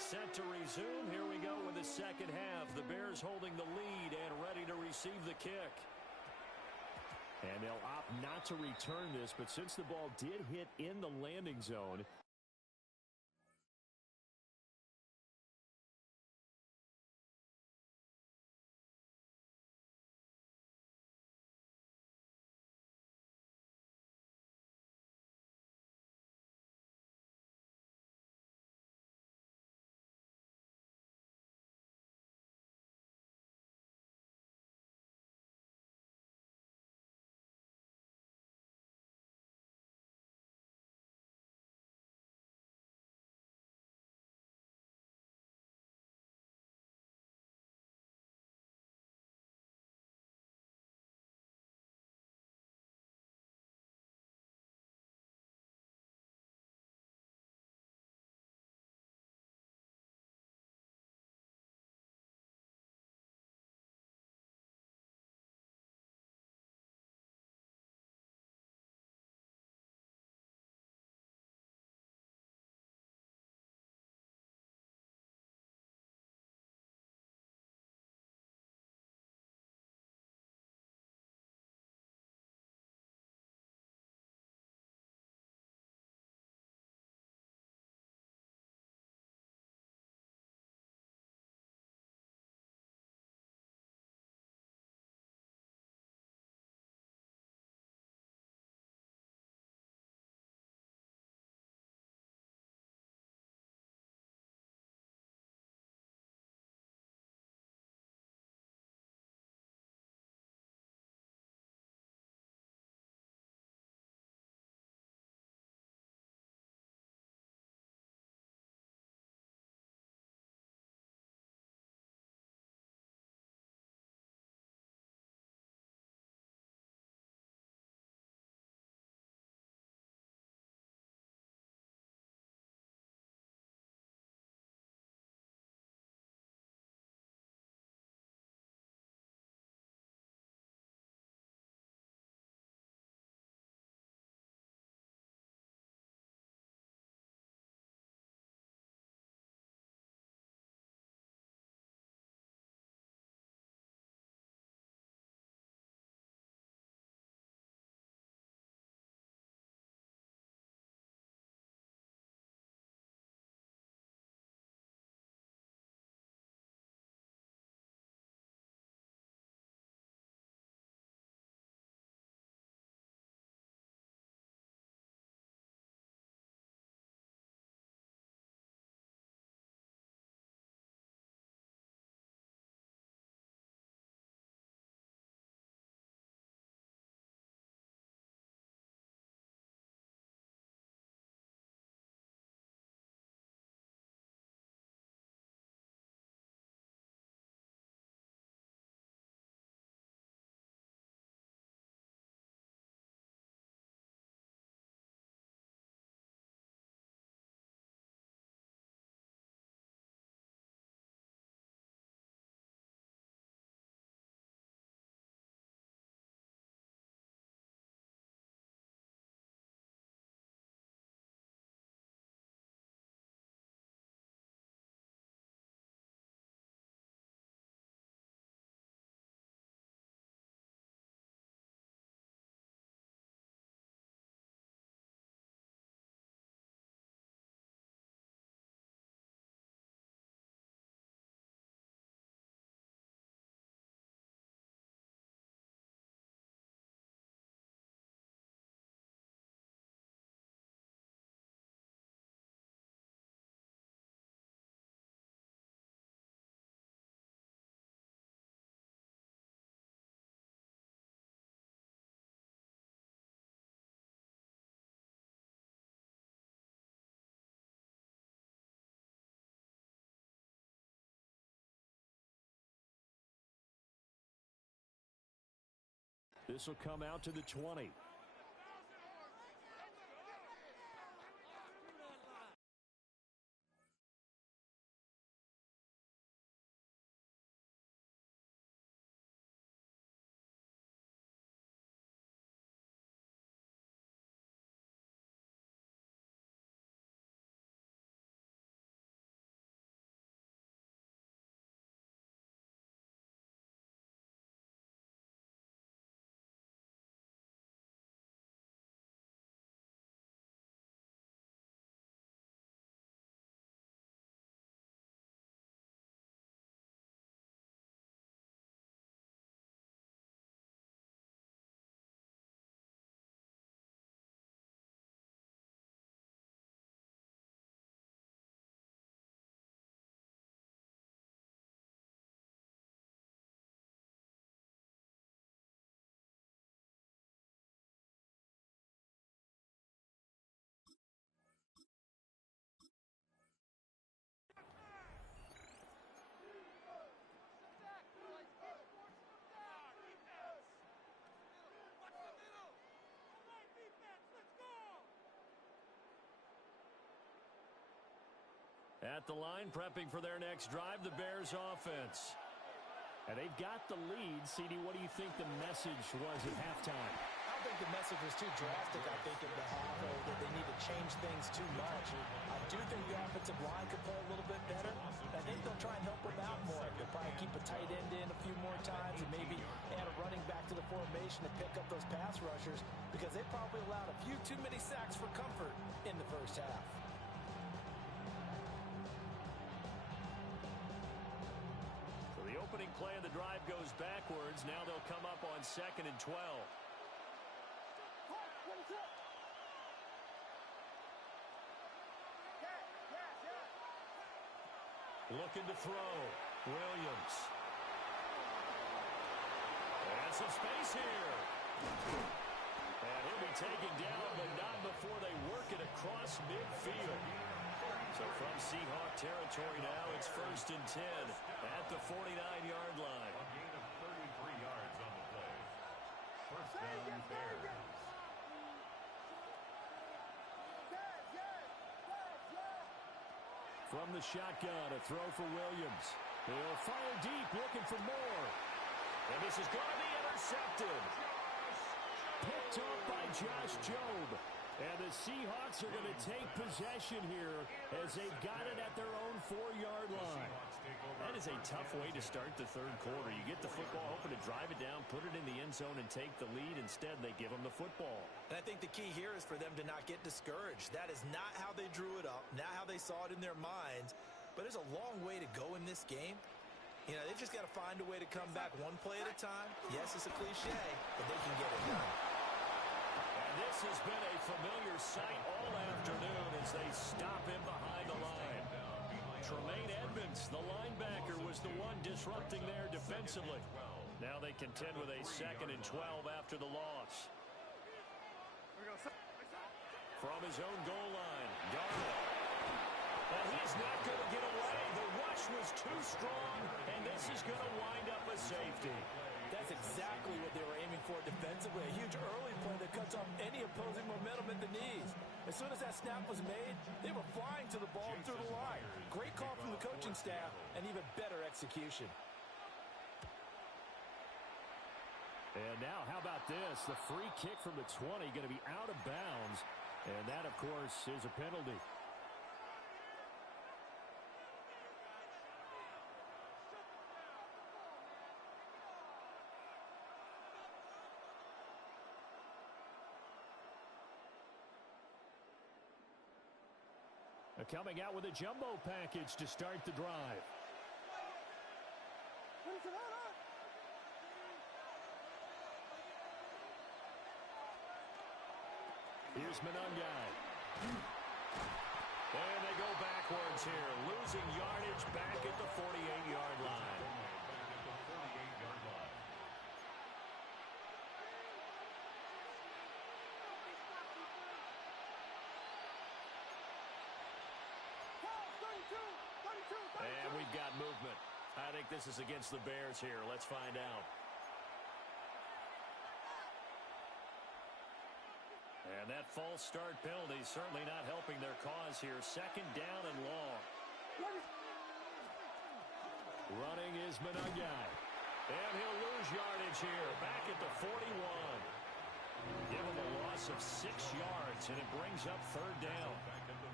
Set to resume. Here we go with the second half. The Bears holding the lead and ready to receive the kick. And they'll opt not to return this, but since the ball did hit in the landing zone, This will come out to the 20. At the line, prepping for their next drive, the Bears offense. And they've got the lead. CD, what do you think the message was at halftime? I don't think the message was too drastic, I think, at the half, or that they need to change things too much. I do think the offensive line could play a little bit better. I think they'll try and help them out more. They'll probably keep a tight end in a few more times and maybe add a running back to the formation to pick up those pass rushers, because they probably allowed a few too many sacks for comfort in the first half. Opening play of the drive goes backwards. Now they'll come up on 2nd and 12. Looking to throw. Williams. And some space here. And he'll be taken down, but not before they work it across midfield. So from Seahawk territory now, it's 1st and 10 at the 49-yard line. A gain of 33 yards on the play. First down, Bears. From the shotgun, a throw for Williams. He'll fire deep, looking for more. And this is going to be intercepted. Picked up by Josh Jobe. And the Seahawks are going to take possession here as they've got it at their own 4-yard line. That is a tough way to start the third quarter. You get the football, hoping to drive it down, put it in the end zone, and take the lead. Instead, they give them the football. And I think the key here is for them to not get discouraged. That is not how they drew it up, not how they saw it in their minds. But there's a long way to go in this game. You know, they've just got to find a way to come back one play at a time. Yes, it's a cliche, but they can get it done. And this has been a familiar sight all afternoon as they stop him behind the line. Tremaine Edmonds, the linebacker, was the one disrupting there defensively. Now they contend with a 2nd and 12 after the loss. From his own goal line, Darnold. And he's not going to get away. The rush was too strong, and this is going to wind up a safety. That's exactly what they were aiming for defensively. A huge early play that cuts off any opposing momentum at the knees. As soon as that snap was made, they were flying to the ball through the line. Great call from the coaching staff, and even better execution. And now, how about this? The free kick from the 20 going to be out of bounds. And that, of course, is a penalty. Coming out with a jumbo package to start the drive. Here's Monangai. And they go backwards here, losing yardage back at the 48-yard line. And we've got movement. I think this is against the Bears here. Let's find out. And that false start penalty certainly not helping their cause here. Second down and long. Running is Monangai. And he'll lose yardage here. Back at the 41. Give him a loss of 6 yards, and it brings up third down.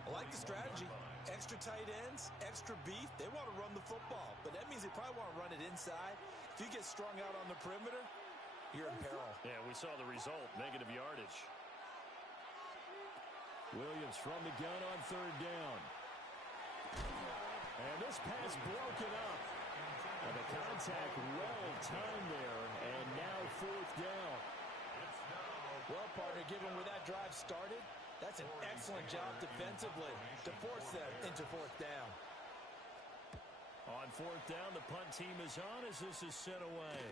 I like the strategy. Extra tight ends, extra beef. They want to run the football, but that means they probably want to run it inside. If you get strung out on the perimeter, you're in peril. Yeah, we saw the result, negative yardage. Williams from the gun on third down. And this pass broken up. And the contact well timed there, and now fourth down. Well, partner, given where that drive started, that's an excellent job defensively to force them into fourth down. On fourth down, the punt team is on as this is sent away.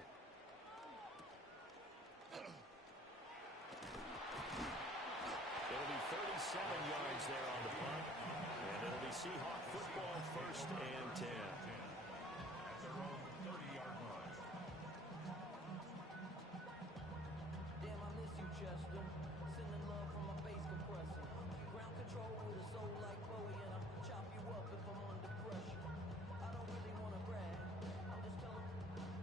It'll be 37 yards there on the punt. And it'll be Seahawk football, first and 10. At their own 30-yard line. Damn, I miss you, Chester. Sending love from my bass compressor. Ground control with a soul like Bowie, and I'll chop you up if I'm under pressure. I don't really want to brag. I'm just telling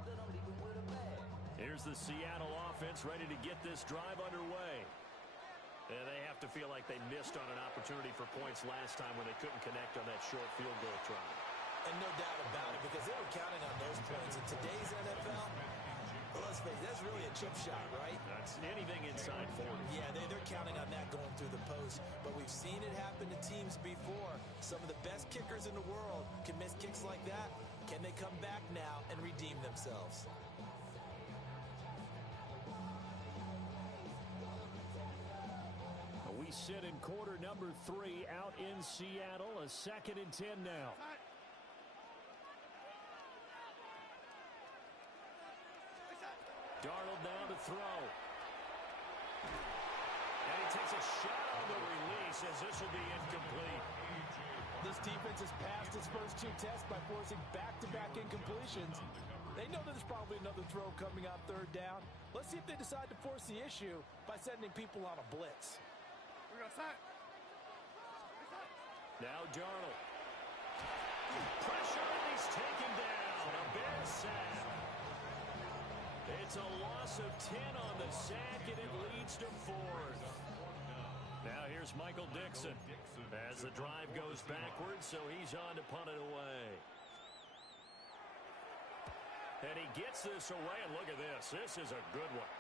that I'm leaving with a bag. Here's the Seattle offense ready to get this drive underway. And they have to feel like they missed on an opportunity for points last time when they couldn't connect on that short field goal try. And no doubt about it, because they were counting on those points. In today's NFL, well, let's face it, that's really a chip shot, right? That's anything inside 40. Yeah, they're counting on that going through the post. But we've seen it happen to teams before. Some of the best kickers in the world can miss kicks like that. Can they come back now and redeem themselves? We sit in quarter number 3 out in Seattle. A 2nd and 10 now. Darnold now to throw. And he takes a shot on the release as this will be incomplete. This defense has passed its first 2 tests by forcing back-to-back incompletions. They know there's probably another throw coming on third down. Let's see if they decide to force the issue by sending people on a blitz. Now Darnold. Pressure, and he's taken down. A Bears sack. It's a loss of 10 on the sack, and it leads to 4th. Now here's Michael Dixon as the drive goes backwards, so he's on to punt it away. And he gets this away, and look at this. This is a good one.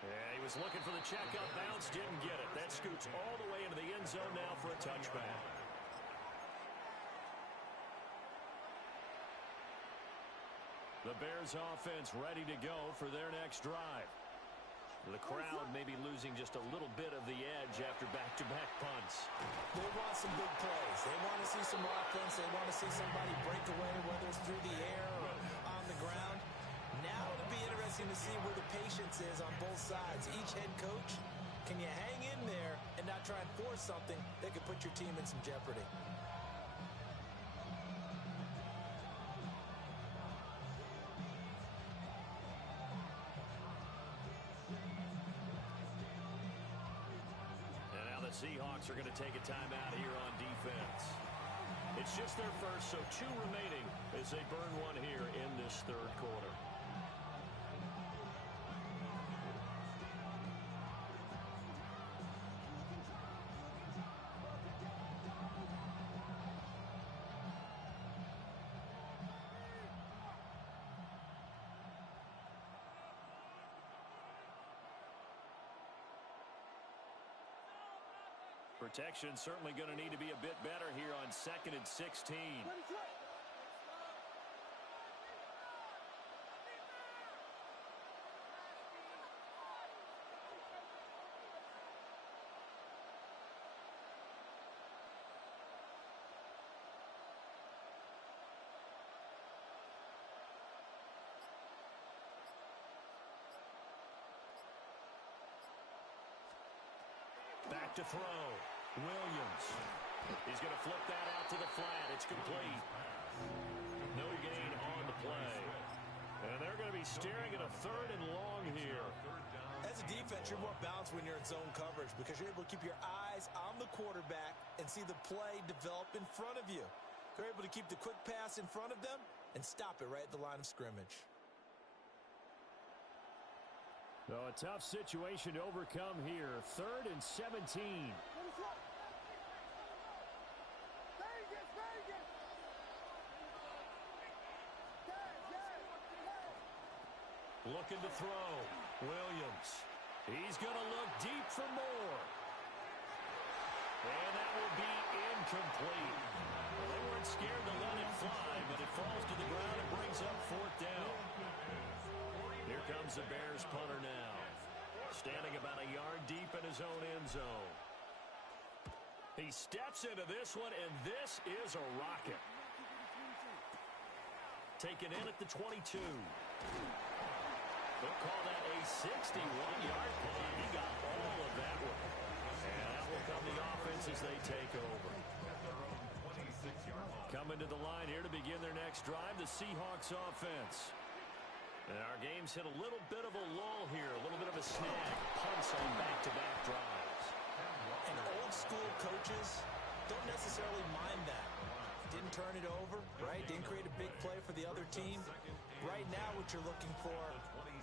Yeah, he was looking for the checkup bounce, didn't get it. That scoots all the way into the end zone now for a touchback. The Bears offense ready to go for their next drive. The crowd maybe losing just a little bit of the edge after back-to-back punts. They want some big plays. They want to see some offense. They want to see somebody break away, whether it's through the air or on the ground. Now it'll be interesting to see where the patience is on both sides. Each head coach, can you hang in there and not try and force something that could put your team in some jeopardy? And now the Seahawks are going to take a timeout here on defense. It's just their first, so 2 remaining as they burn one here in this third quarter. Protection certainly going to need to be a bit better here on 2nd and 16. Back to throw. Williams. He's going to flip that out to the flat. It's complete. No gain on the play. And they're going to be staring at a 3rd and long here. As a defense, you're more balanced when you're in zone coverage because you're able to keep your eyes on the quarterback and see the play develop in front of you. You're able to keep the quick pass in front of them and stop it right at the line of scrimmage. So a tough situation to overcome here. 3rd and 17. Looking to throw. Williams. He's going to look deep for more. And that will be incomplete. Well, they weren't scared to let it fly, but it falls to the ground and brings up 4th down. Here comes the Bears punter now. Standing about a yard deep in his own end zone. He steps into this one, and this is a rocket. Taken in at the 22. They'll call that a 61-yard play. He got all of that one. And that will come the offense as they take over. Coming to the line here to begin their next drive, the Seahawks offense. And our game's hit a little bit of a lull here, a little bit of a snag. Punts on back-to-back drives. And old-school coaches don't necessarily mind that. Didn't turn it over, right? Didn't create a big play for the other team. Right now what you're looking for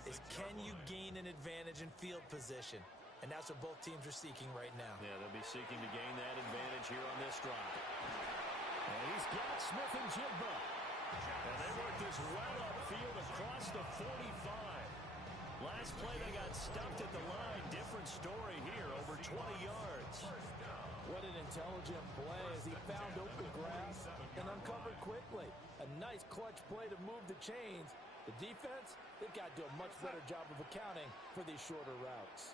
is can you gain an advantage in field position? And that's what both teams are seeking right now. Yeah, they'll be seeking to gain that advantage here on this drive. And he's got Smith and Jigba. And they work this well upfield across the 45. Last play they got stuffed at the line. Different story here, over 20 yards. What an intelligent play as he found open grass and uncovered quickly. A nice clutch play to move the chains. The defense, they've got to do a much better job of accounting for these shorter routes.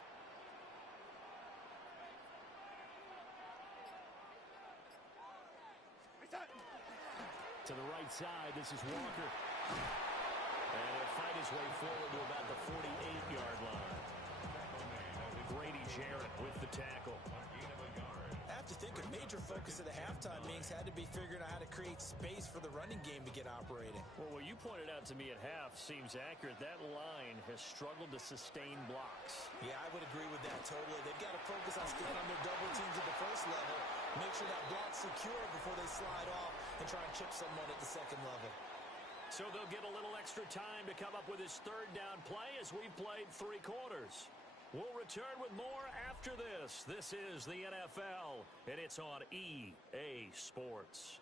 To the right side, this is Walker. And he'll fight his way forward to about the 48-yard line. Grady Jarrett with the tackle. I have to think a major focus of the halftime meetings had to be figuring out how to create space for the running game to get operating. Well, what you pointed out to me at half seems accurate. That line has struggled to sustain blocks. Yeah, I would agree with that totally. They've got to focus on staying on their double teams at the first level, make sure that block's secure before they slide off and try and chip someone at the second level. So they'll get a little extra time to come up with his 3rd down play as we've played 3 quarters. We'll return with more after this. This is the NFL, and it's on EA Sports.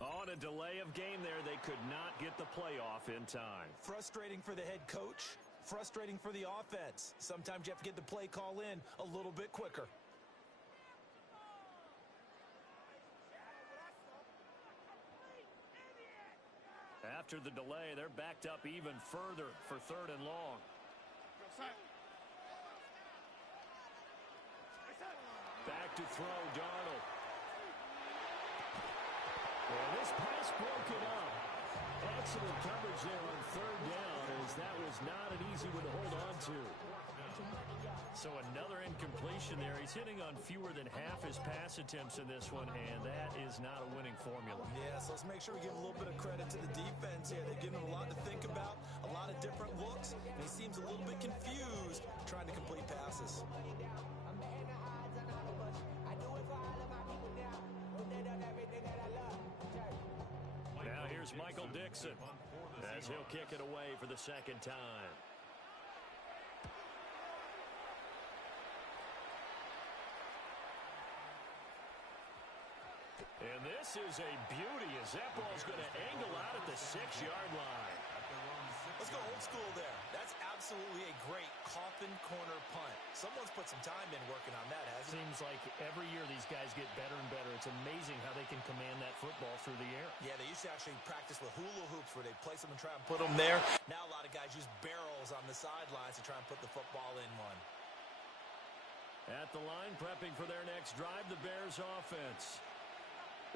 On a delay of game there, they could not get the playoff in time. Frustrating for the head coach, frustrating for the offense. Sometimes you have to get the play call in a little bit quicker. After the delay, they're backed up even further for 3rd and long. Back to throw, Darnold. Well, this pass broke it up. Excellent coverage there on 3rd down, as that was not an easy one to hold on to. So another incompletion there. He's hitting on fewer than half his pass attempts in this one, and that is not a winning formula. Yeah, so let's make sure we give a little bit of credit to the defense here. They're giving him a lot to think about, a lot of different looks, and he seems a little bit confused trying to complete passes. Now here's Michael Dixon as he'll kick it away for the 2nd time. And this is a beauty as that ball's going to angle out at the 6-yard line. Let's go old school there. That's absolutely a great coffin corner punt. Someone's put some time in working on that, hasn't it? Seems like every year these guys get better and better. It's amazing how they can command that football through the air. Yeah, they used to actually practice with hula hoops where they place them and try and put them there. Now a lot of guys use barrels on the sidelines to try and put the football in one. At the line, prepping for their next drive, the Bears offense.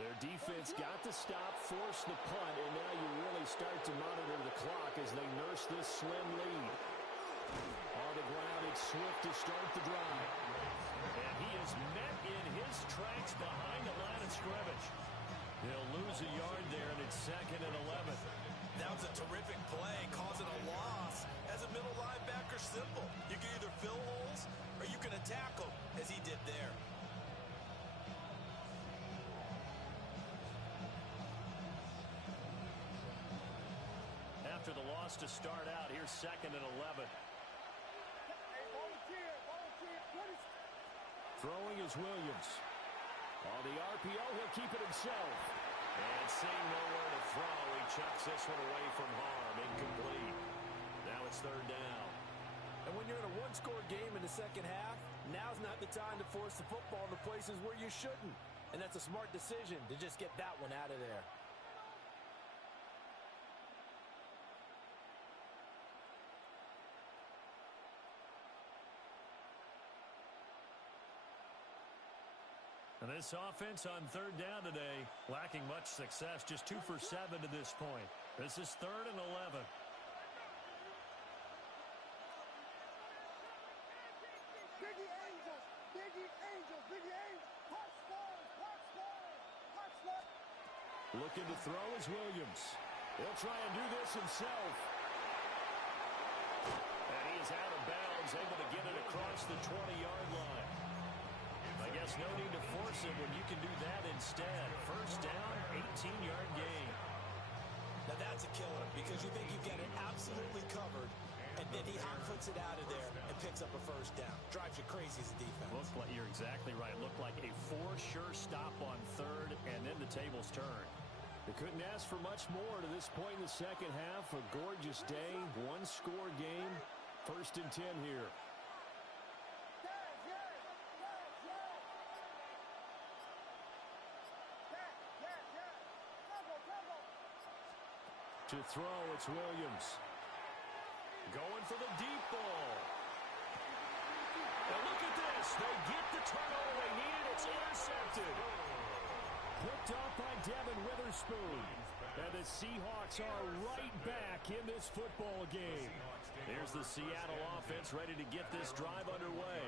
Their defense got to stop, force the punt, and now you really start to monitor the clock as they nurse this slim lead. On the ground, it's Swift to start the drive. And he is met in his tracks behind the line of scrimmage. He'll lose a yard there, and it's 2nd and 11. That was a terrific play, causing a loss. As a middle linebacker, simple. You can either fill holes or you can attack them, as he did there. After the loss to start out, here's 2nd and 11. Throwing is Williams. On the RPO, he'll keep it himself. And seeing nowhere to throw, he chucks this one away from harm. Incomplete. Now it's 3rd down. And when you're in a one-score game in the second half, now's not the time to force the football in the places where you shouldn't. And that's a smart decision to just get that one out of there. And this offense on 3rd down today, lacking much success, just 2 for 7 to this point. This is 3rd and 11. Biggie Angels, Biggie Angels, Biggie Angels, hot stars, hot stars, hot stars. Looking to throw is Williams. He'll try and do this himself. And he is out of bounds, able to get it across the 20-yard line. I guess no need to force it when you can do that instead. 1st down, 18-yard gain. Now that's a killer because you think you've got it absolutely covered, and then he hot-foots it out of there and picks up a 1st down. Drives you crazy as a defense. Looked like, you're exactly right. Looked like a for-sure stop on 3rd, and then the tables turned. They couldn't ask for much more to this point in the second half. A gorgeous day, one-score game. 1st and 10 here. To throw, it's Williams. Going for the deep ball. And look at this. They get the turnover they needed. It's intercepted. Picked off by Devin Witherspoon. And the Seahawks are right back in this football game. Here's the Seattle offense ready to get this drive underway.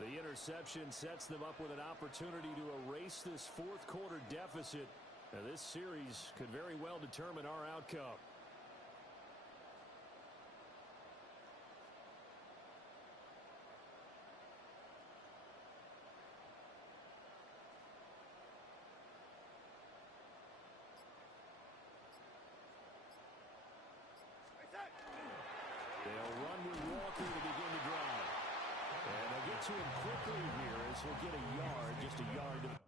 The interception sets them up with an opportunity to erase this 4th quarter deficit. Now, this series could very well determine our outcome. They'll run with Walker to begin the drive. And they'll get to him quickly here as he'll get a yard, just a yard to the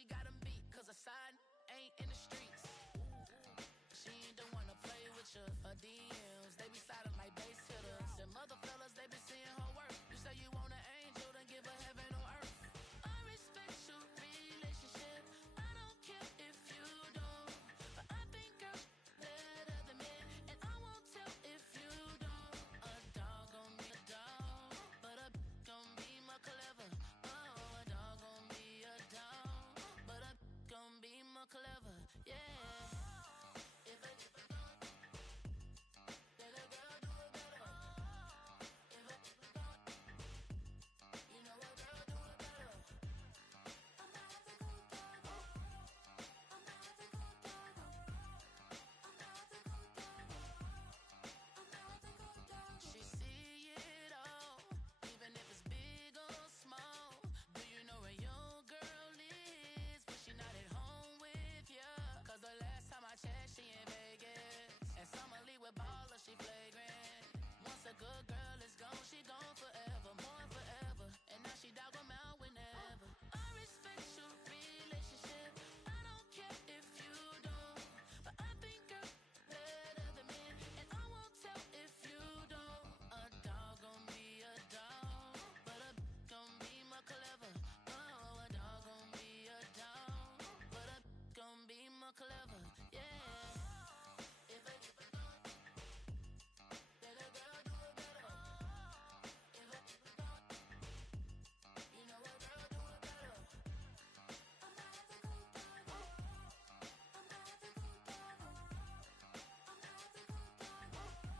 she got him beat, cause a side ain't in the streets. She ain't the one to play with you. Her DMs, they be sliding like base hitters. Them other fellas, they be seeing her work. You say you want an angel, then give her heaven on earth. I respect your relationship. I don't care if you don't. But I think girls better than men. And I won't tell if you don't. A dog gon' be a dog, but a gon' be more clever. Oh, a dog gon' be a dog, but a gon' be more clever. Yeah. She see it all, even if it's big or small. Do you know where your girl is when she not at home with ya? Cause the last time I checked, she in Vegas. And Summer Lee with baller, she flagrant. Once a good girl is gone, she gone forever, more forever. And now she dog 'em out whenever. I respect your relationship. I don't care if you don't. But I think girls better than men. And I won't tell if you don't. A dog gon' be a dog, but a gon' be more clever. Oh, a dog gon' be a dog, but a gon' be more clever. Yeah. If a dog, let a girl do it better. If a dog, you know a girl do it better. I'm not the good dog. I'm not the good dog. I'm not the good dog. I'm not the good dog.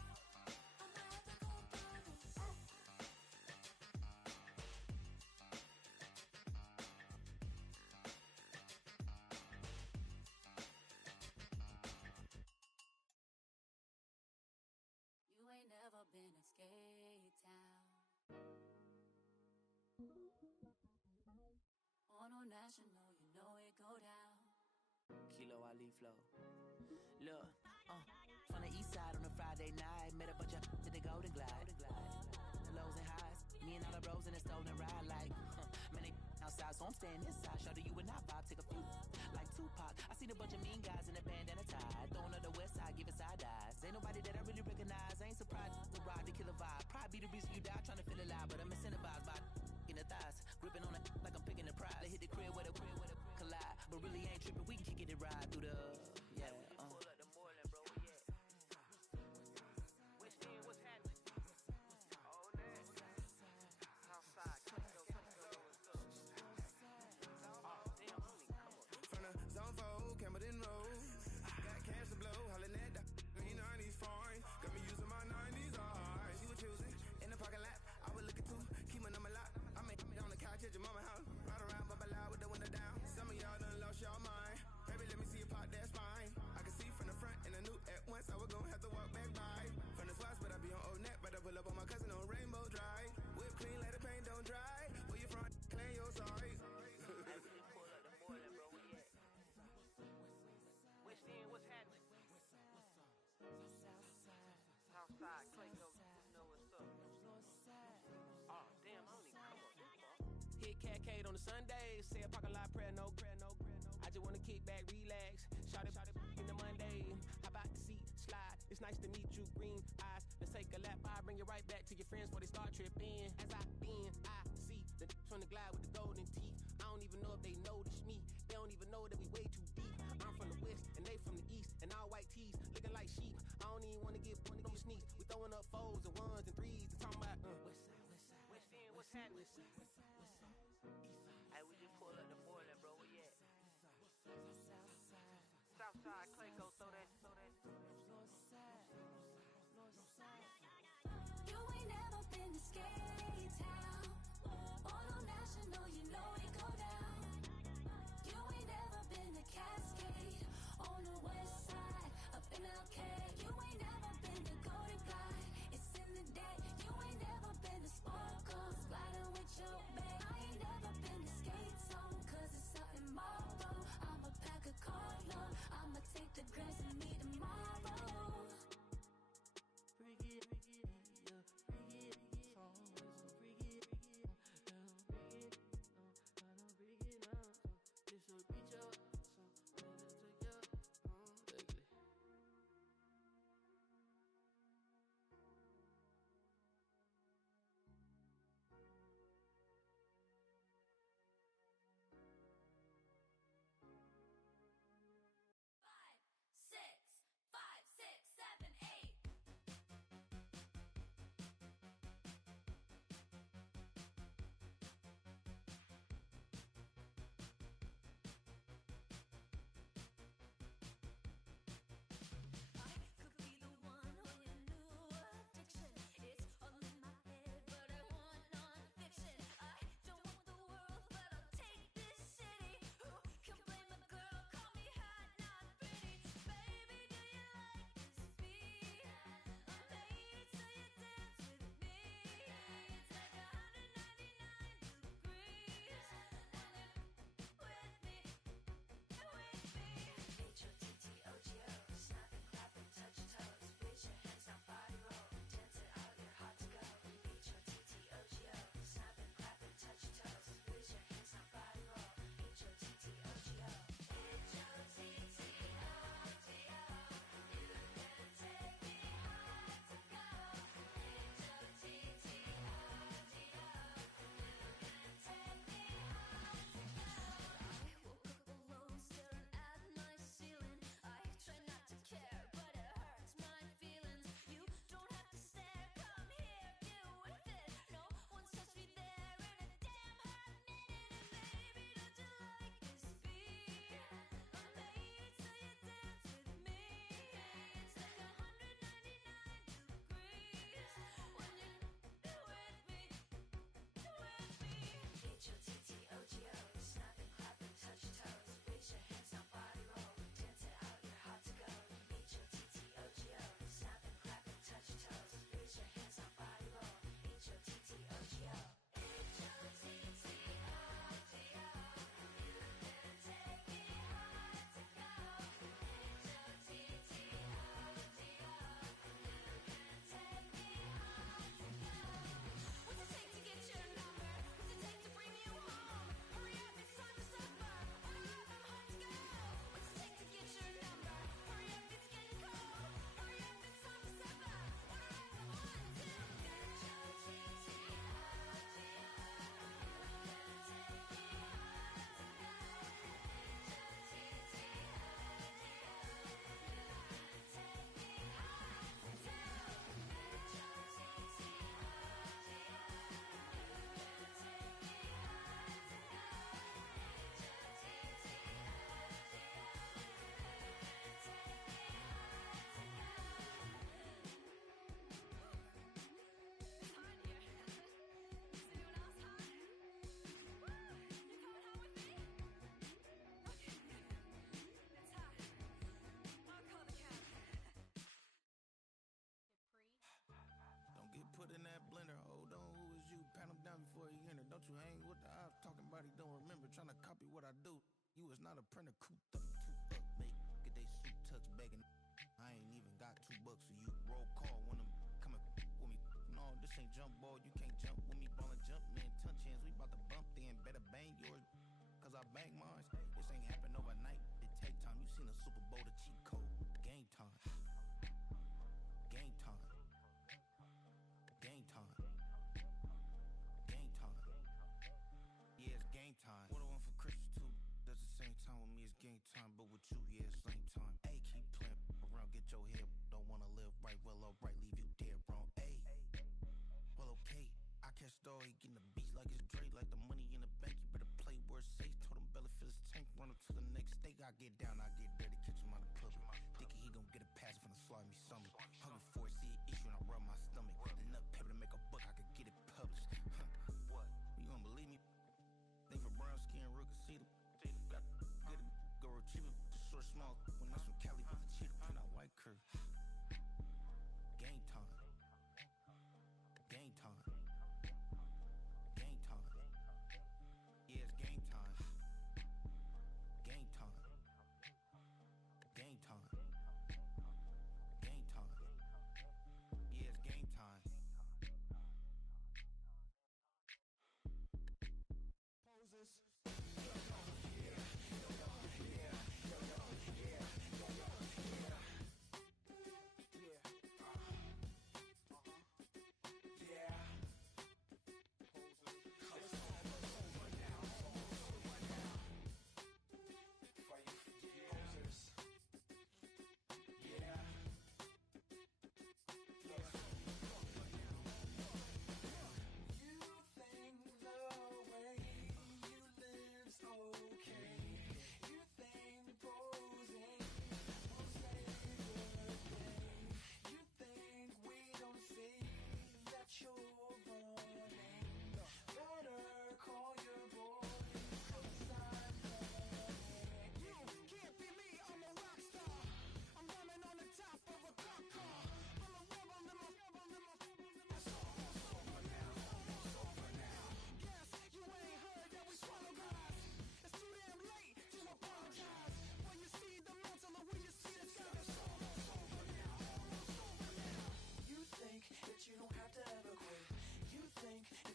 You ain't never been in Skate Town. On no national, you know it go down. Kilo Ali flow. Look, from the east side on a Friday night, met a bunch of at the Golden Glide. The lows and highs, me and all the bros in the stolen ride like, man, they outside, so I'm staying inside. Show you and I vibe, take a few like Tupac. I seen a bunch of mean guys in a bandana tie, throwing up the west side, giving side eyes. Ain't nobody that I really recognize. I ain't surprised to ride the killer vibe. Probably be the reason you die, trying to feel alive, but I'm incentivized by in the thighs, gripping on it like I'm picking the prize. They hit the crib where the collide, but really ain't tripping. We can kick it and ride through the yeah. Pull up the Moreland, bro. Where you at? West End, what's happening? All that. Southside, Clayco, oh damn, homie, come on. From the zone 4, Campbellton Road. Got cash to blow, hollering at the green 90s foreign. Got me using my 90s, alright. She was choosing in the parking lot. I was looking too, keep my number locked. I make it on the couch at your mama house. Ride around, bubble loud with the window down. Some of y'all done lost y'all mind. Baby, let me see you pop that spine. I can see from the front and I knew at once I was gonna have to walk back by. From the spots, but I be on Old Neck. But I pull up on my cousin on Rainbow Drive. Whip clean, let the paint don't dry. Where you from? Claim your sorry. I really pull up the Moreland, bro. Where you at? West End, what's happening? Southside, Clayco, you know what's up. Oh damn, homie, come on. Hit Catcade on the Sundays, say a parking lot prayer, no. I just wanna kick back, relax, shout it in the Monday. How about the seat slide? It's nice to meet you, green eyes. Let's take a lap, I bring you right back to your friends before they start tripping. As I bend, I see the from the glide with the golden teeth. I don't even know if they notice me. They don't even know that we way too deep. I'm from the west and they from the east, and all white tees looking like sheep. I don't even wanna get one of these sneaks. We throwing up fours and ones and threes and talking about West End, what's happening? Hey, we just pull up the Moreland, bro. Where you at? Southside, Clayco, throw that. You ain't never been to Skate Town. On no national, you know it go down. You ain't never been to Cascade. On the west side, up in LK. You ain't never been to Golden Glide. It's in the day. You ain't never been to Sparkles, sliding with your babe. I ain't never been to Skate Zone, cause it's out in Marlboro. I'ma pack a carload. I'ma take the grass and me tomorrow. Bring it, yeah, bring it, songs, bring it, bring it, bring it, this will be pat him down before he enter. Don't you hang with the ops talking about he don't remember. Trying to copy what I do. You was not a printer, cooped up, too up, make get they suit tucks begging. I ain't even got $2 for you. Roll call when I'm coming with me. No, this ain't jump ball. You can't jump with me. Ballin' jump, man. Touch hands. We bout to bump then. Better bang yours. Cause I bang mine. This ain't happen overnight. It take time. You seen a Super Bowl, the cheat code. Game time. Game time. Game time. Game time. Yeah, it's game time. What I want for Christmas too. That's the same time with me, it's game time. But with you, yeah, it's same time. Hey, keep playing around, get your head. Don't wanna live right, well, alright, leave you dead wrong. Hey, well, okay. I catch the dog, he getting the beats like it's Dre, like the money in the bank. You better play where it's safe. Told him belly fill his tank, run him to the next state. I get down, I get dirty, catch him out of public. Thinking he gon' get a pass from the slide me something. Hungry for it, see an issue and I rub my stomach. Enough paper to make a book, I could get it published. What? You don't believe me? Think for brown skin, real can see them. Got get it, go retrieve it. The short, small, when that's from Cali, but the cheetah print out white curve. Game time. Game time. Game time. Yeah, it's game time. Game time. Game time. Game time. Yeah, it's game time. Poses.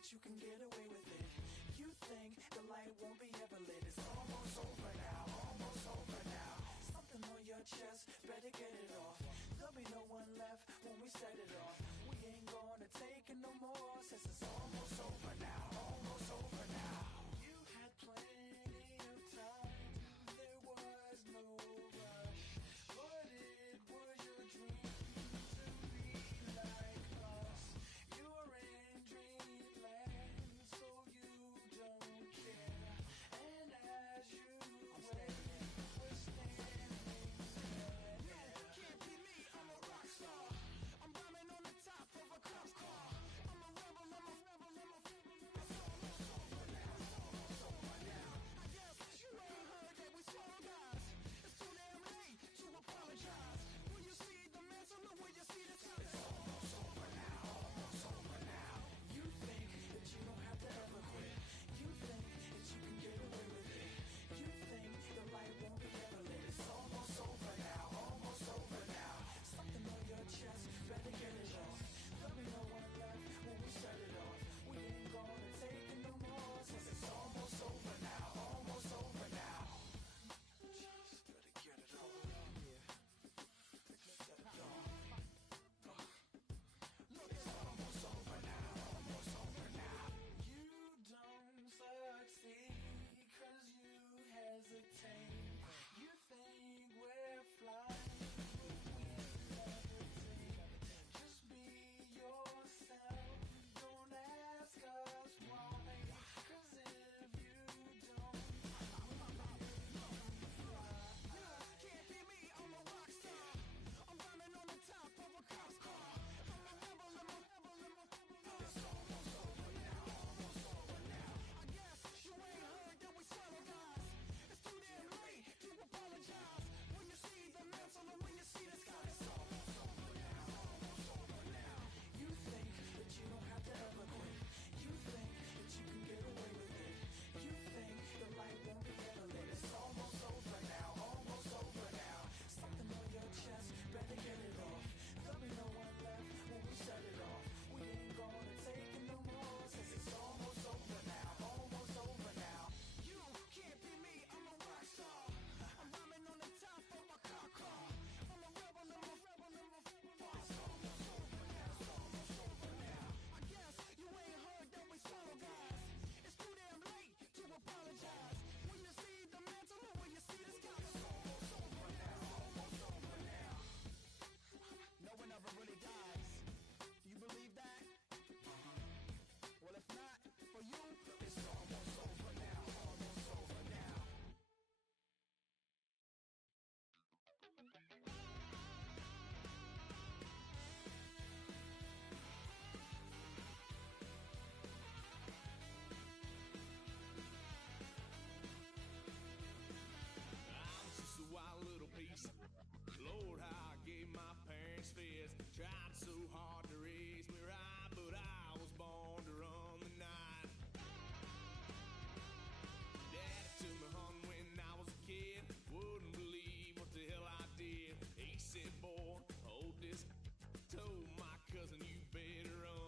You can get away with it. You think the light won't be ever lit. It's almost over now, almost over now. Something on your chest, better get it off. There'll be no one left when we set it off.